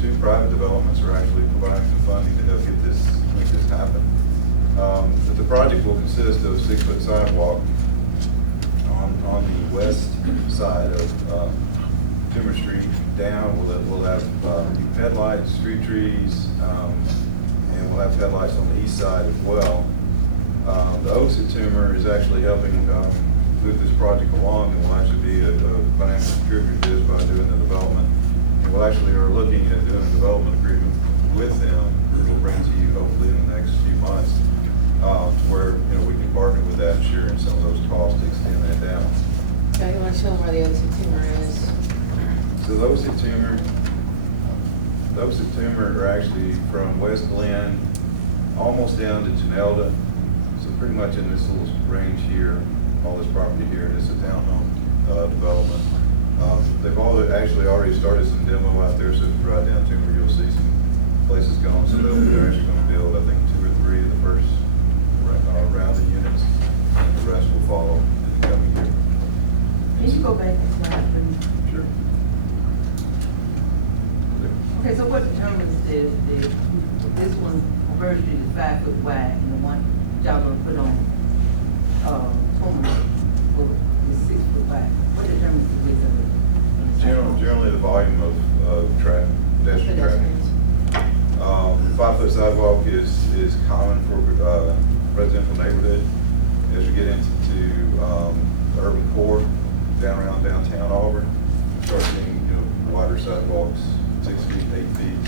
two private developments are actually providing some funding to help make this happen. But the project will consist of a 6-foot sidewalk on the west side of Tumor Street down. We'll have new headlights, street trees, and we'll have headlights on the east side as well. The Oaks at Tumor is actually helping move this project along, and will actually be a financial contributor to this by doing the development. And we actually are looking at doing a development agreement with them that will bring to you hopefully in the next few months, where we can partner with that and share in some of those costs to extend that down. So you want to show them where the Oaks of Tumor is? So those at Tumor are actually from West Glen almost down to Janelda. So pretty much in this little range here, all this property here, this is a townhome development. They've actually already started some demo out there, so if you ride down Tumor, you'll see some places going. So they're actually going to build, I think, 2 or 3 of the first round of units, and the rest will follow in the coming year. Can you go back and slide, please? Sure. Okay, so what determines this one, Bird Street is 5 foot wide, and the one y'all gonna put on, is 6 foot wide? What determines the width of it? Generally the volume of pedestrian traffic. 5-foot sidewalk is common for residential neighborhood. As we get into the urban core, down around downtown Auburn, start seeing wider sidewalks, 6 feet, 8 feet,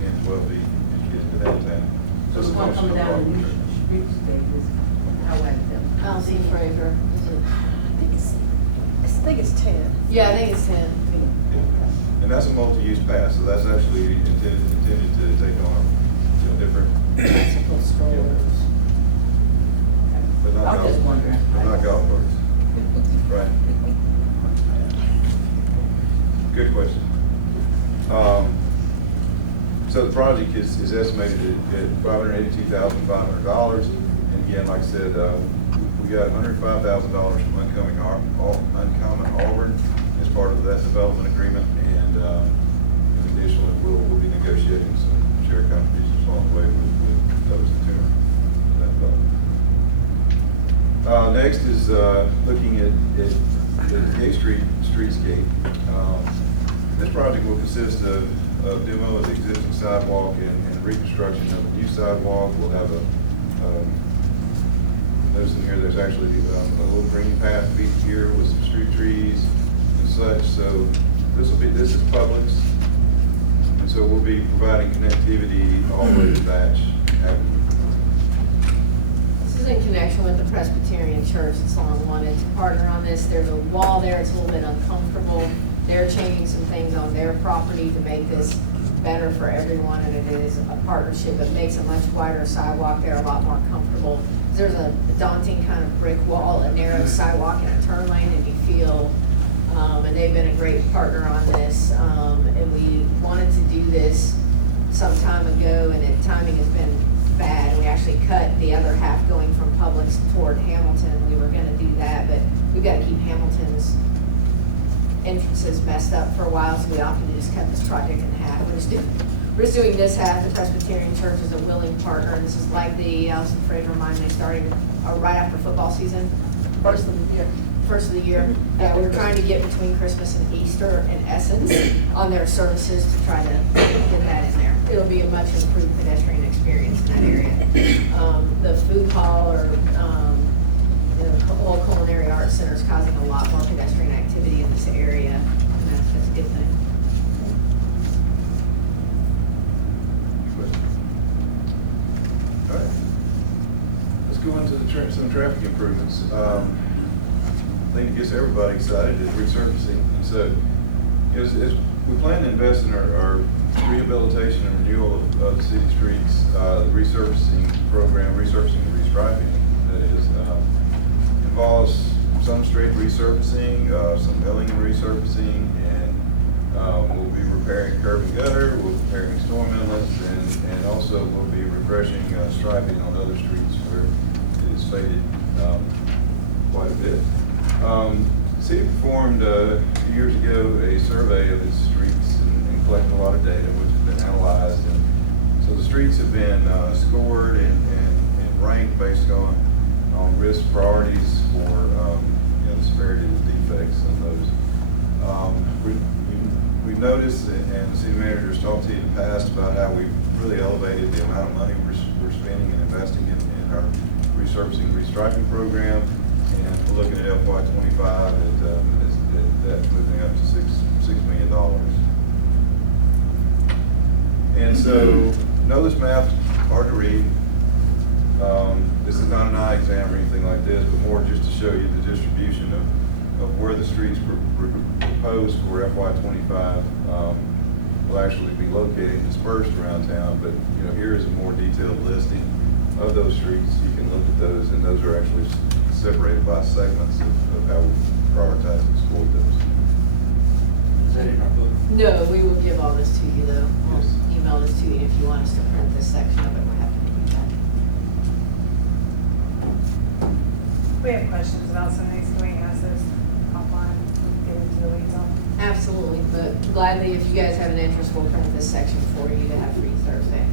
10, 12 feet as you get into downtown. So the one coming down the street is how wide is that? I don't see Fraser. I think it's 10. Yeah, I think it's 10. And that's a multi-use path, so that's actually intended to take on different. Bicycle strollers. But not I was just wondering. But not golf carts. Right. Good question. So the project is estimated at $582,500. And again, like I said, we got $105,000 from Uncommon Auburn as part of that development agreement. And additionally, we'll be negotiating some share contributions along the way with those in turn. Next is looking at the Gay Street streetscape. This project will consist of demo of the existing sidewalk and reconstruction of a new sidewalk. We'll have notice in here there's actually a little green path feet here with some street trees and such. So this is Publix, and so we'll be providing connectivity all the way to Batch Avenue. This is in connection with the Presbyterian Church that's long wanted to partner on this. There's a wall there, it's a little bit uncomfortable. They're changing some things on their property to make this better for everyone, and it is a partnership. It makes a much wider sidewalk there, a lot more comfortable. There's a daunting kind of brick wall, a narrow sidewalk and a turn lane, and you feel, and they've been a great partner on this. And we wanted to do this some time ago, and timing has been bad. We actually cut the other half going from Publix toward Hamilton. We were gonna do that, but we've got to keep Hamilton's entrances messed up for a while, so we opted to just cut this project in half. We're just doing this half. The Presbyterian Church is a willing partner, and this is like the Allison Fraser remind me, starting right after football season. First of the year. Yeah, we're trying to get between Christmas and Easter in essence on their services to try to get that in there. It'll be a much improved pedestrian experience in that area. The food hall or the whole culinary arts center is causing a lot more pedestrian activity in this area, and that's a good thing. All right. Let's go into some traffic improvements. I think it gets everybody excited is resurfacing. And so as we plan to invest in our rehabilitation and renewal of city streets, the resurfacing program, resurfacing and restriping, that is, involves some straight resurfacing, some milling and resurfacing, and we'll be repairing curb and gutter, we'll be repairing storm inlets, and also we'll be refreshing striping on other streets where it is faded quite a bit. City performed a few years ago a survey of its streets and collected a lot of data which has been analyzed. And so the streets have been scored and ranked based on risk priorities for the severity of the defects in those. We've noticed, and the city manager has talked to you in the past about how we've really elevated the amount of money we're spending and investing in our resurfacing, restriping program. And we're looking at FY25 that's moving up to $6 million. And so, know this map, hard to read. This is not an eye exam or anything like this, but more just to show you the distribution of where the streets were proposed for FY25 will actually be located and dispersed around town. But here is a more detailed listing of those streets. You can look at those, and those are actually separated by segments of how we prioritize and exploit those. Is that in our book? No, we will give all this to you though. We'll Yes. email this to you if you want us to print this section of it. We're happy to do that. We have questions about some of these, can we ask those offline, get into the weeds on? Absolutely, but gladly, if you guys have an interest, we'll print this section for you to have for you Thursday.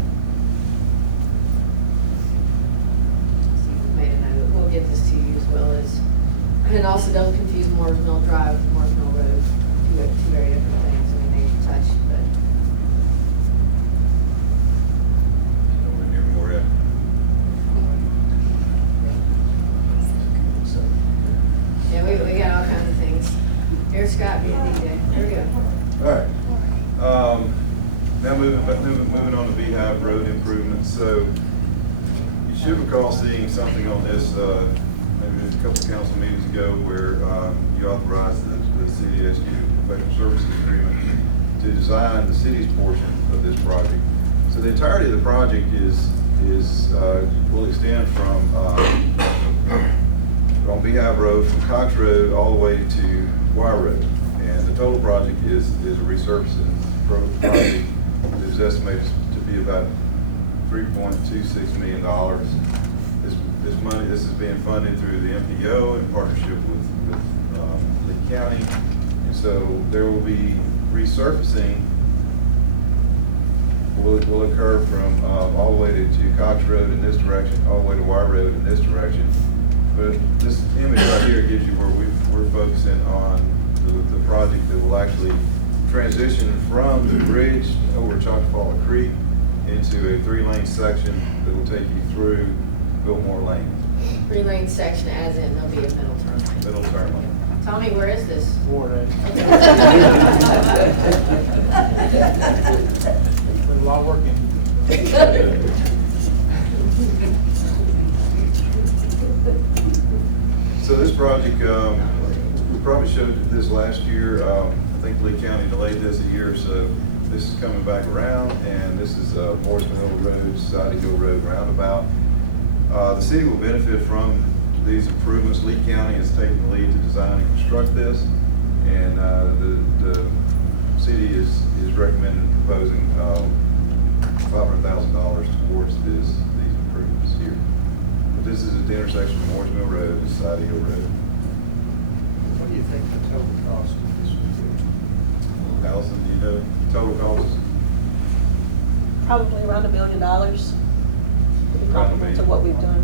So you've made a note. We'll get this to you as well as, and also don't confuse Moore's Mill Drive with Moore's Mill Road. Two very different things. I mean, they touch, but. Nowhere near more yet. Yeah, we got all kinds of things. Here's Scott being DJ. There we go. All right. Now moving on to Beehive Road improvements. So you should recall seeing something on this maybe a couple of council meetings ago where you authorized the city to execute a professional services agreement to design the city's portion of this project. So the entirety of the project will extend from on Beehive Road from Cox Road all the way to Wire Road. And the total project is a resurfacing project that is estimated to be about $3.26 million. This money, this is being funded through the MPO in partnership with Lee County. And so there will be resurfacing will occur from all the way to Cox Road in this direction, all the way to Wire Road in this direction. But this image right here gives you where we're focusing on the project that will actually transition from the bridge over Choctaw Creek into a 3-lane section that will take you through Biltmore Lane. 3-lane section as in there'll be a middle turn lane. Middle turn lane. Tommy, where is this? Florida. There's a lot of work in. So this project, we probably showed this last year. I think Lee County delayed this a year or so. This is coming back around, and this is Morris Mill Road, Society Hill Road roundabout. The city will benefit from these improvements. Lee County is taking the lead to design and construct this, and the city is recommending proposing $500,000 towards these improvements here. But this is at the intersection of Morris Mill Road and Society Hill Road. What do you think the total cost of this would be? Allison, do you know total costs? Probably around $1 million. Comparable to what we've done.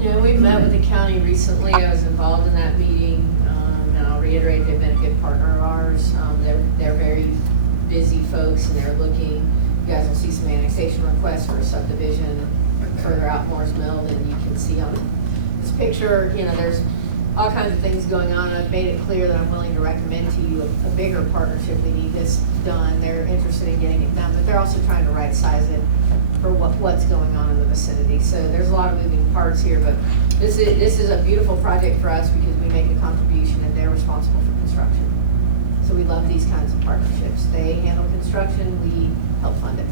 Yeah, we've met with the county recently. I was involved in that meeting, and I'll reiterate, they've been a good partner of ours. They're very busy folks, and they're looking, you guys will see some annexation requests for a subdivision further out Morris Mill than you can see on this picture. You know, there's all kinds of things going on, and I've made it clear that I'm willing to recommend to you a bigger partnership. We need this done. They're interested in getting it done, but they're also trying to right-size it for what's going on in the vicinity. So there's a lot of moving parts here, but this is a beautiful project for us because we make a contribution and they're responsible for construction. So we love these kinds of partnerships. They handle construction, we help fund it.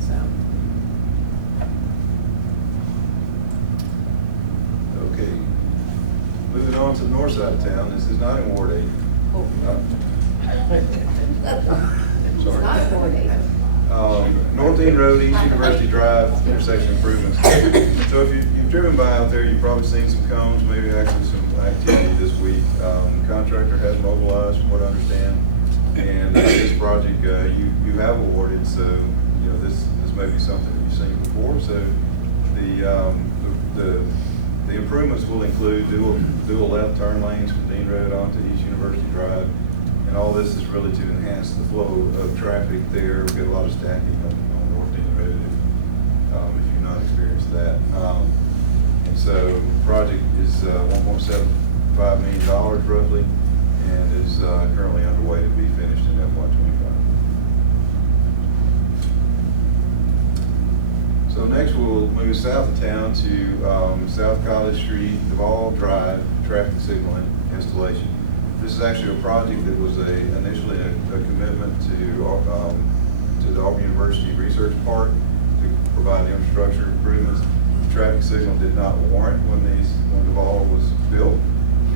So. Okay. Moving on to the north side of town. This is not in Ward 8. Oh. Sorry. It's not a 4-day. North Dean Road, East University Drive, intersection improvements. So if you've driven by out there, you've probably seen some cones, maybe actually some activity this week. The contractor has mobilized, from what I understand, and this project you have awarded. So you know this may be something that you've seen before. So the improvements will include dual left turn lanes from Dean Road onto East University Drive. And all this is really to enhance the flow of traffic there. We've got a lot of stacking on North Dean Road if you've not experienced that. And so the project is $1.75 million roughly, and is currently underway to be finished in FY25. So next we'll move south of town to South College Street, Duval Drive, traffic signaling installation. This is actually a project that was initially a commitment to the Auburn University Research Park to provide the infrastructure improvements. The traffic signal did not warrant when Duval was built.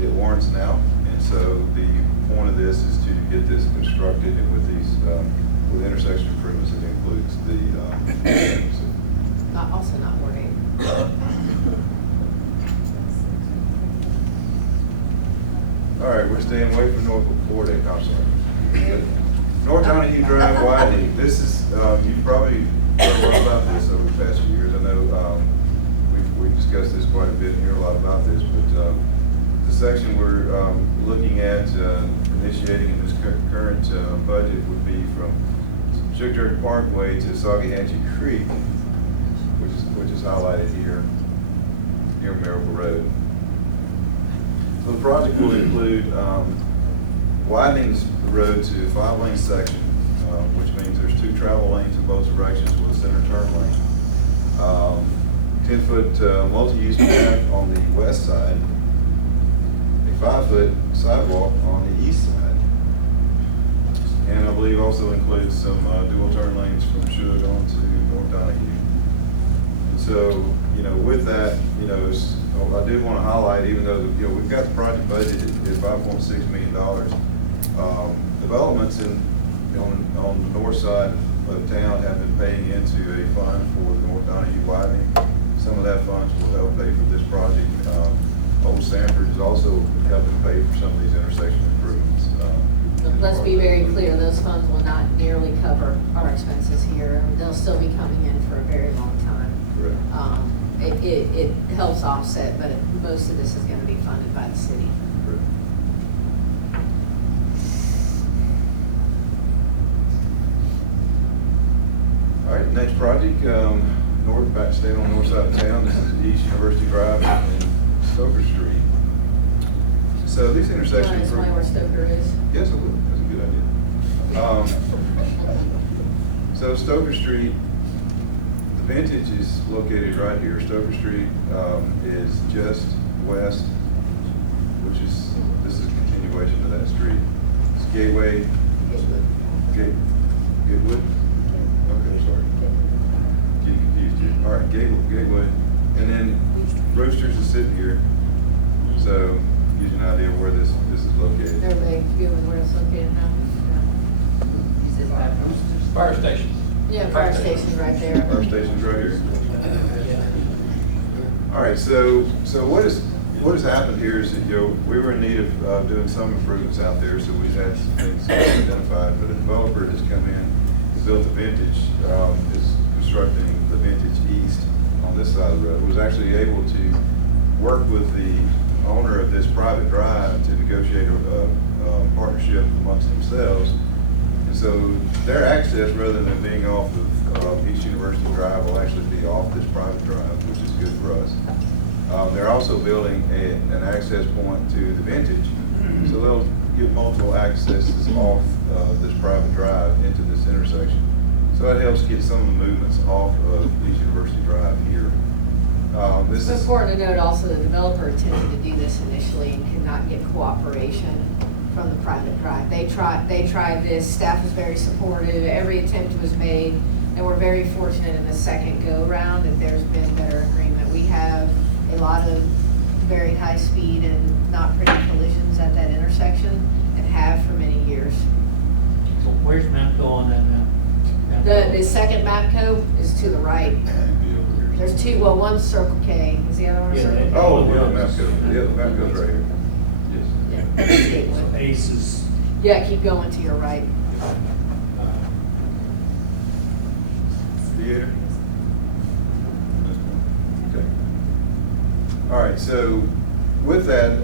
It warrants now, and so the point of this is to get this constructed, and with these with intersection improvements, it includes the. Also not Ward 8. All right, we're staying away from North Ward 8, I'm sorry. North Donahue Drive widening. This is, you've probably heard a lot about this over the past few years. I know we've discussed this quite a bit and hear a lot about this, but the section we're looking at initiating in this current budget would be from Sugar Parkway to Saugahatchee Creek, which is highlighted here near Miracle Road. So the project will include widening the road to a 5-lane section, which means there's 2 travel lanes in both directions with a center turn lane. 10-foot multi-use path on the west side, a 5-foot sidewalk on the east side, and I believe also includes some dual turn lanes from Sugar on to North Donahue. And so, you know, with that, you know, I do want to highlight, even though we've got the project budget at $5.6 million, developments in on the north side of town have been paying into a fund for the North Donahue widening. Some of that funds will help pay for this project. Old Sanford is also helping pay for some of these intersection improvements. Let's be very clear, those funds will not nearly cover our expenses here. They'll still be coming in for a very long time. Correct. It helps offset, but most of this is gonna be funded by the city. Correct. All right, next project, staying on the north side of town, this is East University Drive and Stoker Street. So these You wanna intersections. explain where Stoker is? Yes, I will, that's a good idea. So Stoker Street, the Vintage is located right here. Stoker Street is just west, which is, this is a continuation of that street. It's Gateway. Gatewood? Okay, sorry. Getting confused here. All right, Gateway. And then Roosters is sitting here. So gives you an idea of where this is located. Everybody good with where it's located now? Fire station. Yeah, fire station's right there. Fire station's right here. All right, so what has happened here is that, we were in need of doing some improvements out there, so we've had some things identified, but a developer has come in, built the Vintage, is constructing the Vintage East on this side of the road, was actually able to work with the owner of this private drive to negotiate a partnership amongst themselves. And so their access, rather than being off of East University Drive, will actually be off this private drive, which is good for us. They're also building an access point to the Vintage. So they'll get multiple accesses off this private drive into this intersection. So that helps get some of the movements off of East University Drive here. It's important to note also the developer attempted to do this initially and could not get cooperation from the private drive. They tried this, staff was very supportive, every attempt was made, and we're very fortunate in the second go-round that there's been better agreement. We have a lot of very high speed and not pretty collisions at that intersection and have for many years. So where's MAPCO on that now? The second MAPCO is to the right. There's two, well, one's Circle K, is the other one Circle K? Oh, yeah, Mapco. Yeah, Mapco's right here. Yes. So Ace is. Yeah, keep going to your right. Theater? Okay. All right, so with that,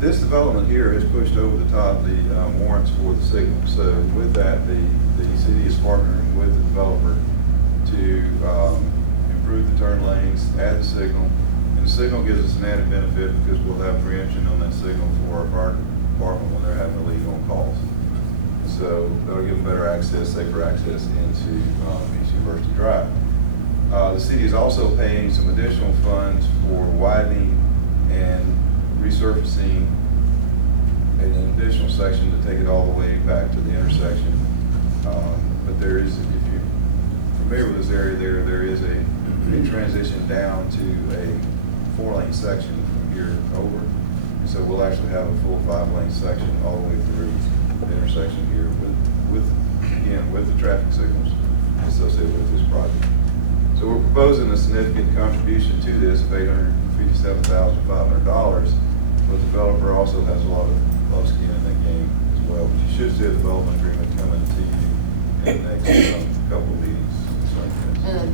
this development here has pushed over the top the warrants for the signal. So with that, the city is partnering with the developer to improve the turn lanes, add the signal. And the signal gives us an added benefit because we'll have preemption on that signal for our fire department when they're having to leave on calls. So that'll give them better access, safer access into East University Drive. The city is also paying some additional funds for widening and resurfacing an additional section to take it all the way back to the intersection. But there is, if you're familiar with this area, there is a transition down to a 4-lane section from here over. And so we'll actually have a full 5-lane section all the way through the intersection here with the traffic signals associated with this project. So we're proposing a significant contribution to this of $857,500, but the developer also has a lot of skin in that game as well. But you should see a development agreement coming to you in the next couple of meetings.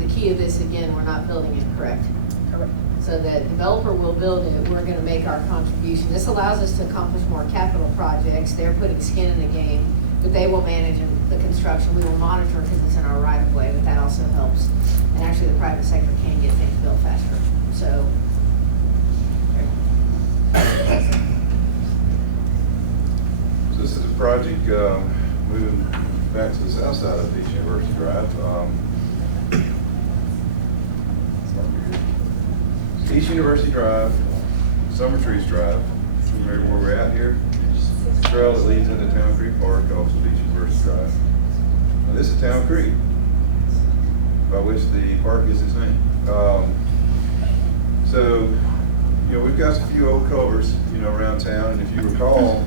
The key of this, again, we're not building it correct. So the developer will build it, we're gonna make our contribution. This allows us to accomplish more capital projects. They're putting skin in the game, but they will manage the construction. We will monitor because it's in our right of way, but that also helps. And actually the private sector can get things built faster. So. So this is a project moving back to the south side of East University Drive. East University Drive, Summer Trees Drive, remember where we're at here? The trail that leads into Town Creek Park off of East University Drive. Now, this is Town Creek, by which the park is its name. So, we've got a few old culverts, around town, and if you recall,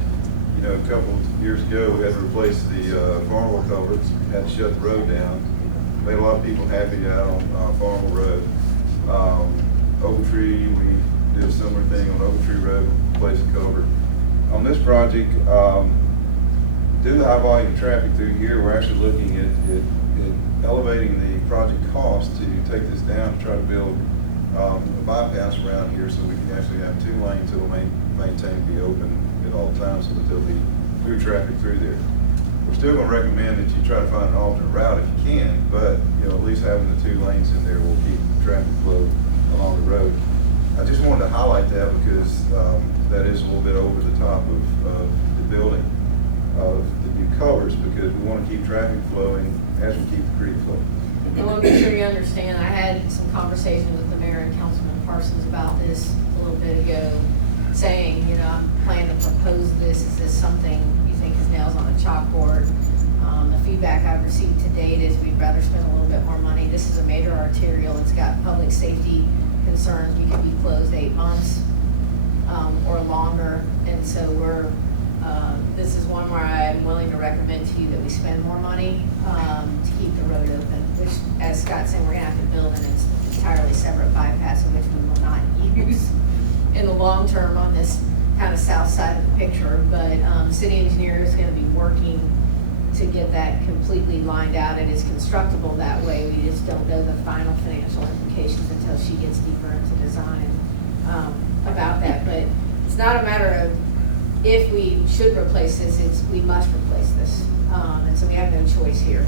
know, a couple of years ago, we had to replace the Farmville culverts, had to shut the road down. Made a lot of people happy out on Farmville Road. Oak Tree, we did a similar thing on Oak Tree Road, replaced the culvert. On this project, due to the high volume of traffic through here, we're actually looking at elevating the project cost to take this down to try to build a bypass around here so we can actually have 2 lanes that will maintain to be open at all times so that there'll be through traffic through there. We're still going to recommend that you try to find an alternate route if you can, but you know, at least having the 2 lanes in there will keep the traffic flow along the road. I just wanted to highlight that because that is a little bit over the top of the building of the new colors, because we want to keep traffic flowing as we keep the creek flowing. I want to make sure you understand, I had some conversations with the mayor and Councilman Parsons about this a little bit ago, saying, you know, I'm planning to propose this. Is this something you think is nails on a chalkboard? The feedback I've received to date is we'd rather spend a little bit more money. This is a major arterial. It's got public safety concerns. We could be closed 8 months or longer. And so this is one where I'm willing to recommend to you that we spend more money to keep the road open, which, as Scott said, we're gonna have to build an entirely separate bypass, of which we will not use in the long term on this kind of south side of the picture. But city engineer is gonna be working to get that completely lined out. It is constructible that way. We just don't know the final financial implications until she gets deeper into design about that. But it's not a matter of if we should replace this, it's we must replace this. And so we have no choice here.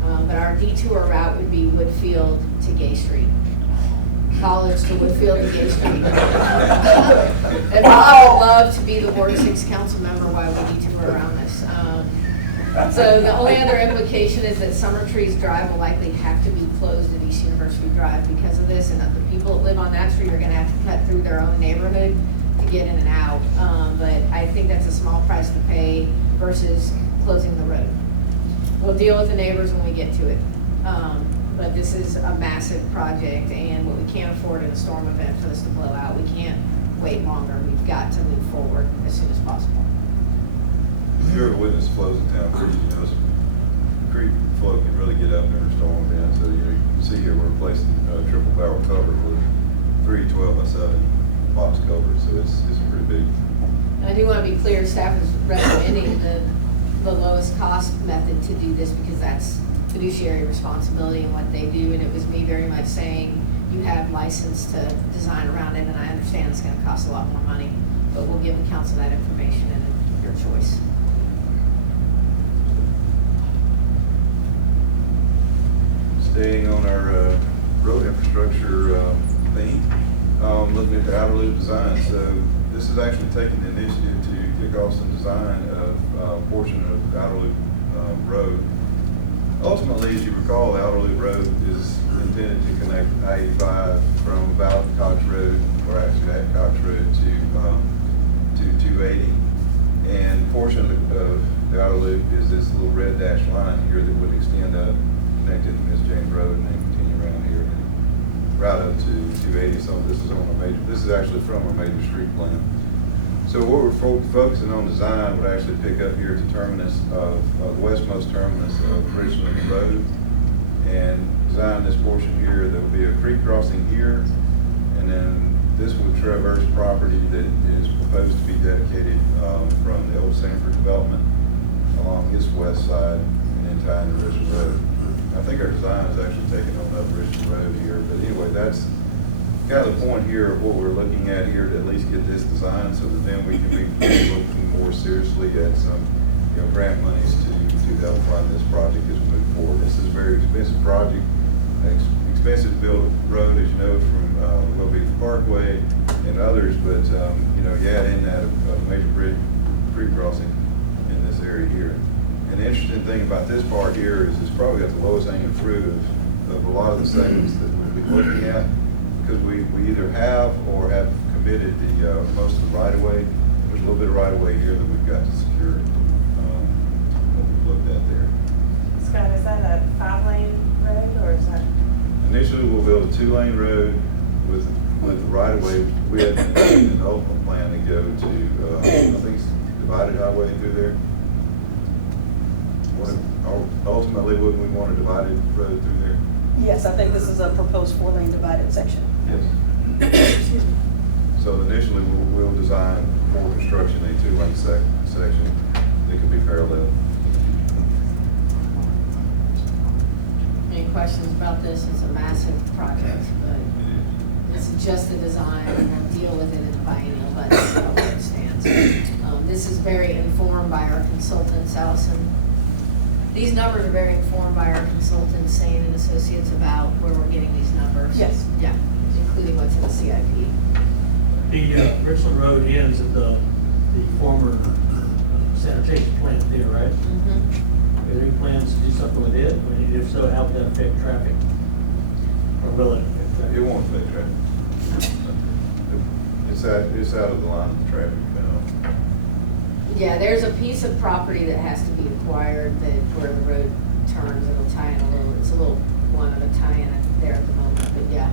But our detour route would be Woodfield to Gay Street. College to Woodfield to Gay Street. And I would love to be the Ward 6 council member while we detour around this. So the only other implication is that Summer Trees Drive will likely have to be closed at East University Drive because of this, and that the people that live on that street are gonna have to cut through their own neighborhood to get in and out. But I think that's a small price to pay versus closing the road. We'll deal with the neighbors when we get to it. But this is a massive project, and what we can't afford in a storm event for this to blow out. We can't wait longer. We've got to move forward as soon as possible. If you're a witness flows in town, you know, creek flow can really get up during a storm event. So you can see here we're replacing triple barrel cover with 3 12x7 box covers. So it's pretty big. I do want to be clear, staff is recommending the lowest cost method to do this because that's fiduciary responsibility and what they do. And it was me very much saying, you have license to design around it, and I understand it's going to cost a lot more money, but we'll give the council that information and your choice. Staying on our road infrastructure theme, looking at the outer loop design. So this is actually taking the initiative to kick off some design of a portion of the outer loop road. Ultimately, as you recall, the outer loop road is intended to connect I-85 from about Cox Road, or actually at Cox Road to 280. And a portion of the outer loop is this little red dashed line here that would extend up, connected to Miss James Road, and then continue around here and right up to 280. So this is on a major. This is actually from a major street plan. So what we're focusing on design would actually pick up here at the terminus of westmost terminus of Richland Road, and design this portion here. There will be a creek crossing here, and then this would traverse property that is proposed to be dedicated from the old Sanford development along this west side and then tie into Richland Road. I think our design is actually taking on up Richland Road here, but anyway, that's kind of the point here of what we're looking at here, to at least get this design so that then we can be looking more seriously at some, you know, grant monies to help fund this project as we move forward. This is a very expensive project, expensive to build a road, as you know, from Will Beach Parkway and others, but you know, you add in that a major bridge creek crossing in this area here. And the interesting thing about this part here is it's probably got the lowest hanging fruit of a lot of the segments that we'll be looking at, because we either have or have committed the most of the right-of-way. There's a little bit of right-of-way here that we've got to secure, what we've looked at there. Scott, is that a 5-lane road, or is that? Initially, we'll build a 2-lane road with the right-of-way. We had an ultimate plan to go to, I think it's divided highway through there? Ultimately, wouldn't we want a divided road through there? Yes, I think this is a proposed 4-lane divided section. Yes. Excuse me. So initially, we'll design for construction a 2-lane section that could be parallel. Any questions about this? It's a massive project, but this is just the design, and we'll deal with it in the biennial budget, that's how it stands. This is very informed by our consultants, Allison. These numbers are very informed by our consultants, Sane and Associates, about where we're getting these numbers. Yes. Yeah, including what's in the CIP. The Richland Road ends at the former sanitation plant there, right? Mm-hmm. Are there any plans to do something with it? And if so, how would that affect traffic? Or will it affect traffic? It won't affect traffic. It's out of the line of traffic. Yeah, there's a piece of property that has to be acquired that where the road turns, it'll tie in a little, it's a little one of a tie-in there at the moment, but yeah.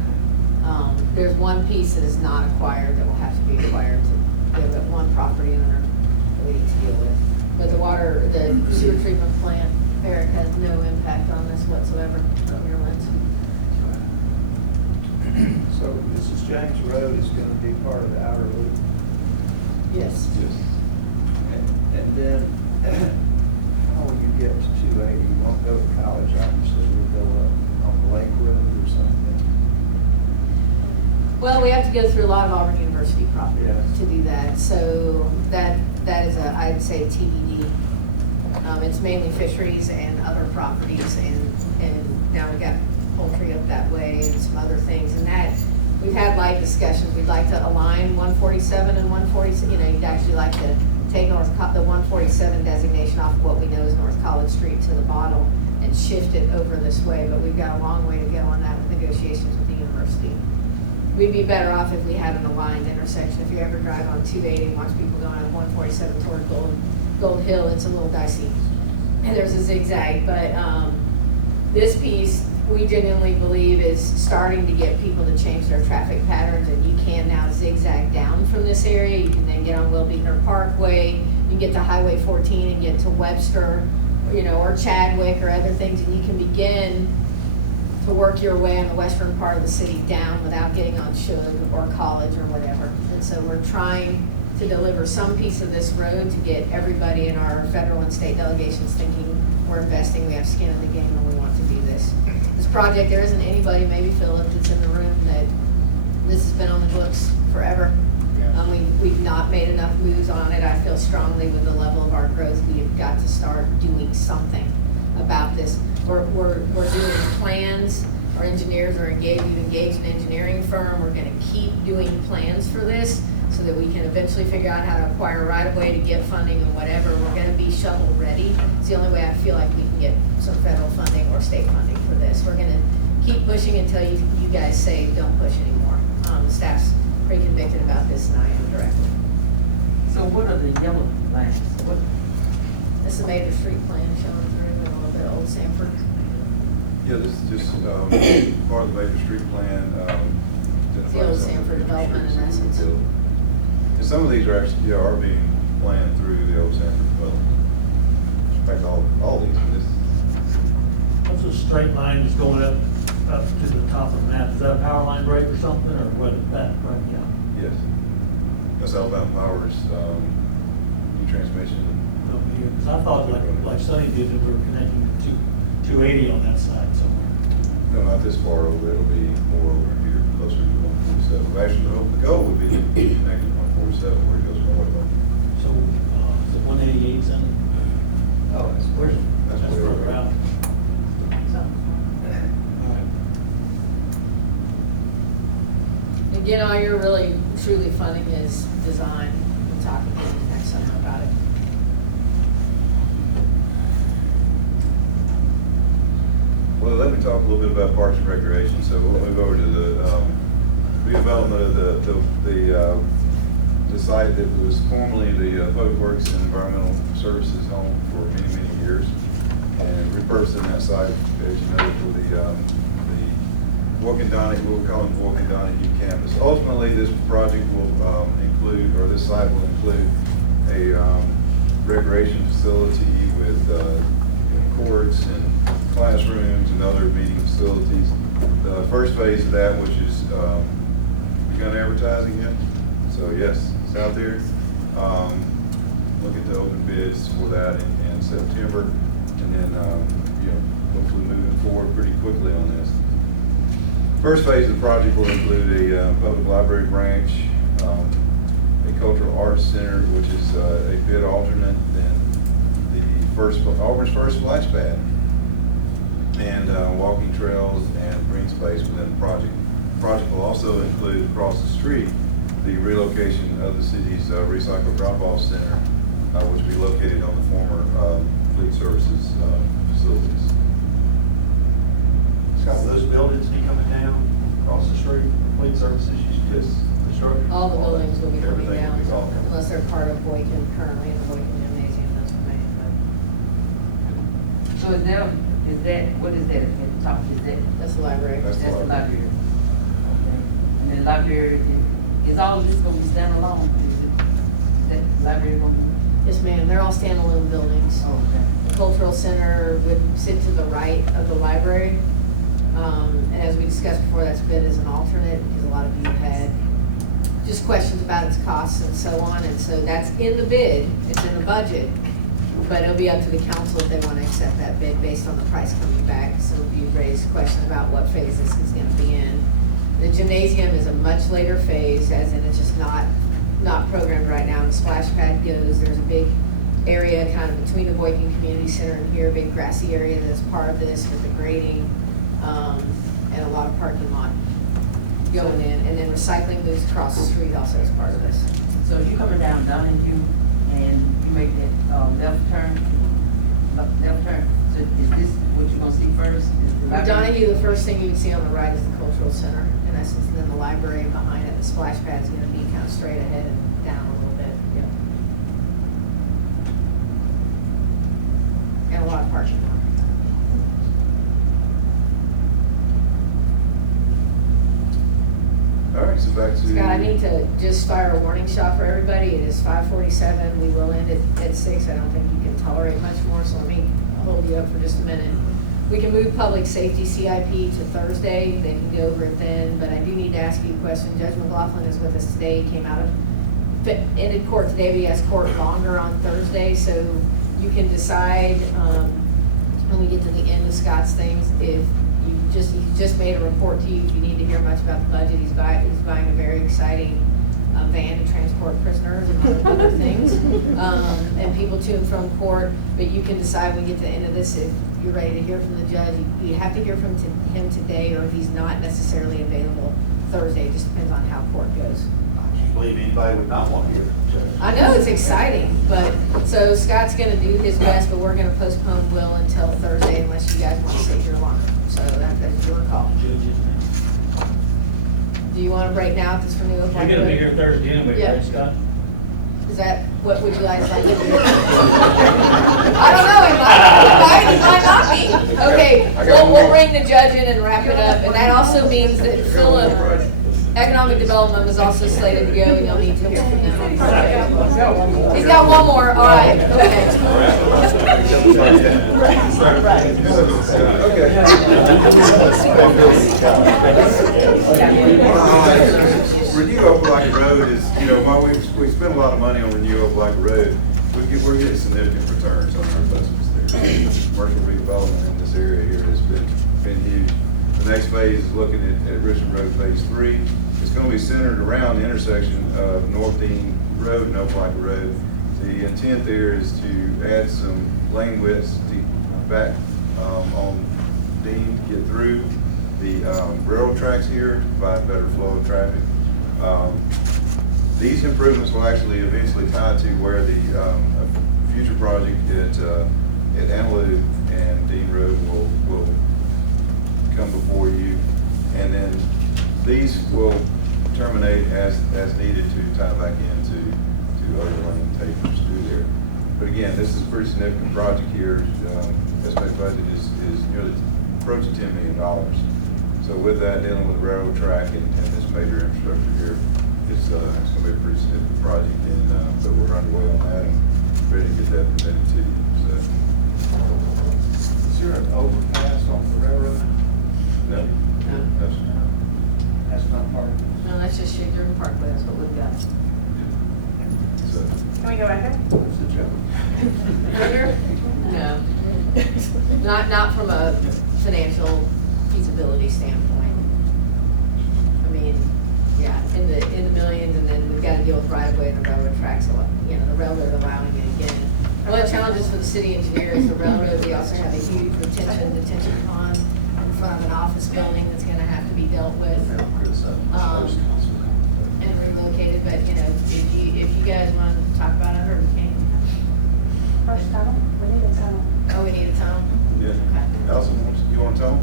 There's one piece that is not acquired that will have to be acquired to give it one property owner that we need to deal with. But the sewer treatment plant, Eric, has no impact on this whatsoever from your lens. So this is James Road is gonna be part of the outer loop. Yes. And then, how will you get to 280? You won't go to college, obviously, you'll go up on the Lake Road or something. Well, we have to go through a lot of Auburn University property Yes. to do that, so that is I'd say TBD. It's mainly fisheries and other properties, and now we got poultry up that way and some other things, and that, we've had light discussions, we'd like to align 147 and 147, you'd actually like to take the 147 designation off of what we know is North College Street to the bottom and shift it over this way, but we've got a long way to go on that with negotiations with the university. We'd be better off if we had an aligned intersection. If you ever drive on 280 and watch people going on 147 toward Gold Hill, it's a little dicey. And there's a zigzag, but this piece, we genuinely believe is starting to get people to change their traffic patterns, and you can now zigzag down from this area. You can then get on Will Beekner Parkway, you can get to Highway 14 and get to Webster, or Chadwick or other things, and you can begin to work your way on the western part of the city down without getting on Shug or College or whatever. And so we're trying to deliver some piece of this road to get everybody in our federal and state delegations thinking we're investing, we have skin in the game, and we want to do this. This project, there isn't anybody, maybe Philip, that's in the room, that this has been on the books forever. We've not made enough moves on it. I feel strongly with the level of our growth, we have got to start doing something about this. We're doing plans. Our engineers are engaged. We've engaged an engineering firm. We're going to keep doing plans for this so that we can eventually figure out how to acquire right of way to get funding and whatever. We're going to be shovel ready. It's the only way I feel like we can get some federal funding or state funding for this. We're going to keep pushing until you guys say don't push anymore. The staff's pretty convicted about this, and I am directly. So what are the yellow lines? This is a major street plan showing through a little bit of Old Sanford. Yeah, this is just part of the major street plan. The Old Sanford development in essence. And some of these are actually, are being planned through the Old Sanford development. In fact, all these. What's a straight line that's going up to the top of the map? Is that a power line break or something, or what is that right now? Yes. That's Alabama Power's new transmission. Because I thought like Sonny did, that we were connecting to 280 on that side somewhere. No, not this far over. It'll be more over here, closer to 147. Actually, the goal would be to connect to 147 where it goes north. So, is it 188 Sonny? Oh, Where's it? That's way further over. out. Again, all you're really truly funding is design. We'll talk again next summer about it. Well, let me talk a little bit about Parks and Recreation. So we'll move over to the redevelopment of the site that was formerly the Public Works and Environmental Services home for many, many years, and repurposing that site, as you know, for the Walking Donahue, what we call them Walking Donahue campus. Ultimately, this project will include, or this site will include a recreation facility with courts and classrooms and other meeting facilities. The first phase of that, which is begun advertising yet. So yes, it's out there. Looking to open bids for that in September, and then hopefully moving forward pretty quickly on this. First phase of the project will include a public library branch, a cultural arts center, which is a bid alternate than Auburn's first splash pad, and walking trails and green space within the project. The project will also include across the street the relocation of the city's recycle drop-off center, which will be located on the former fleet services facilities. Scott, will those buildings be coming down across the street, fleet services used to Yes. construct? All the buildings will be coming Everything down, will be all down. unless they're part of Boykin, currently in the Boykin Gymnasium, that's remained, So is that, what is that at the top? Is that? but that's the library. That's That's the library. Okay. And then library, is all of this gonna be standalone? Is that library gonna be? Yes, ma'am, they're all standalone buildings. Oh, okay. The Cultural Center would sit to the right of the library. And as we discussed before, that's bid as an alternate, because a lot of you had just questions about its costs and so on, and so that's in the bid, it's in the budget. But it'll be up to the council if they want to accept that bid based on the price coming back. Some of you raised questions about what phase this is gonna be in. The gymnasium is a much later phase, as in it's just not programmed right now. The splash pad goes, there's a big area kind of between the Boykin Community Center and here, a big grassy area that's part of this with the grading, and a lot of parking lot going in. And then recycling moves across the street also as part of this. So if you're coming down Donahue and you make that left turn, so is this what you're gonna see first? Is the With library? Donahue, the first thing you would see on the right is the cultural center, in essence, and then the library behind it. The splash pad's gonna be kind of straight ahead and down a little bit, yep. And a lot of parking lot. All right, so back to. Scott, I need to just fire a warning shot for everybody. It is 5:47. We will end at 6. I don't think you can tolerate much more, so let me hold you up for just a minute. We can move public safety CIP to Thursday. They can go over it then, but I do need to ask you a question. Judge McLaughlin is with us today. He came out of, ended court today, but he has court longer on Thursday, so you can decide when we get to the end of Scott's things if he just made a report to you. If you need to hear much about the budget, he's buying a very exciting van to transport prisoners and other things, and people to and from court. But you can decide when we get to the end of this if you're ready to hear from the judge. You have to hear from him today, or if he's not necessarily available Thursday. It just depends on how court goes. I can't believe anybody would not want to hear from the judge. I know it's exciting, but, so Scott's gonna do his best, but we're gonna postpone Will until Thursday unless you guys want to sit here longer. So that's your call. Do you want to break now if it's for New Oak? You're gonna be here Thursday anyway, Yeah. right, Scott? Is that, what would you guys like to do? I don't know, it might not be. Okay, we'll bring the judge in and wrap it up, and that also means that Philip, Economic Development was also slated to go, and you'll need to hear from them. He's got one more, all right, Renew Opelika Road is, while we spend a lot of money on Renew Opelika Road, we're getting significant returns on our investments there. Commercial redevelopment in this area here has been huge. The next phase is looking at Richmond Road Phase 3. It's going to be centered around the intersection of North Dean Road and Opelika Road. The intent there is to add some lane widths back on Dean to get through the railroad tracks here to provide better flow of traffic. These improvements will actually eventually tie to where the future project at Antelope and Dean Road will come before you, and then these will terminate as needed to tie back into other lane tapers through there. But again, this is a pretty significant project here. Estimated budget is nearly approaching $10 million. So with that, dealing with the railroad track and this major infrastructure here, it's going to be a pretty significant project, and but we're underway on that. And ready to get that permitted too, so. Is there an overpass on the railroad? No. No. That's, That's not part of it. No, that's just Sugar Parkway, that's what we've got. so, Can we go back there? What's the joke? No. Not from a financial feasibility standpoint. I mean, yeah, in the millions, and then we've got to deal with right of way and the railroad tracks, you know, the railroad allowing it again. One of the challenges for the city engineer is the railroad, we also have a huge detention pond in front of an office building that's gonna have to be dealt with. And relocated, but, you know, if you guys want to talk about it, or we can. First tunnel, we need a tunnel. Oh, we need a tunnel? yeah. Okay. Allison, you want to tell them?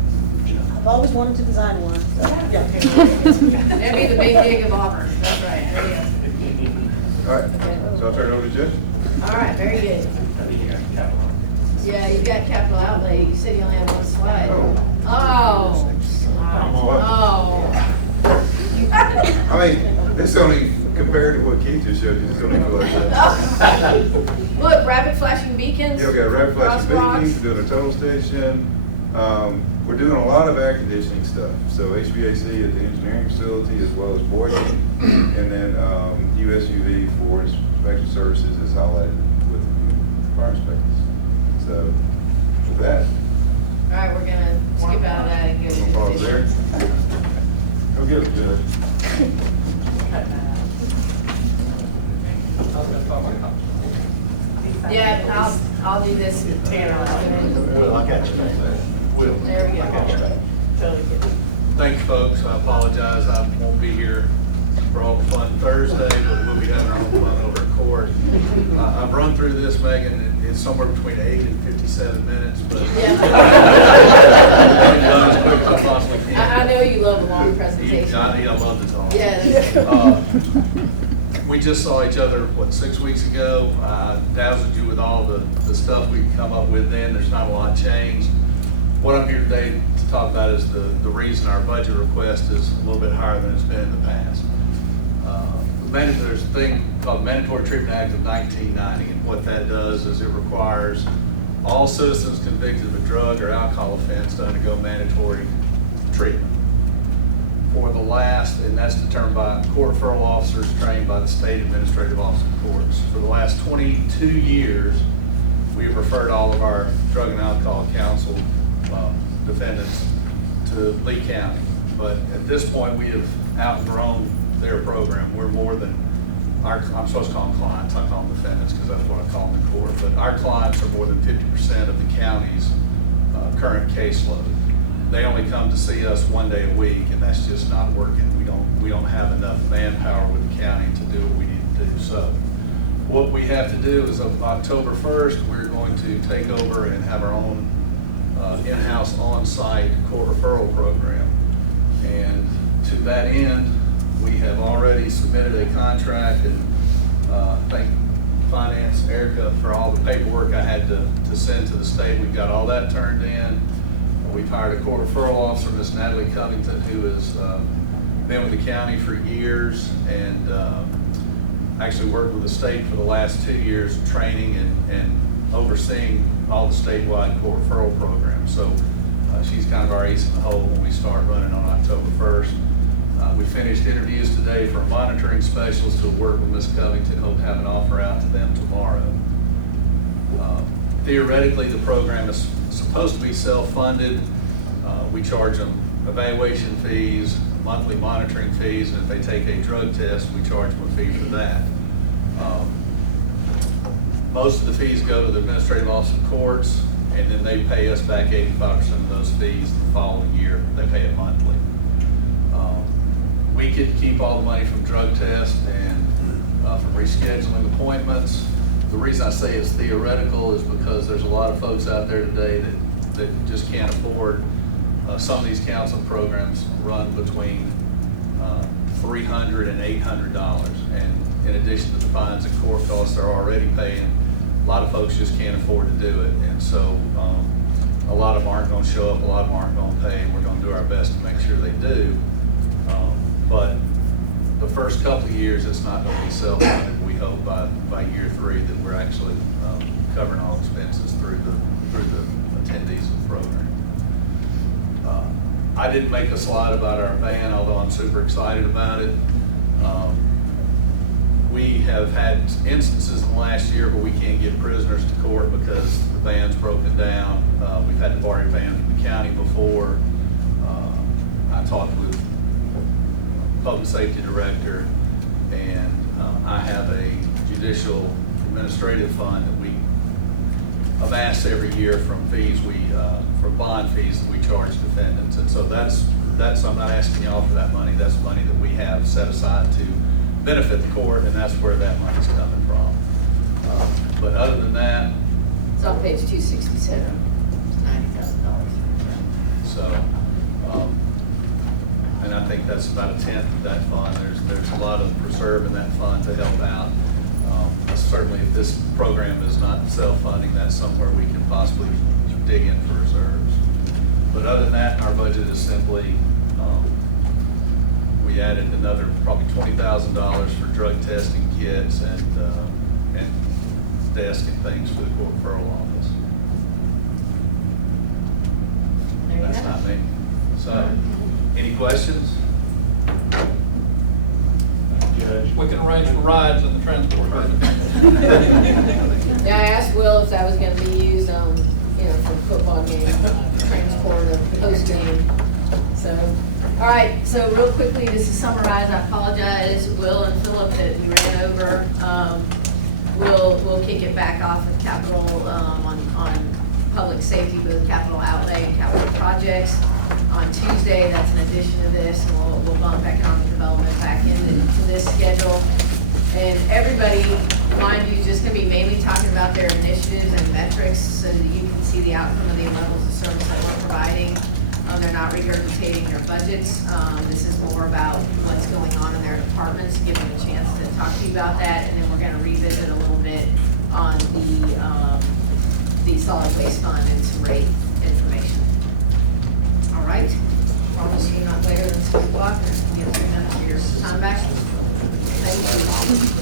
I've always wanted to design one, so, yeah. That'd be the big dig of Auburn, that's right, there you All right, so I'll turn it over to Judge. go. All right, very good. Yeah, you got capital outlay, you said you only have one slide. Oh. I mean, it's only, compared to what Keith just showed you, it's only for like that. Look, rapid flashing beacons. Yeah, we got rapid flashing crosswalks. beacons, we're doing a total station. We're doing a lot of air conditioning stuff. So HVAC at the engineering facility as well as Boydton. And then USUV for inspection services is highlighted with fire inspectors. So with that, All right, we're gonna skip out of that and go to we'll pause there. Go get it, Judge. Yeah, I'll do this. Will, I got you. Will. There we go. I got you. Totally good. Thanks, folks. I apologize. I won't be here for all the fun Thursday, but we'll be having our own fun over at court. I've run through this, Megan. It's somewhere between 8 and 57 minutes, but Yeah. done as quick as I possibly can. I know you love a long presentation. Johnny, I love to talk. Yeah. We just saw each other, 6 weeks ago. Dazzled you with all the stuff we've come up with then. There's not a lot changed. What I'm here today to talk about is the reason our budget request is a little bit higher than it's been in the past. There's a thing called the Mandatory Treatment Act of 1990, and what that does is it requires all citizens convicted of a drug or alcohol offense to undergo mandatory treatment. For the last, and that's determined by court referral officers trained by the state administrative office of courts. For the last 22 years, we've referred all of our drug and alcohol counsel defendants to Lee County. But at this point, we have outgrown their program. We're more than I'm supposed to call them clients, I call them defendants because that's what I call them in court. But our clients are more than 50% of the county's current caseload. They only come to see us one day a week, and that's just not working. We don't have enough manpower with the county to do what we need to do. So what we have to do is on October 1st, we're going to take over and have our own in-house on-site court referral program. And to that end, we have already submitted a contract, and thank Finance, Erica, for all the paperwork I had to send to the state. We've got all that turned in. We've hired a court referral officer, Miss Natalie Covington, who has been with the county for years and actually worked with the state for the last 2 years, training and overseeing all the statewide court referral programs. So she's kind of our ace in the hole when we start running on October 1st. We finished interviews today for a monitoring specialist who will work with Ms. Covington. Hope to have an offer out to them tomorrow. Theoretically, the program is supposed to be self-funded. We charge them evaluation fees, monthly monitoring fees, and if they take a drug test, we charge them a fee for that. Most of the fees go to the administrative office of courts, and then they pay us back 85% of those fees the following year. They pay it monthly. We could keep all the money from drug tests and from rescheduling appointments. The reason I say it's theoretical is because there's a lot of folks out there today that just can't afford. Some of these counseling programs run between $300 and $800, and in addition to the fines and court costs they're already paying, a lot of folks just can't afford to do it, and so a lot of them aren't going to show up, a lot of them aren't going to pay, and we're going to do our best to make sure they do. But the first couple of years, it's not going to be self-funded. We hope by year 3 that we're actually covering all expenses through the attendees of the program. I didn't make a slide about our van, although I'm super excited about it. We have had instances in the last year where we can't get prisoners to court because the van's broken down. We've had to borrow a van from the county before. I talked with Public Safety Director, and I have a judicial administrative fund that we amass every year from fees from bond fees that we charge defendants. And so that's, I'm not asking y'all for that money. That's money that we have set aside to benefit the court, and that's where that money's coming from. But other than that. It's on page 267, $90,000. So, and I think that's about 1/10 of that fund. There's a lot of reserve in that fund to help out. Certainly, if this program is not self-funding, that's somewhere we can possibly dig in for reserves. But other than that, our budget is simply, we added another probably $20,000 for drug testing kits and desk and things for the court referral office. That's not me. So, any questions? We can arrange for rides in the transport. Yeah, I asked Will if that was gonna be used, for football game, transport or post game. So, all right, so real quickly, just to summarize, I apologize, Will and Philip, that we ran over. We'll kick it back off with capital, on public safety, both capital outlay and capital projects. On Tuesday, that's an addition to this, and we'll bump economic development back into this schedule. And everybody, mind you, is just gonna be mainly talking about their initiatives and metrics so that you can see the outcome of the levels of service that we're providing. They're not regurgitating their budgets. This is more about what's going on in their departments, give them a chance to talk to you about that, and then we're gonna revisit a little bit on the solid waste fund and some rate information. All right, promise you not later than 6 o'clock, and give 3 minutes for your time back. Thank you.